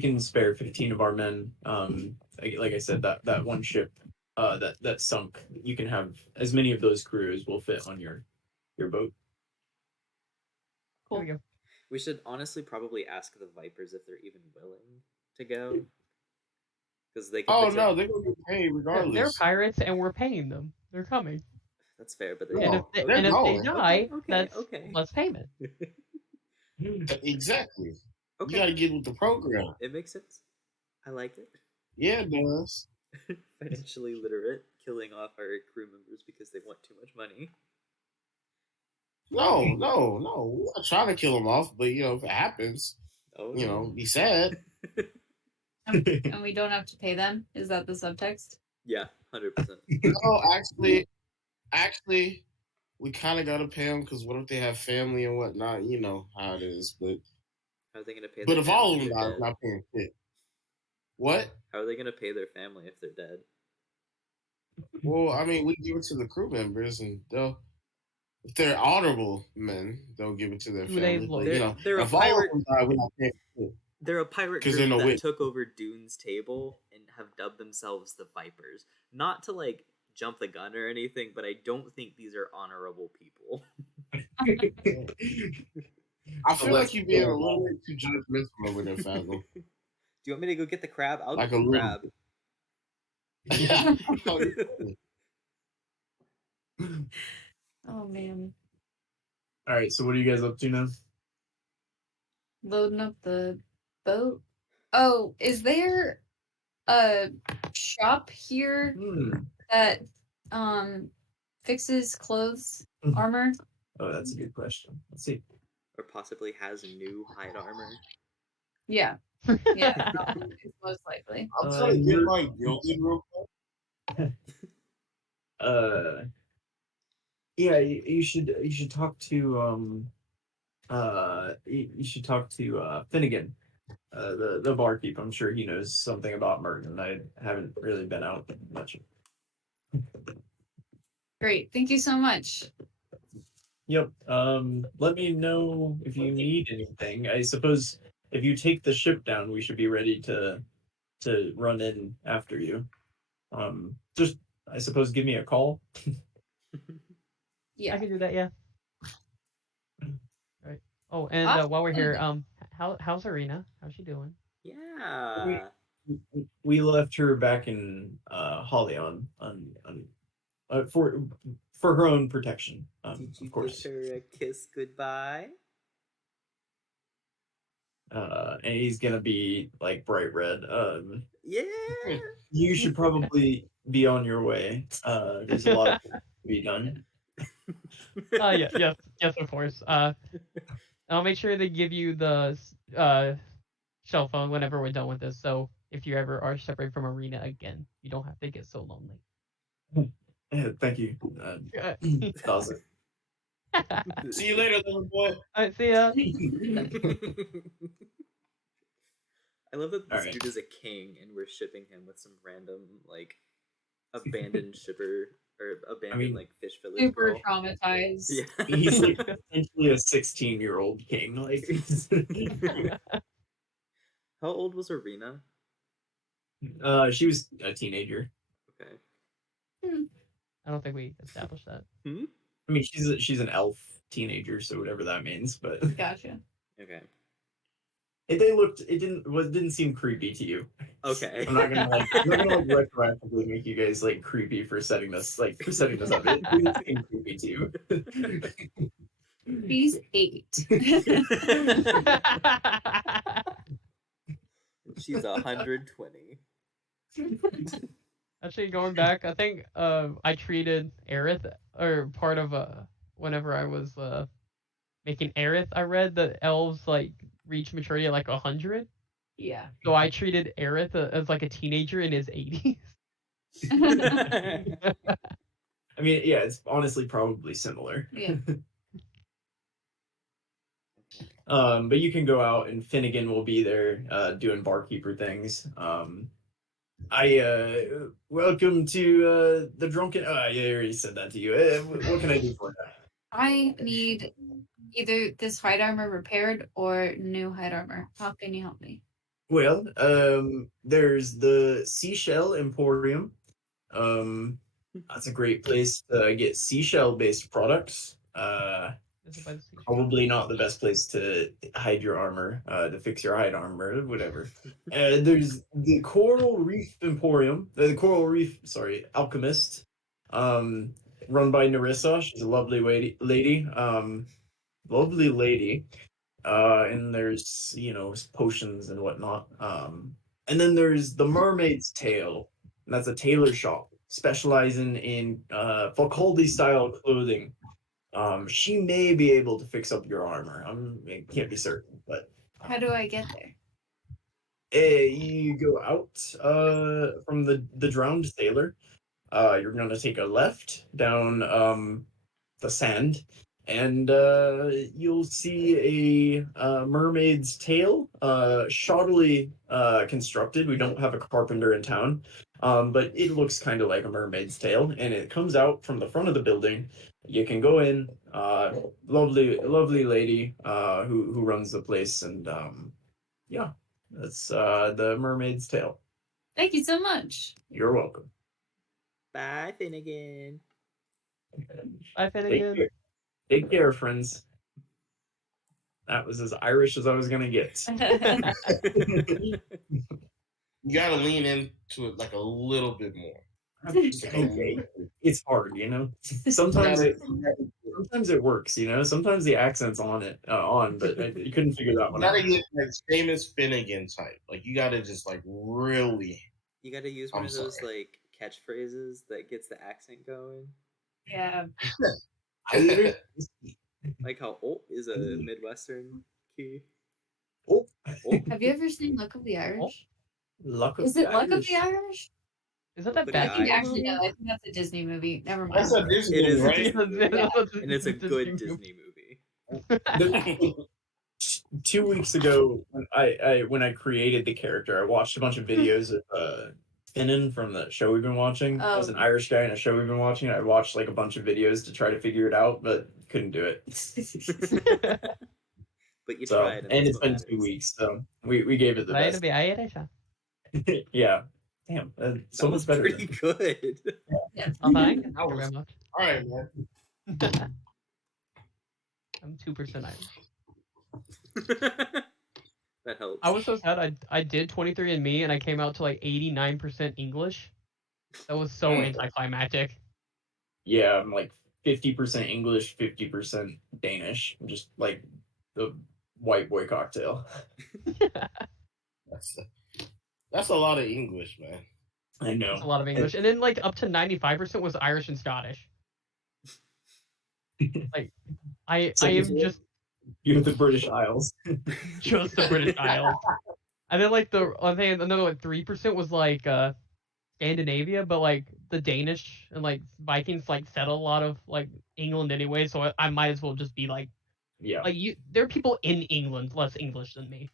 can spare 15 of our men. Like I said, that one ship that sunk, you can have as many of those crews will fit on your boat. There we go. We should honestly probably ask the Vipers if they're even willing to go. Because they can. Oh, no, they're going to get paid regardless. They're pirates and we're paying them. They're coming. That's fair, but No, And if they, they're and if they going. die, Okay, that's okay. less payment. Exactly. Okay. You got to get with the program. It makes sense. I like it. Yeah, it does. Financially literate, killing off our crew members because they want too much money. No. We're not trying to kill them off, but, if it happens, be sad. And we don't have to pay them? Is that the subtext? Yeah, 100%. No, actually, we kind of got to pay them because what if they have family and whatnot? You know how it is. But How are they going to pay but their if all of family them if die, they're we're dead? not paying shit. What? How are they going to pay their family if they're dead? Well, I mean, we give it to the crew members, and if they're honorable men, they'll give it to their Do they family. look- But They're a if all of pirate. them die, we're not paying shit. They're a pirate 'Cause group they're no that witch. took over Dune's table and have dubbed themselves the Vipers. Not to like jump the gun or anything, but I don't think these are honorable people. I feel like you're being a little bit too judgmental over there, Fathom. Do you want me to go get the crab? I'll Like get a the little crab. Oh man. All right. So what are you guys up to now? Loading up the boat. Oh, is there a shop here that fixes clothes, Mhm. armor? Oh, that's a good question. Let's see. Or possibly has new hide armor. Yeah. Yeah, it's most likely. I'm trying to get you're- my gilded real quick. Yeah, you should talk to you should talk to Finnegan, the barkeep. I'm sure he knows something about Merton. I haven't really been out much. Great. Thank you so much. Yep. Let me know if you need anything. I suppose if you take the ship down, we should be ready to run in after you. Just I suppose give me a call. Yeah. I can do that. Yeah. Right. Oh, and while we're Awesome. here, how's Arena? How's she doing? Yeah. We left her back in Holly on for her own protection. Did you Of course. give her a kiss goodbye? And he's gonna be like bright red. Yeah. You should probably be on your way. There's a lot of work to be done. Yes, of course. I'll make sure to give you the cell phone whenever we're done with this. So if you ever are separated from Arena again, you don't have to get so lonely. Thank you. Does it? See you later, little boy. Alright, see ya. I love that this Alright. dude is a king and we're shipping him with some random like abandoned shipper or abandoned like fish village Super girl. traumatized. Yeah. He's like essentially a 16-year-old king. Like, How old was Arena? she was a teenager. Okay. I don't think we established that. Hmm? I mean, she's an elf teenager, so whatever that means. But Gotcha. Okay. it didn't seem creepy to you. Okay. I'm not gonna like retroactively make you guys like creepy for setting this up. It didn't seem creepy to you. He's 8. She's 120. Actually, going back, I think I treated Aerith, or part of whenever I was making Aerith, I read that elves like reach maturity at like 100. Yeah. So I treated Aerith as like a teenager in his 80s. I mean, yeah, it's honestly probably similar. Yeah. But you can go out and Finnegan will be there doing barkeeper things. Welcome to the drunken. Yeah, I already said that to you. What can I do for you? I need either this hide armor repaired or new hide armor. How can you help me? Well, there's the Seashell Emporium. That's a great place to get seashell-based products. Probably not the best place to hide your armor, to fix your hide armor, whatever. There's the Coral Reef Emporium, the Coral Reef, Alchemist, run by Narissa. She's a lovely lady. Lovely lady. And there's, potions and whatnot. And then there's the Mermaid's Tail. And that's a tailor shop specializing in Falcaldi style clothing. She may be able to fix up your armor. I can't be certain, but How do I get there? you go out from the drowned sailor. You're gonna take a left down the sand, and you'll see a mermaid's tail, shoddily constructed. We don't have a carpenter in town, but it looks kind of like a mermaid's tail, and it comes out from the front of the building. You can go in. Lovely lady who runs the place, and yeah, that's the mermaid's tail. Thank you so much. You're welcome. Bye, Finnegan. Bye, Finnegan. Take care, friends. That was as Irish as I was gonna get. You gotta lean into it like a little bit more. Just a Okay. couple. It's hard, you know. Sometimes it works, you know. Sometimes the accent's on, but you couldn't figure that You one out. gotta get like Seamus Finnegan type. Like you gotta just like really. You got to use one I'm of those sorry. like catchphrases that gets the accent going. Yeah. Irish. Like how "oh" is a Midwestern key. Oh, Oh, Have you ever seen Luck of the Irish? luck of Is the it Luck of the Irish. Irish? Is that Look that at I the bad think Irish. actually no. I think that's a Disney movie. Never mind. That's a Disney It is a movie, right? Disney and it's a good Disney movie. 2 weeks ago, when I created the character, I watched a bunch of videos of Finnan from the show we've been watching. I was an Irish guy in a show we've been watching. I watched like a bunch of videos to try to figure it out, but couldn't do it. But you So, tried, and it's that's what been matters. 2 weeks, so we gave it the Try to best. be Irish. Yeah, damn, so That was much better. pretty good. Oh, thank you very much. All right, man. I'm 2% Irish. That helps. I was so sad. I did 23andMe and I came out to like 89% English. That was so anticlimactic. Yeah, I'm like 50% English, 50% Danish. I'm just like the white boy cocktail. That's a lot of English, man. I know. That's a lot of English. And then like up to 95% was Irish and Scottish. Like I am just You're the British Isles. just the British Isles. And then like I think another like 3% was like Scandinavia, but like the Danish and like Vikings like settle a lot of like England anyway, so I might as well just be like Yeah. there are people in England less English than me.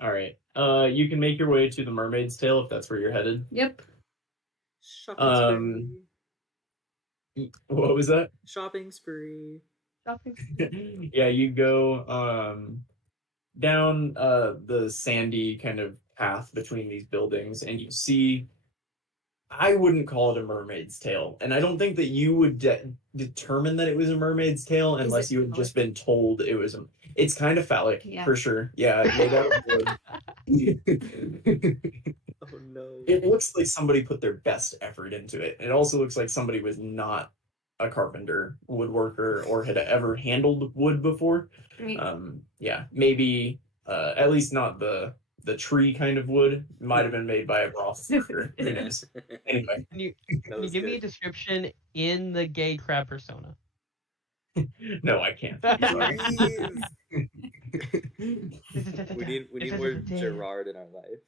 All right. You can make your way to the Mermaid's Tail if that's where you're headed. Yep. Shopping spree. What was that? Shopping spree. Yeah, you go down the sandy kind of path between these buildings, and you see. I wouldn't call it a mermaid's tail, and I don't think that you would determine that it was a mermaid's tail unless you had just been told it was. It's kind of phallic, for sure. Yeah, made out of wood. Oh no. It looks like somebody put their best effort into it. It also looks like somebody was not a carpenter, woodworker, or had ever handled wood before. Yeah, maybe at least not the tree kind of wood. Might have been made by a brothel worker. Who knows? Anyway, Can you give me a description in the gay crab persona? no, I can't. Please. We need more Gerard in our life.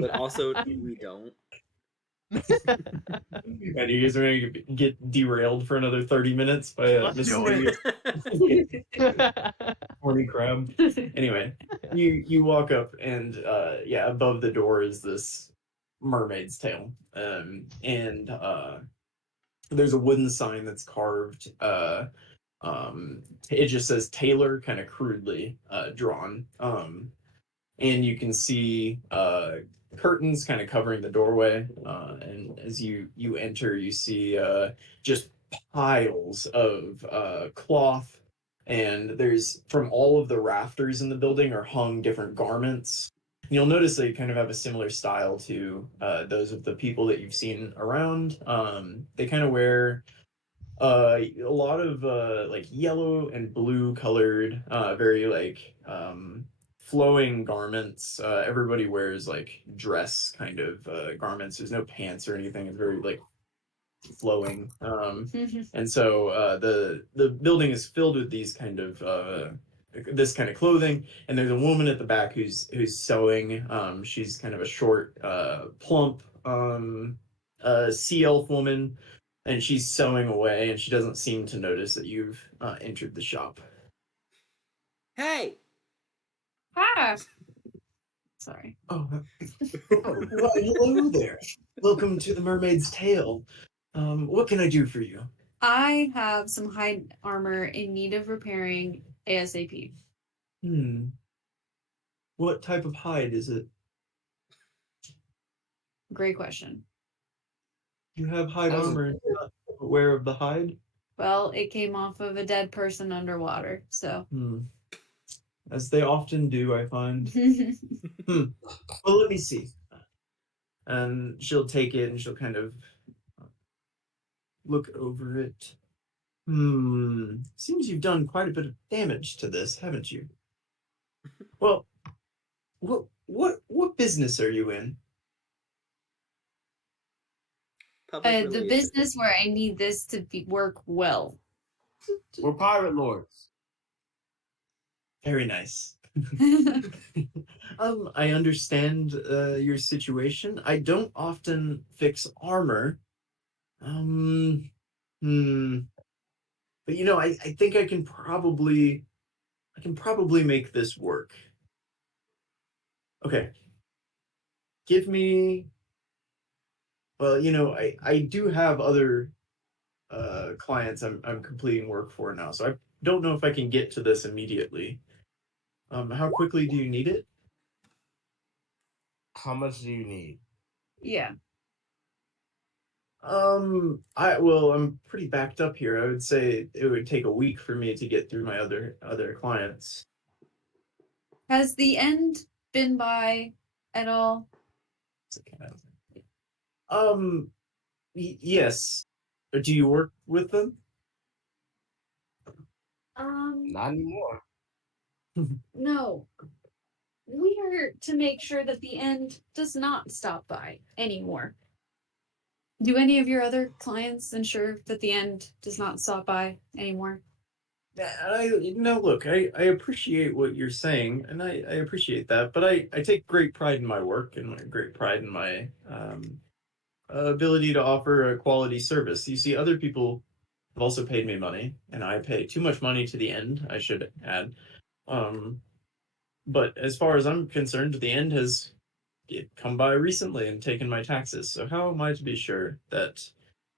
But also we don't. And you guys are gonna get derailed for another 30 minutes by Let's do horny crab. Anyway, you walk up and yeah, above the door is this mermaid's tail. And there's a wooden sign that's carved. It just says Taylor, kind of crudely drawn. And you can see curtains kind of covering the doorway, and as you enter, you see just piles of cloth, and there's from all of the rafters in the building are hung different garments. You'll notice they kind of have a similar style to those of the people that you've seen around. They kind of wear a lot of like yellow and blue colored, very like flowing garments. Everybody wears like dress kind of garments. There's no pants or anything. It's very like flowing. And so the building is filled with these kind of this kind of clothing. And there's a woman at the back who's sewing. She's kind of a short, plump sea elf woman. And she's sewing away, and she doesn't seem to notice that you've entered the shop. Hey! Ah. Sorry. Oh, well, hello there. Welcome to the Mermaid's Tail. What can I do for you? I have some hide armor in need of repairing ASAP. What type of hide is it? Great question. You have hide armor and you're not aware of the hide? Well, it came off of a dead person underwater, so. as they often do, I find. Well, let me see. And she'll take it and she'll kind of look over it. Seems you've done quite a bit of damage to this, haven't you? Well, what business are you in? Public The relations. business where I need this to work well. We're pirate lords. Very nice. I understand your situation. I don't often fix armor. But I think I can probably make this work. Okay. Give me. Well, I do have other clients I'm completing work for now, so I don't know if I can get to this immediately. How quickly do you need it? How much do you need? Yeah. I'm pretty backed up here. I would say it would take a week for me to get through my other clients. Has the end been by at all? Yes. Do you work with them? Not anymore. No. We are to make sure that the end does not stop by anymore. Do any of your other clients ensure that the end does not stop by anymore? Look, I appreciate what you're saying, and I appreciate that, but I take great pride in my work and great pride in my ability to offer a quality service. You see, other people have also paid me money, and I pay too much money to the end, I should add. But as far as I'm concerned, the end has come by recently and taken my taxes. So how am I to be sure that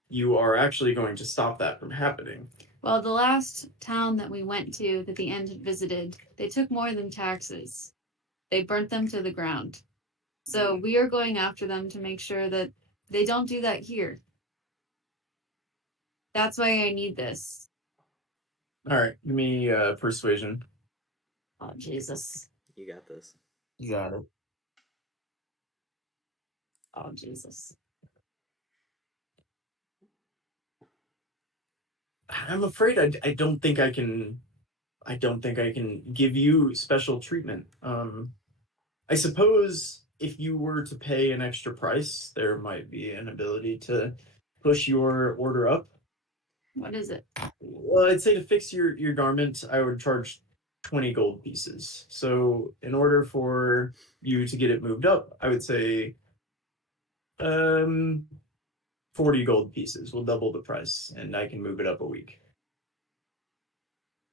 you are actually going to stop that from happening? Well, the last town that we went to that the end had visited, they took more than taxes. They burnt them to the ground. So we are going after them to make sure that they don't do that here. That's why I need this. All right, give me persuasion. Oh, Jesus. You got this. You got it. Oh, Jesus. I'm afraid I don't think I can. I don't think I can give you special treatment. I suppose if you were to pay an extra price, there might be an ability to push your order up. What is it? Well, I'd say to fix your garment, I would charge 20 gold pieces. So in order for you to get it moved up, I would say 40 gold pieces will double the price, and I can move it up a week.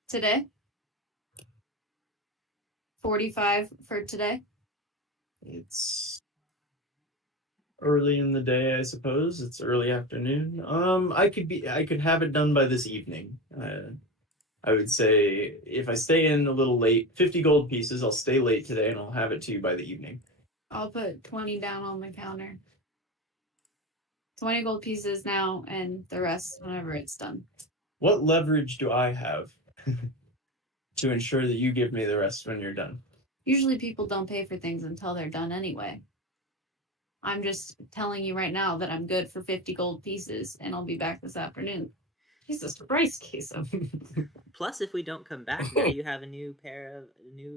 Today? 45 for today? It's early in the day, I suppose. It's early afternoon. I could have it done by this evening. I would say if I stay in a little late, 50 gold pieces, I'll stay late today and I'll have it to you by the evening. I'll put 20 down on the counter. 20 gold pieces now and the rest whenever it's done. What leverage do I have to ensure that you give me the rest when you're done? Usually people don't pay for things until they're done anyway. I'm just telling you right now that I'm good for 50 gold pieces and I'll be back this afternoon. Jesus Christ, Queso. Plus, if we don't come back, now you have a new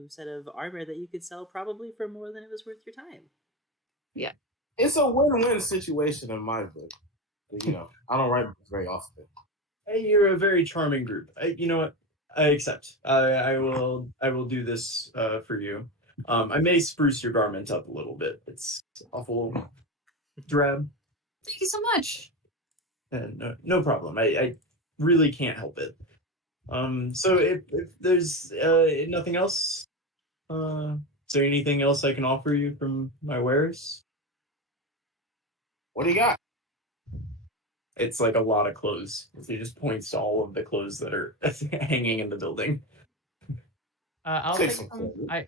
set of armor that you could sell probably for more than it was worth your time. Yeah. It's a win-win situation in my book. But, I don't write very often. Hey, you're a very charming group. You know what? I accept. I will do this for you. I may spruce your garment up a little bit. It's awful drab. Thank you so much. And no problem. I really can't help it. So if there's nothing else, is there anything else I can offer you from my wares? What do you got? It's like a lot of clothes. He just points to all of the clothes that are hanging in the building. I'll Take take some some. clothes. I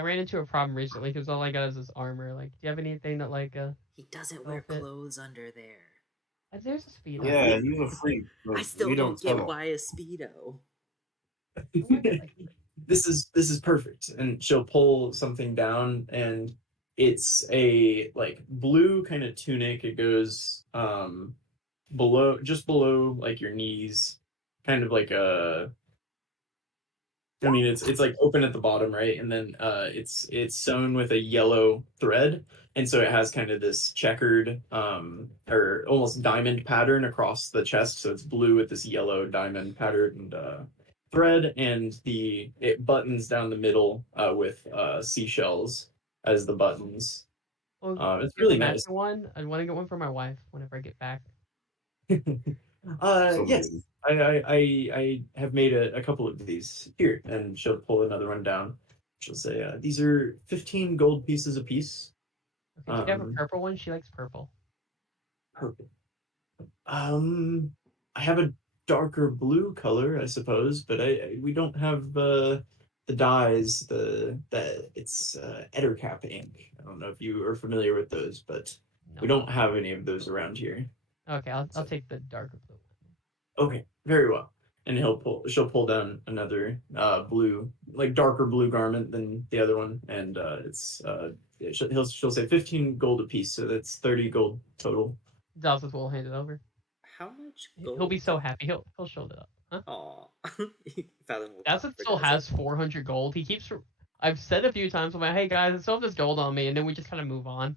ran into a problem recently because all I got is this armor. Like, do you have anything that He doesn't wear outfit? clothes under there. There's a speedo. Yeah, he's a freak. I still we don't tell get him. why a speedo. I like it. this is perfect. And she'll pull something down, and it's a like blue kind of tunic. It goes below, just below like your knees, kind of like a, I mean, it's like open at the bottom, right? And then it's sewn with a yellow thread, and so it has kind of this checkered or almost diamond pattern across the chest. So it's blue with this yellow diamond patterned thread, and it buttons down the middle with seashells as the buttons. Well, It's get the really nice. matching one. I want to get one for my wife whenever I get back. Yes, I have made a couple of these here, and she'll pull another one down. She'll say, "These are 15 gold pieces apiece." Okay, do you have a Um, purple one? She likes purple. Purple. I have a darker blue color, I suppose, but we don't have the dyes. It's Ettercap ink. I don't know if you are familiar with those, but we No. don't have any of those around here. Okay, I'll So. take the darker blue one. Okay, very well. And she'll pull down another blue, like darker blue garment than the other one, and she'll say 15 gold apiece, so that's 30 gold total. Dawson's will hand it over. How much gold? He'll be so happy. He'll show it up. Huh? Aw. Fathom will Dawson pop for still Dawson. has 400 gold. He keeps. I've said a few times, I'm like, hey guys, I still have this gold on me, and then we just kind of move on.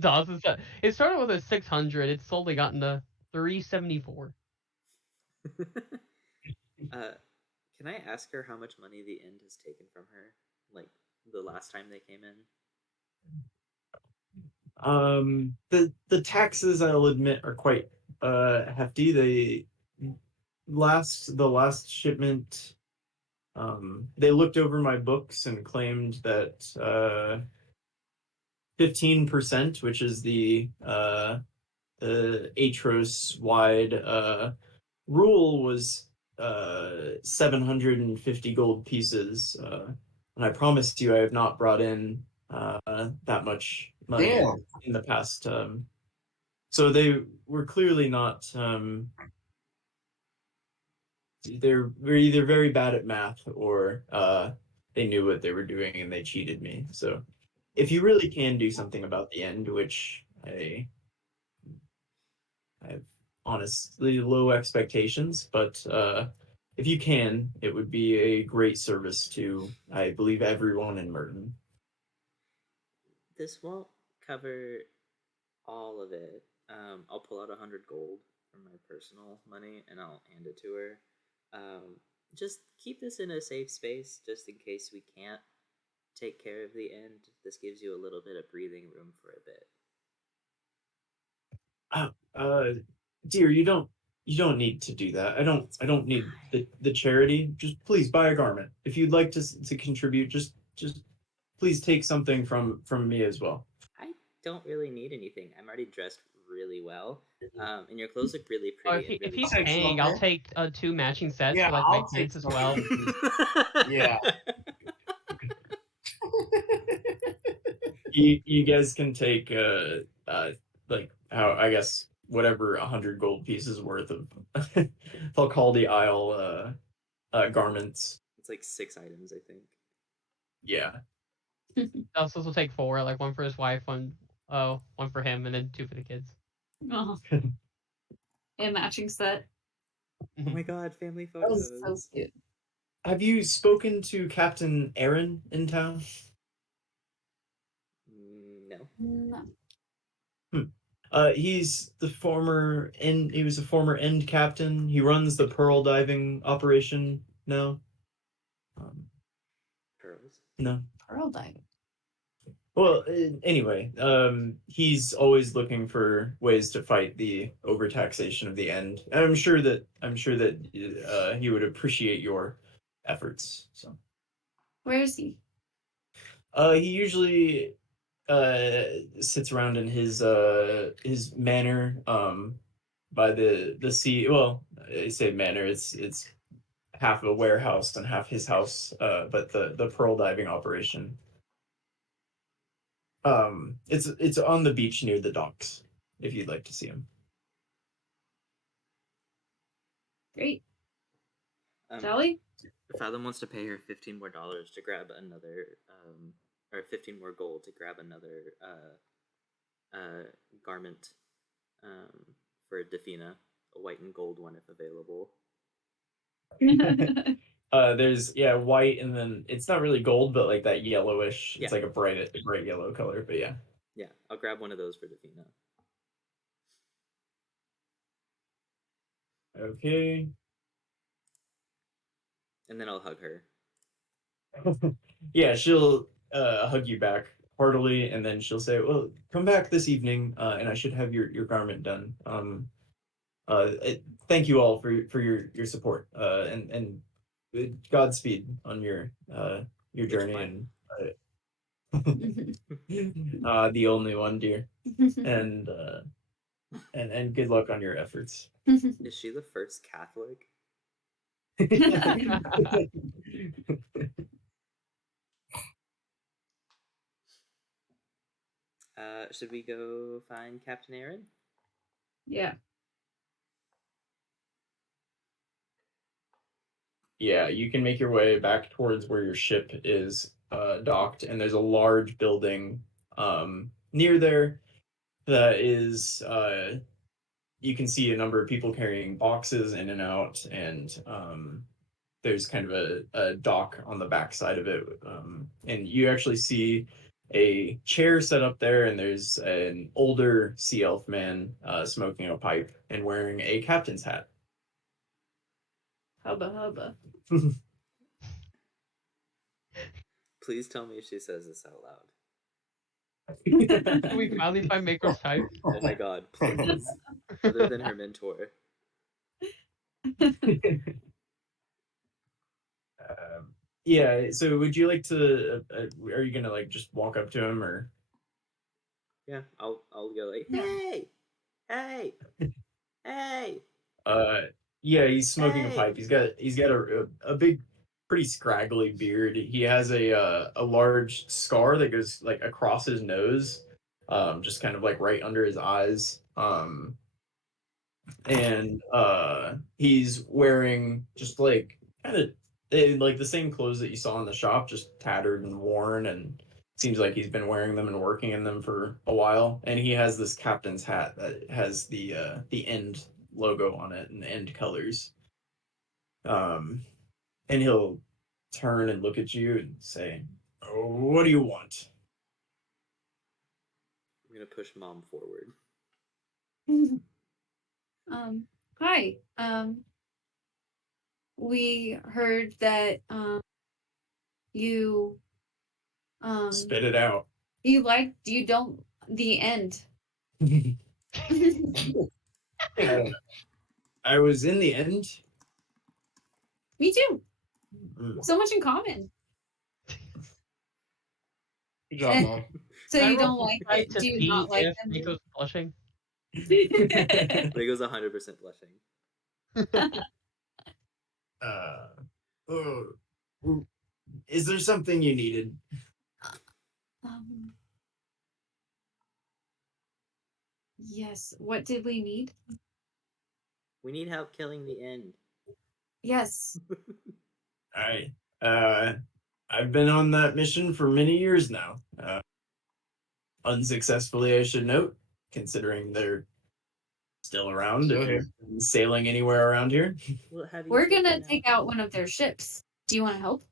Dawson said it started with a 600. It's slowly gotten to 374. Can I ask her how much money the end has taken from her? Like the last time they came in? The taxes, I'll admit, are quite hefty. The last shipment, they looked over my books and claimed that 15%, which is the Aetros wide rule, was 750 gold pieces. And I promised you I have not brought in that much money Damn. in the past. So they were clearly not. They were either very bad at math, or they knew what they were doing and they cheated me. So if you really can do something about the end, which I have honestly low expectations, but if you can, it would be a great service to, I believe, everyone in Merton. This won't cover all of it. I'll pull out 100 gold from my personal money and I'll hand it to her. Just keep this in a safe space, just in case we can't take care of the end. This gives you a little bit of breathing room for a bit. Dear, you don't need to do that. I don't need the charity. Just please buy a garment. If you'd like to contribute, just please take something from me as well. I don't really need anything. I'm already dressed really well. And your clothes look really Oh, pretty. if really he's Okay, paying, okay. I'll take 2 matching sets Yeah, for like my I'll take kids as some. well. Yeah. You guys can take like how, I guess, whatever 100 gold pieces worth of Falcaldi Isle garments. It's like 6 items, I think. Yeah. Also, will take 4, like 1 for his wife, one for him, and then 2 for the kids. Oh. A matching set. Oh my god, family That was photos. so cute. Have you spoken to Captain Aaron in town? No. No. He's he was a former end captain. He runs the pearl diving operation now. Pearls. No. Pearl diving. Well, anyway, he's always looking for ways to fight the overtaxation of the end. And I'm sure that he would appreciate your efforts. So, Where is he? he usually sits around in his manor by the sea. Well, I say manor. It's half a warehouse and half his house. But the pearl diving operation. It's on the beach near the docks, if you'd like to see him. Great. Um, Shall we? Fathom wants to pay her $15 more to grab another, or 15 more gold to grab another garment for Defina, a white and gold one if available. There's white, and then it's not really gold, but like that yellowish. Yeah. It's like a bright yellow color. But yeah. Yeah, I'll grab one of those for Defina. Okay. And then I'll hug her. Yeah, she'll hug you back heartily, and then she'll say, "Well, come back this evening, and I should have your garment done. Thank you all for your support, and Godspeed on your journey, fine. and the only one, dear, and good luck on your efforts." Is she the first Catholic? Should we go find Captain Aaron? Yeah. Yeah, you can make your way back towards where your ship is docked, and there's a large building near there that is you can see a number of people carrying boxes in and out, and there's kind of a dock on the back side of it, and you actually see a chair set up there, and there's an older sea elf man smoking a pipe and wearing a captain's hat. Hubba hubba. Please tell me she says this out loud. Can we finally find Maker's type? Oh my god, please. Other than her mentor. Yeah, so would you like to are you gonna like just walk up to him, or Yeah, I'll go like, hey, hey, hey. yeah, he's smoking a Hey. pipe. He's got a big, pretty scraggly beard. He has a large scar that goes like across his nose, just kind of like right under his eyes. And he's wearing just like kind of like the same clothes that you saw in the shop, just tattered and worn, and seems like he's been wearing them and working in them for a while. And he has this captain's hat that has the end logo on it and end colors. And he'll turn and look at you and say, "Oh, what do you want?" I'm gonna push Mom forward. Hi. We heard that you Spit it out. you don't the end. I was in the end. Me too. Mm. So much in common. Good job, And- Mom. So Can I you roll don't like insight it? to Do you see not like if them? Mako's blushing? Rigo's 100% blushing. Oh, is there something you needed? Yes. What did we need? We need help killing the end. Yes. I've been on that mission for many years now. Unsuccessfully, I should note, considering they're still around. Still If here. you've been sailing anywhere around here. Well, have you We're taken gonna take out one of their ships. Do you want to help?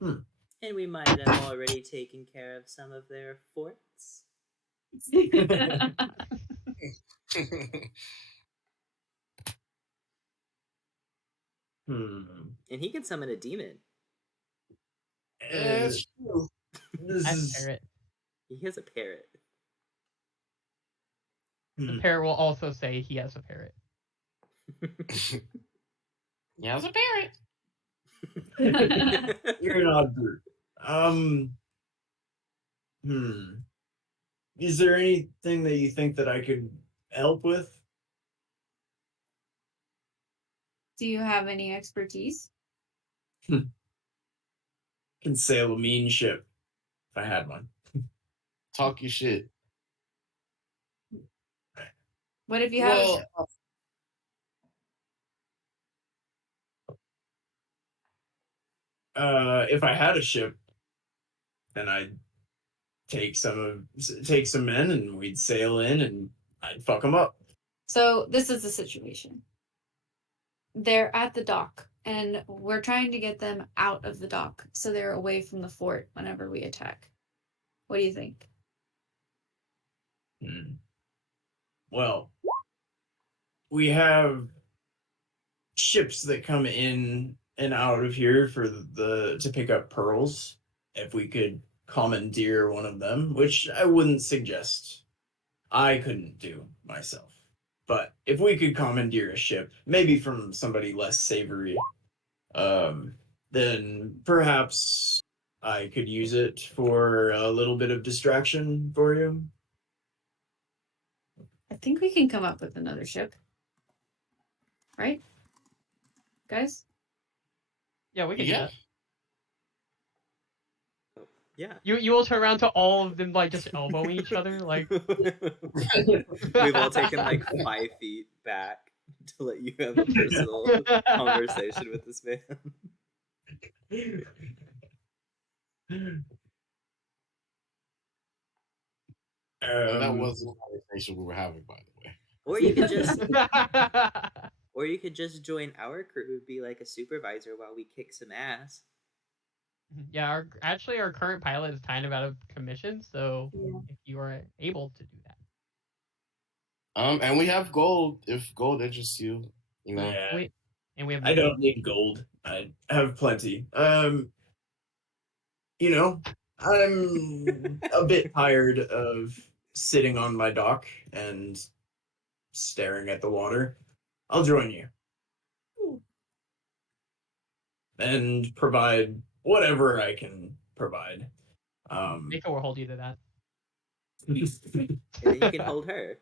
And we might have already taken care of some of their forts. And he can summon a demon. That's true. This That is parrot. He has a parrot. The parrot will also say he has a parrot. He has a parrot. You're an odd brute. Is there anything that you think that I could help with? Do you have any expertise? Can sail a mean ship if I had one. Talk your shit. What if you have? Well, if I had a ship, then I'd take some men and we'd sail in and I'd fuck them up. So this is the situation. They're at the dock, and we're trying to get them out of the dock so they're away from the fort whenever we attack. What do you think? Well, we have ships that come in and out of here for to pick up pearls. If we could commandeer one of them, which I wouldn't suggest. I couldn't do myself. But if we could commandeer a ship, maybe from somebody less savory, then perhaps I could use it for a little bit of distraction for you. I think we can come up with another ship. Right? Guys? Yeah, we can do Yeah. that. Yeah. You will turn around to all of them like just elbowing each other like. We've all taken like 5 feet back to let you have a personal conversation with this man. And that wasn't the conversation we were having, by the way. Or you could just join our crew, be like a supervisor while we kick some ass. Yeah, actually our current pilot is kind of out of commission, so if you are able to do that. And we have gold if gold interests you. You know. Yeah. And we have. I don't need gold. I have plenty. You know, I'm a bit tired of sitting on my dock and staring at the water. I'll join you. And provide whatever I can provide. Miko will hold you to that. And then you can hold her.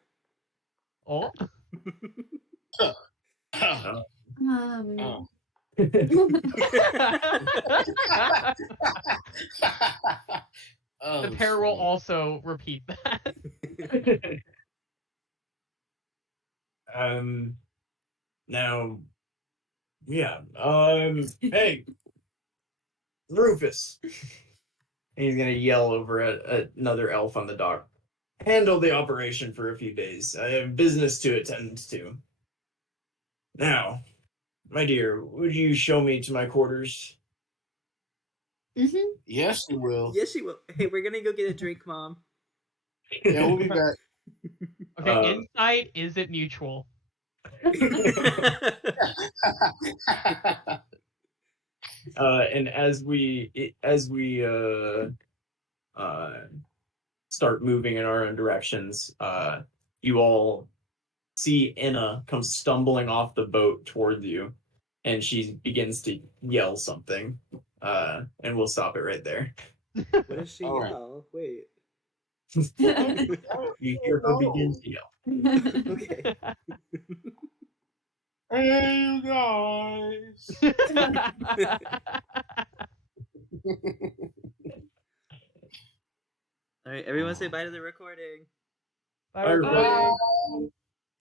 Oh. Um, The pair will also repeat that. Now, yeah. Hey, Rufus. And he's gonna yell over at another elf on the dock. Handle the operation for a few days. I have business to attend to. Now, my dear, would you show me to my quarters? Mm-hmm. Yes, you will. Yes, she will. Hey, we're gonna go get a drink, Mom. Yeah, we'll be back. Okay, insight, is it mutual? And as we start moving in our own directions, you all see Inna come stumbling off the boat toward you, and she begins to yell something. And we'll stop it right there. What does she All right. yell? Wait. You hear her begin to yell. Okay. Hey, you guys. All right, everyone say bye to the recording. Bye, Bye, everybody. everybody. Bye.